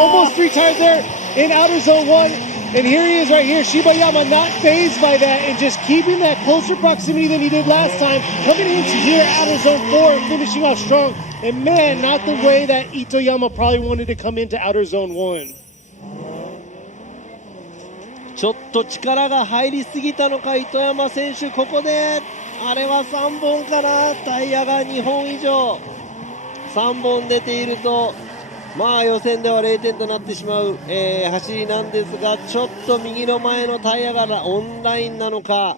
almost 3 times there in outer zone 1. And here he is right here, Shibayama not phased by that and just keeping that closer proximity than he did last time. Coming into here, outer zone 4 and finishing off strong. And man, not the way that Itoyama probably wanted to come into outer zone 1. ちょっと力が入りすぎたのか糸山選手、ここであれは3本かな、タイヤが2本以上3本出ていると、まあ予選では0点となってしまう、走りなんですが、ちょっと右の前のタイヤがオンラインなのか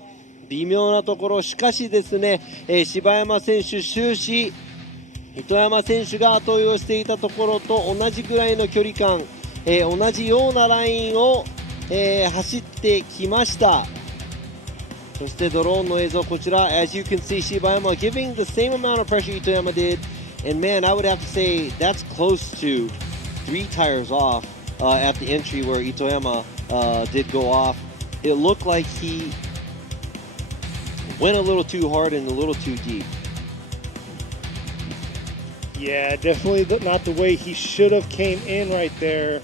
微妙なところ。しかしですね、柴山選手終始糸山選手が後追いをしていたところと同じぐらいの距離感、同じようなラインを、走ってきました。そしてドローンの映像こちら、 As you can see, Shibayama giving the same amount of pressure Itoyama did, and man, I would have to say that's close to 3 tires off at the entry where Itoyama did go off. It looked like he went a little too hard and a little too deep. Yeah, definitely not the way he should have came in right there.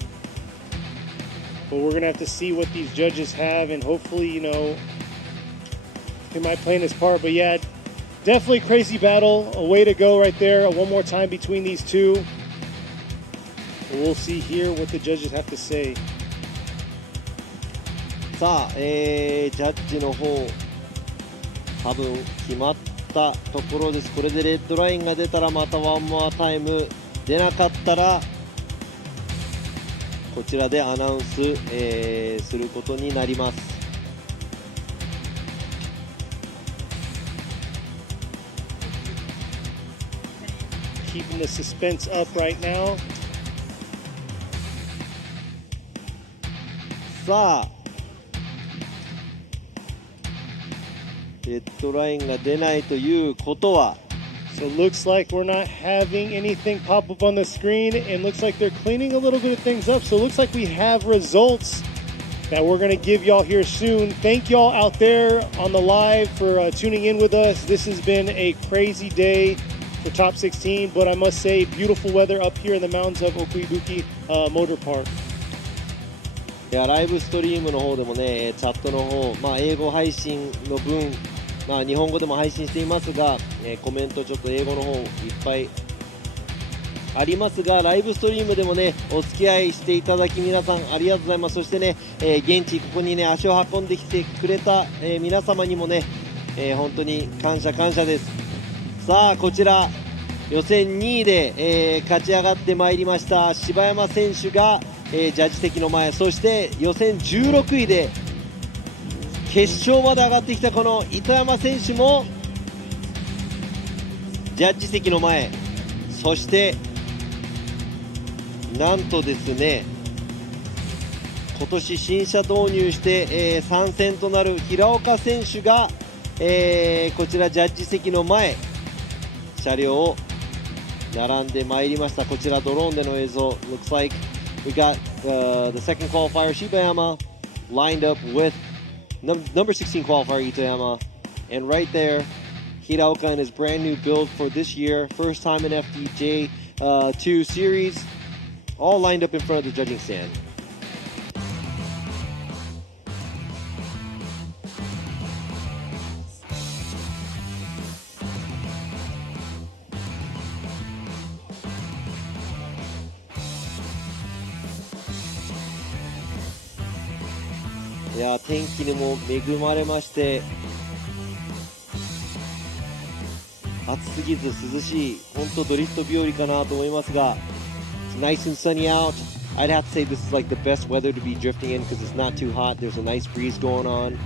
But we're going to have to see what these judges have, and hopefully, you know, they might play in his part. But yeah, definitely crazy battle. A way to go right there. One more time between these two. But we'll see here what the judges have to say. さあ、ジャッジの方多分決まったところです。これでレッドラインが出たらまたワンモアタイム、出なかったらこちらでアナウンス、することになります。Keeping the suspense up right now. さあレッドラインが出ないということは、 So it looks like we're not having anything pop up on the screen, and looks like they're cleaning a little bit of things up. So it looks like we have results that we're going to give y'all here soon. Thank y'all out there on the live for tuning in with us. This has been a crazy day for Top 16, but I must say beautiful weather up here in the mountains of Okuibuki Motor Park. いやライブストリームの方でもねチャットの方、英語配信の分、日本語でも配信していますが、コメントちょっと英語の方いっぱいありますが、ライブストリームでもねお付き合いしていただき皆さんありがとうございます。そしてね、現地ここにね足を運んできてくれた、皆様にもね、本当に感謝です。さあこちら予選2位で、勝ち上がってまいりました柴山選手が、ジャッジ席の前、そして予選16位で決勝まで上がってきたこの糸山選手もジャッジ席の前、そしてなんとですね今年新車導入して、参戦となる平岡選手が、こちらジャッジ席の前車両を並んでまいりました。こちらドローンでの映像 looks like we got the second qualifier Shibayama lined up with number 16 qualifier Itoyama, and right there Hiraoka in his brand new build for this year, first time in FDJ2 series, all lined up in front of the judging stand.いや天気にも恵まれまして暑すぎず涼しい本当ドリフト日和かなと思いますが It's nice and sunny out. I'd have to say this is like the best weather to be drifting in because it's not too hot. There's a nice breeze going on.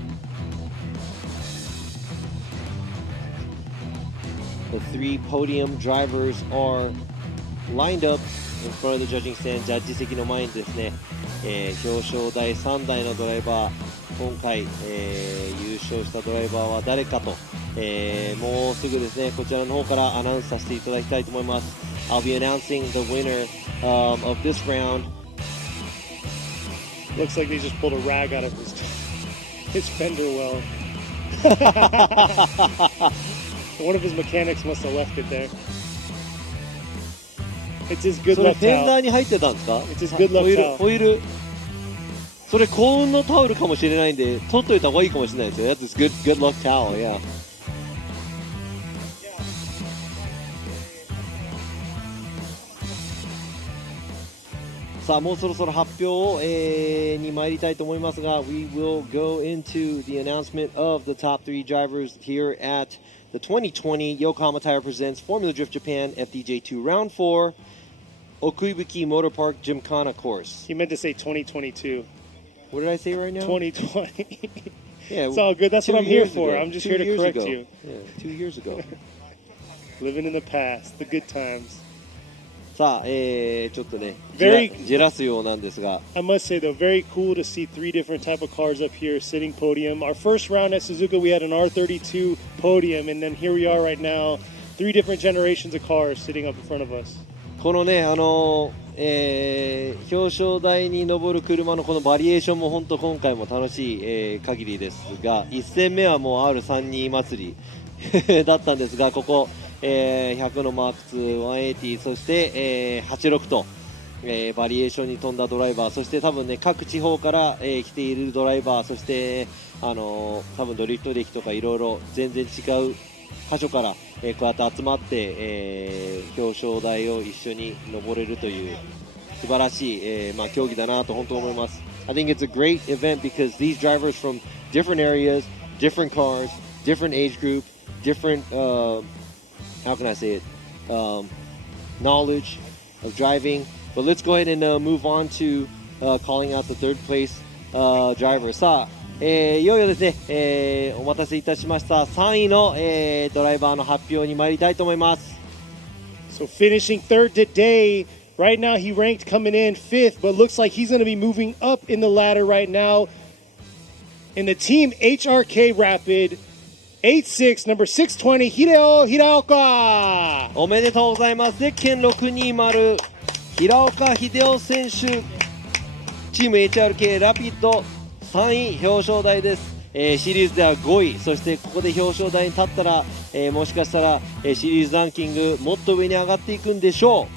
The 3 podium drivers are lined up in front of the judging stand. ジャッジ席の前にですね、表彰台3台のドライバー、今回、優勝したドライバーは誰かと、もうすぐですねこちらの方からアナウンスさせていただきたいと思います。 I'll be announcing the winner of this round. Looks like they just pulled a rag out of his fender well. One of his mechanics must have left it there. It's his good それ luck フェンダー towel. に入ってたんですか？ It's his good luck ホイ towel. ールそれ幸運のタオルかもしれないんで取っといた方がいいかもしれないですよ。 That's his good luck towel, yeah. さあもうそろそろ発表を、に参りたいと思いますが We will go into the announcement of the top 3 drivers here at the 2020 Yokohama Tire presents Formula Drift Japan FDJ2 Round 4 Okuibuki Motor Park Gymkhana course. He meant to say 2022. What did I say right now? 2020. Yeah, It's all good. That's 2 what I'm here years for. ago. I'm just 2 here to years correct ago. you. Yeah, 2 years ago. Living in the past, the good times. さあ、ちょっとね、Very- じらすようなんですが、 I must say though, very cool to see 3 different type of cars up here sitting podium. Our first round at Suzuka, we had an R32 podium, and then here we are right now, 3 different generations of cars sitting up in front of us. このね、表彰台に上る車のこのバリエーションも本当今回も楽しい、限りですが、1戦目はもう R32 祭りだったんですが、ここ、100のマーク2、180、そして、86と、バリエーションに富んだドライバー、そして多分ね各地方から、来ているドライバー、そして、多分ドリフト歴とかいろいろ全然違う箇所から、こうやって集まって、表彰台を一緒に登れるという素晴らしい、競技だなと本当思います。I think it's a great event because these drivers from different areas, different cars, different age group, different how can I say it, knowledge of driving. But let's go ahead and move on to calling out the third place driver. さあ、いよいよですね、お待たせいたしました3位の、ドライバーの発表に参りたいと思います。 So finishing third today. Right now he ranked coming in 5th, but looks like he's going to be moving up in the ladder right now. In the team HRK Rapid, 8-6, number 620, Hideo Hiraoka. おめでとうございます。で、県620平岡秀夫選手、チーム HRK ラピッド3位表彰台です。シリーズでは5位、そしてここで表彰台に立ったら、もしかしたら、シリーズランキングもっと上に上がっていくんでしょ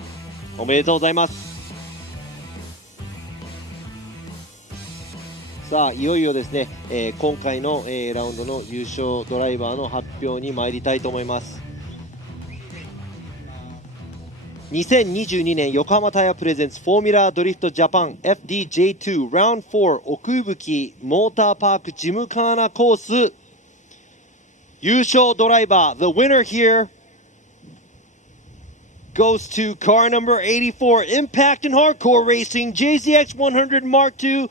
う。おめでとうございます。さあいよいよですね、今回の、ラウンドの優勝ドライバーの発表に参りたいと思います。2022年横浜タイヤプレゼンツフォーミュラードリフトジャパン FDJ2 Round4 奥吹モーターパークジムカーナコース優勝ドライバー The winner here goes to car number 84 Impact and Hardcore Racing JZX100 Mark II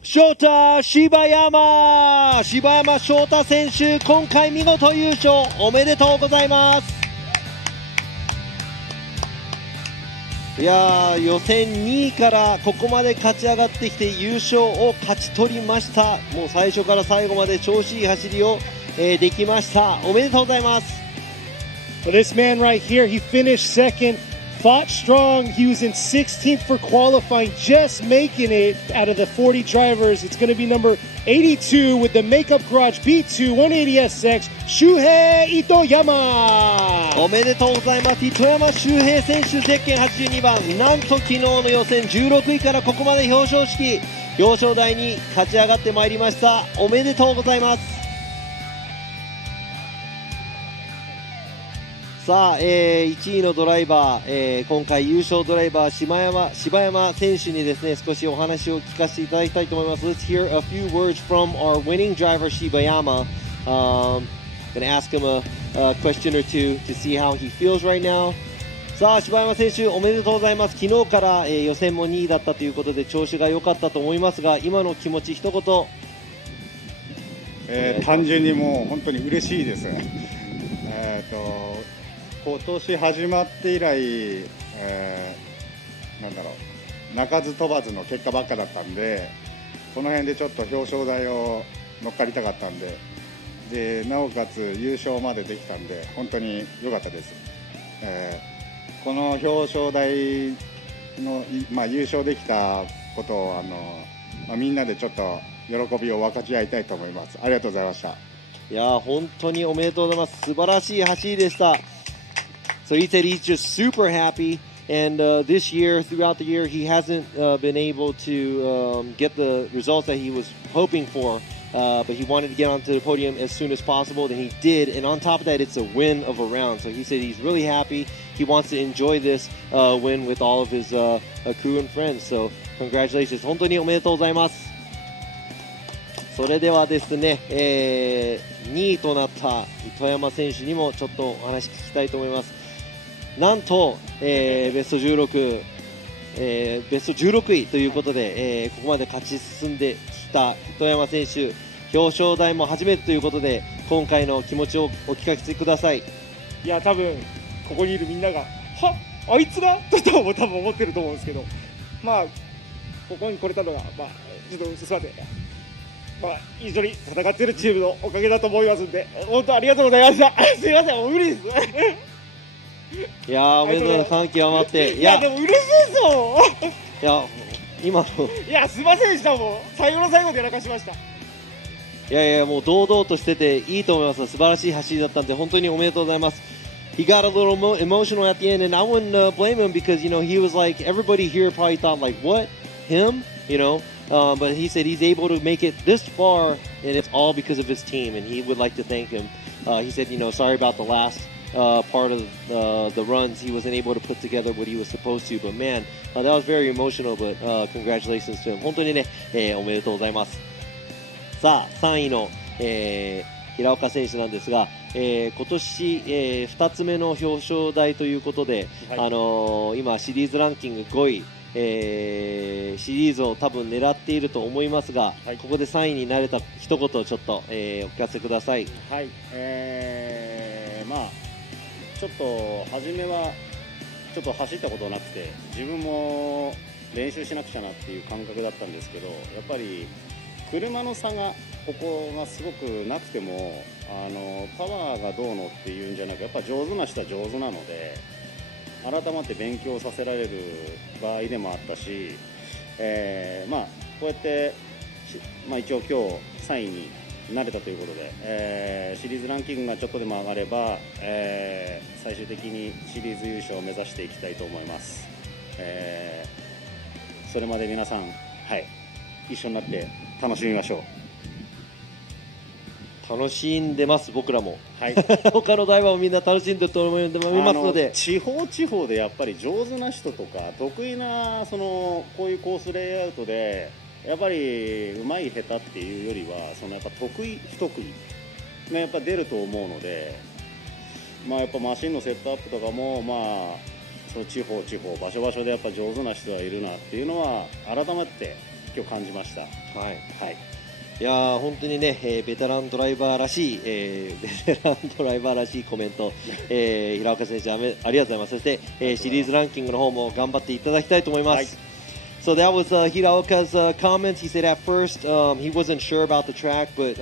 翔太柴山翔太選手今回見事優勝おめでとうございます。いやー予選2位からここまで勝ち上がってきて優勝を勝ち取りました。もう最初から最後まで調子いい走りを、できました。おめでとうございます。 Well, this man right here, he finished second, fought strong. He was in 16th for qualifying, just making it out of the 40 drivers. It's going to be number 82 with the Makeup Garage B2 180SX, Shuhei Itoyama. おめでとうございます。糸山周平選手ゼッケン82番、なんと昨日の予選16位からここまで表彰台に勝ち上がってまいりました。おめでとうございます。さあ、1位のドライバー、今回優勝ドライバー柴山選手にですね少しお話を聞かせていただきたいと思います。 Let's hear a few words from our winning driver Shibayama. Gonna ask him a question or two to see how he feels right now. さあ柴山選手おめでとうございます。昨日から、予選も2位だったということで調子が良かったと思いますが今の気持ち一言。単純にもう本当に嬉しいです。今年始まって以来、鳴かず飛ばずの結果ばっかだったんでこの辺でちょっと表彰台を乗っかりたかったんで、なおかつ優勝までできたんで本当に良かったです。この表彰台の、優勝できたことをみんなでちょっと喜びを分かち合いたいと思います。ありがとうございました。いや本当におめでとうございます。素晴らしい走りでした。So he said he's just super happy, and this year, throughout the year, he hasn't been able to get the results that he was hoping for, but he wanted to get onto the podium as soon as possible, and he did, and on top of that, it's a win of a round. So he said he's really happy. He wants to enjoy this win with all of his crew and friends. So congratulations. 本当におめでとうございます。それではですね、2位となった糸山選手にもちょっとお話聞きたいと思います。なんと、ベスト16位ということで、ここまで勝ち進んできた糸山選手表彰台も初めてということで今回の気持ちをお聞かせください。いや多分ここにいるみんながあいつがと多分思ってると思うんですけど、ここに来れたのがちょっとすみません、一緒に戦っているチームのおかげだと思いますんで本当ありがとうございました。すみません、もう無理です。いやおめでとうございます。感極まって。いやでも嬉しいですよ。いや今のいやすみませんでした。もう最後の最後でやらかしました。いやもう堂々としてていいと思います。素晴らしい走りだったんで本当におめでとうございます。He got a little emotional at the end, and I wouldn't blame him because he was like everybody here probably thought like what him, but he said he's able to make it this far, and it's all because of his team, and he would like to thank him. He said sorry about the last part of the runs. He wasn't able to put together what he was supposed to, but man, that was very emotional. But congratulations to him. 本当にね、おめでとうございます。さあ3位の、平岡選手なんですが、今年、2つ目の表彰台ということで、今シリーズランキング5位、シリーズを多分狙っていると思いますが、ここで3位になれた一言をちょっと、お聞かせください。はい、ちょっと初めはちょっと走ったことなくて自分も練習しなくちゃなっていう感覚だったんですけど、やっぱり車の差がここがすごくなくてもパワーがどうのっていうんじゃなくやっぱ上手な人は上手なので改まって勉強させられる場合でもあったし、こうやって一応今日3位になれたということで、シリーズランキングがちょっとでも上がれば、最終的にシリーズ優勝を目指していきたいと思います。それまで皆さん、一緒になって楽しみましょう。楽しんでます、僕らも。はい他のダイバーもみんな楽しんでると思いますので。地方地方でやっぱり上手な人とか得意なこういうコースレイアウトでやっぱり上手い下手っていうよりはやっぱ得意不得意がやっぱ出ると思うので、やっぱマシンのセットアップとかもその地方場所場所でやっぱ上手な人はいるなっていうのは改めて今日感じました。はい、はい、いやー本当にね、ベテランドライバーらしい、コメント、平岡選手ありがとうございます。そして、シリーズランキングの方も頑張っていただきたいと思います。はい、So that was Hiraoka's comments. He said at first he wasn't sure about the track, but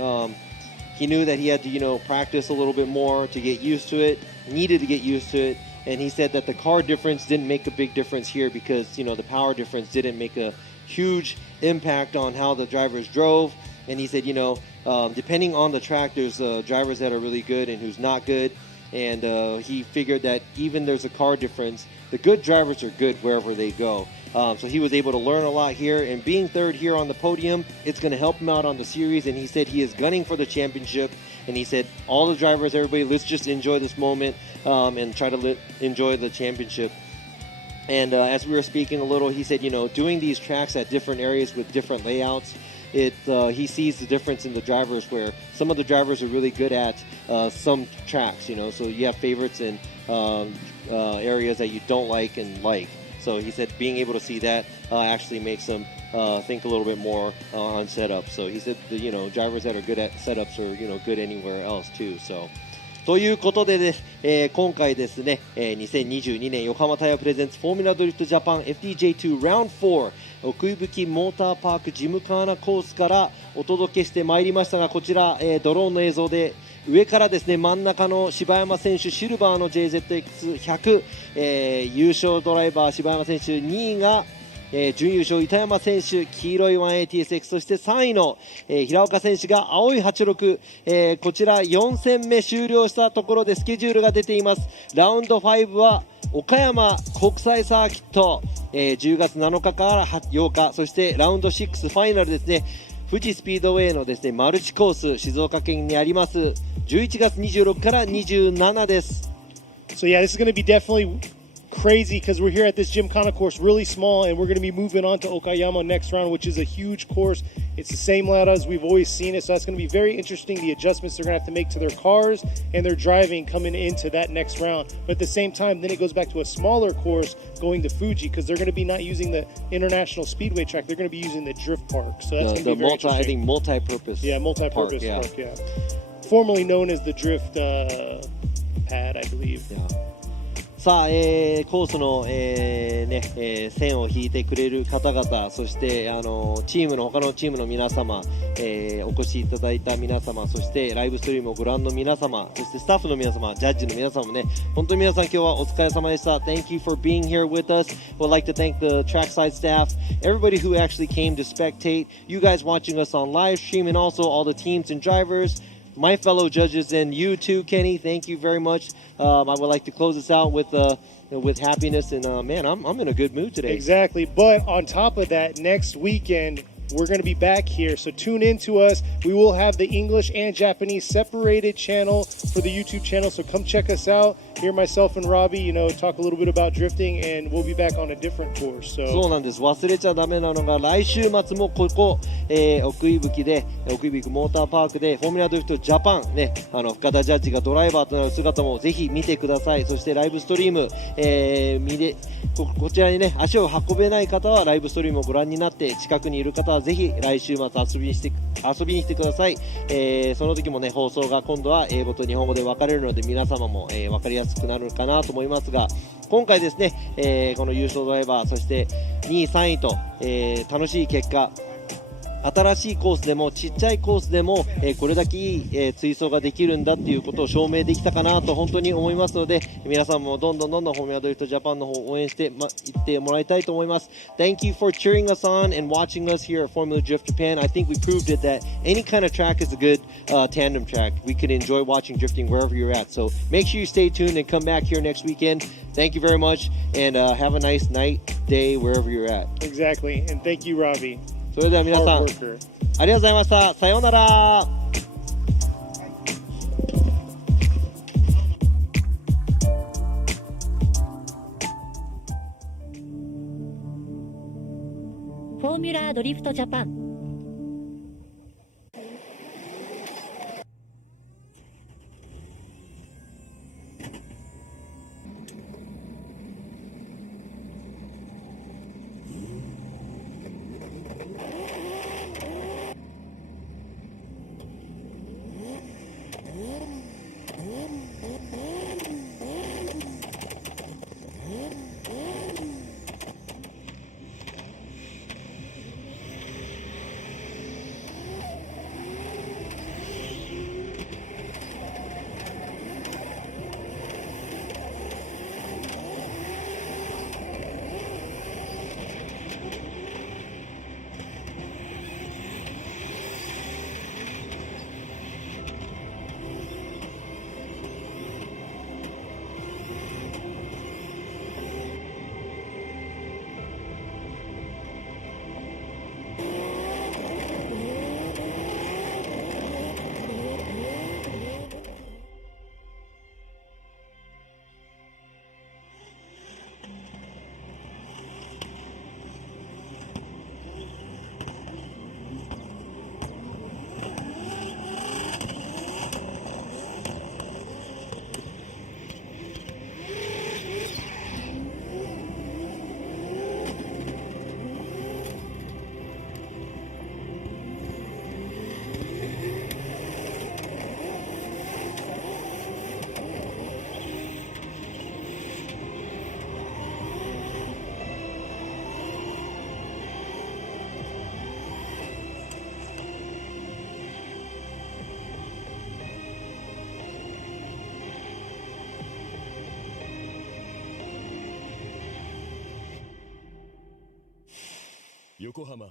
he knew that he had to, practice a little bit more to get used to it, needed to get used to it. And he said that the car difference didn't make a big difference here because, the power difference didn't make a huge impact on how the drivers drove. And he said, depending on the track, there's drivers that are really good and who's not good. And he figured that even there's a car difference, the good drivers are good wherever they go. So he was able to learn a lot here. And being third here on the podium, it's going to help him out on the series. And he said he is gunning for the championship. And he said, all the drivers, everybody, let's just enjoy this moment and try to enjoy the championship. And as we were speaking a little, he said, doing these tracks at different areas with different layouts, he sees the difference in the drivers where some of the drivers are really good at some tracks, so you have favorites in areas that you don't like and like. So he said being able to see that actually makes him think a little bit more on setup. So he said the, drivers that are good at setups are, good anywhere else too. So. ということでです、今回ですね、2022年横浜タイヤプレゼンツフォーミュラドリフトジャパン FDJ2 Round4 奥井吹モーターパークジムカーナコースからお届けしてまいりましたが、こちら、ドローンの映像で上からですね、真ん中の柴山選手シルバーの JZX100、優勝ドライバー柴山選手、2位が準優勝板山選手黄色い 180SX、 そして3位の、平岡選手が青い86、こちら4戦目終了したところでスケジュールが出ています。ラウンド5は岡山国際サーキット、10月7日から8日、そしてラウンド6ファイナルですね、富士スピードウェイのですねマルチコース静岡県にあります11月26から27です。 So yeah, this is going to be definitely crazy because we're here at this Gymkhana course, really small, and we're going to be moving on to Okayama next round, which is a huge course. It's the same layout as we've always seen it, so that's going to be very interesting, the adjustments they're going to have to make to their cars and their driving coming into that next round. But at the same time, then it goes back to a smaller course going to Fuji because they're going to be not using the international speedway track, they're going to be using the drift park. So that's going to be very interesting. I think multi-purpose. Yeah, multi-purpose park, yeah. Formerly known as the drift pad, I believe. Yeah. さあ、コースの、線を引いてくれる方々、そして他のチームの皆様、お越しいただいた皆様、そしてライブストリームをご覧の皆様、そしてスタッフの皆様、ジャッジの皆様もね、本当に皆さん今日はお疲れ様でした。 Thank you for being here with us. Would like to thank the trackside staff, everybody who actually came to spectate, you guys watching us on live stream, and also all the teams and drivers, my fellow judges, and you too, Kenny. Thank you very much. I would like to close this out with happiness, and man, I'm in a good mood today. Exactly. But on top of that, next weekend we're going to be back here, so tune in to us. We will have the English and Japanese separated channel for the YouTube channel, so come check us out. Hear myself and Robbie, talk a little bit about drifting, and we'll be back on a different course. そうなんです。忘れちゃダメなのが来週末もここ、奥井吹モーターパークでフォーミュラドリフトジャパンね、深田ジャッジがドライバーとなる姿もぜひ見てください。そしてライブストリーム、こちらにね足を運べない方はライブストリームをご覧になって、近くにいる方はぜひ来週末遊びに来てください。その時もね放送が今度は英語と日本語で分かれるので、皆様も、分かりやすくなるかなと思いますが、今回ですね、この優勝ドライバー、そして2位3位と、楽しい結果、新しいコースでもちっちゃいコースでも、これだけいい、追走ができるんだっていうことを証明できたかなと本当に思いますので、皆さんもどんどんフォーミュラドリフトジャパンの方を応援していってもらいたいと思います。 Thank you for cheering us on and watching us here at Formula Drift Japan. I think we proved it that any kind of track is a good tandem track. We can enjoy watching drifting wherever you're at. So make sure you stay tuned and come back here next weekend. Thank you very much, and have a nice night, day, wherever you're at. Exactly, and thank you, Robbie. それでは皆さん hard worker. ありがとうございました。さようなら。フォーミュラードリフトジャパン。横浜。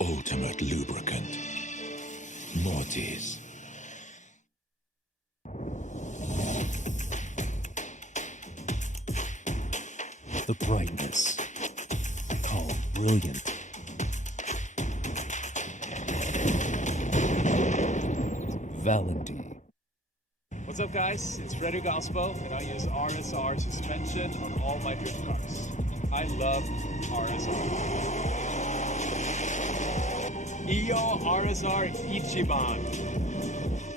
Ultimate lubricant. Mortis. The brightness. Called brilliant. Valentine. What's up, guys? It's Frederick Galspo, and I use RSR suspension on all my drift cars. I love RSR. Iyo RSR Ichiban.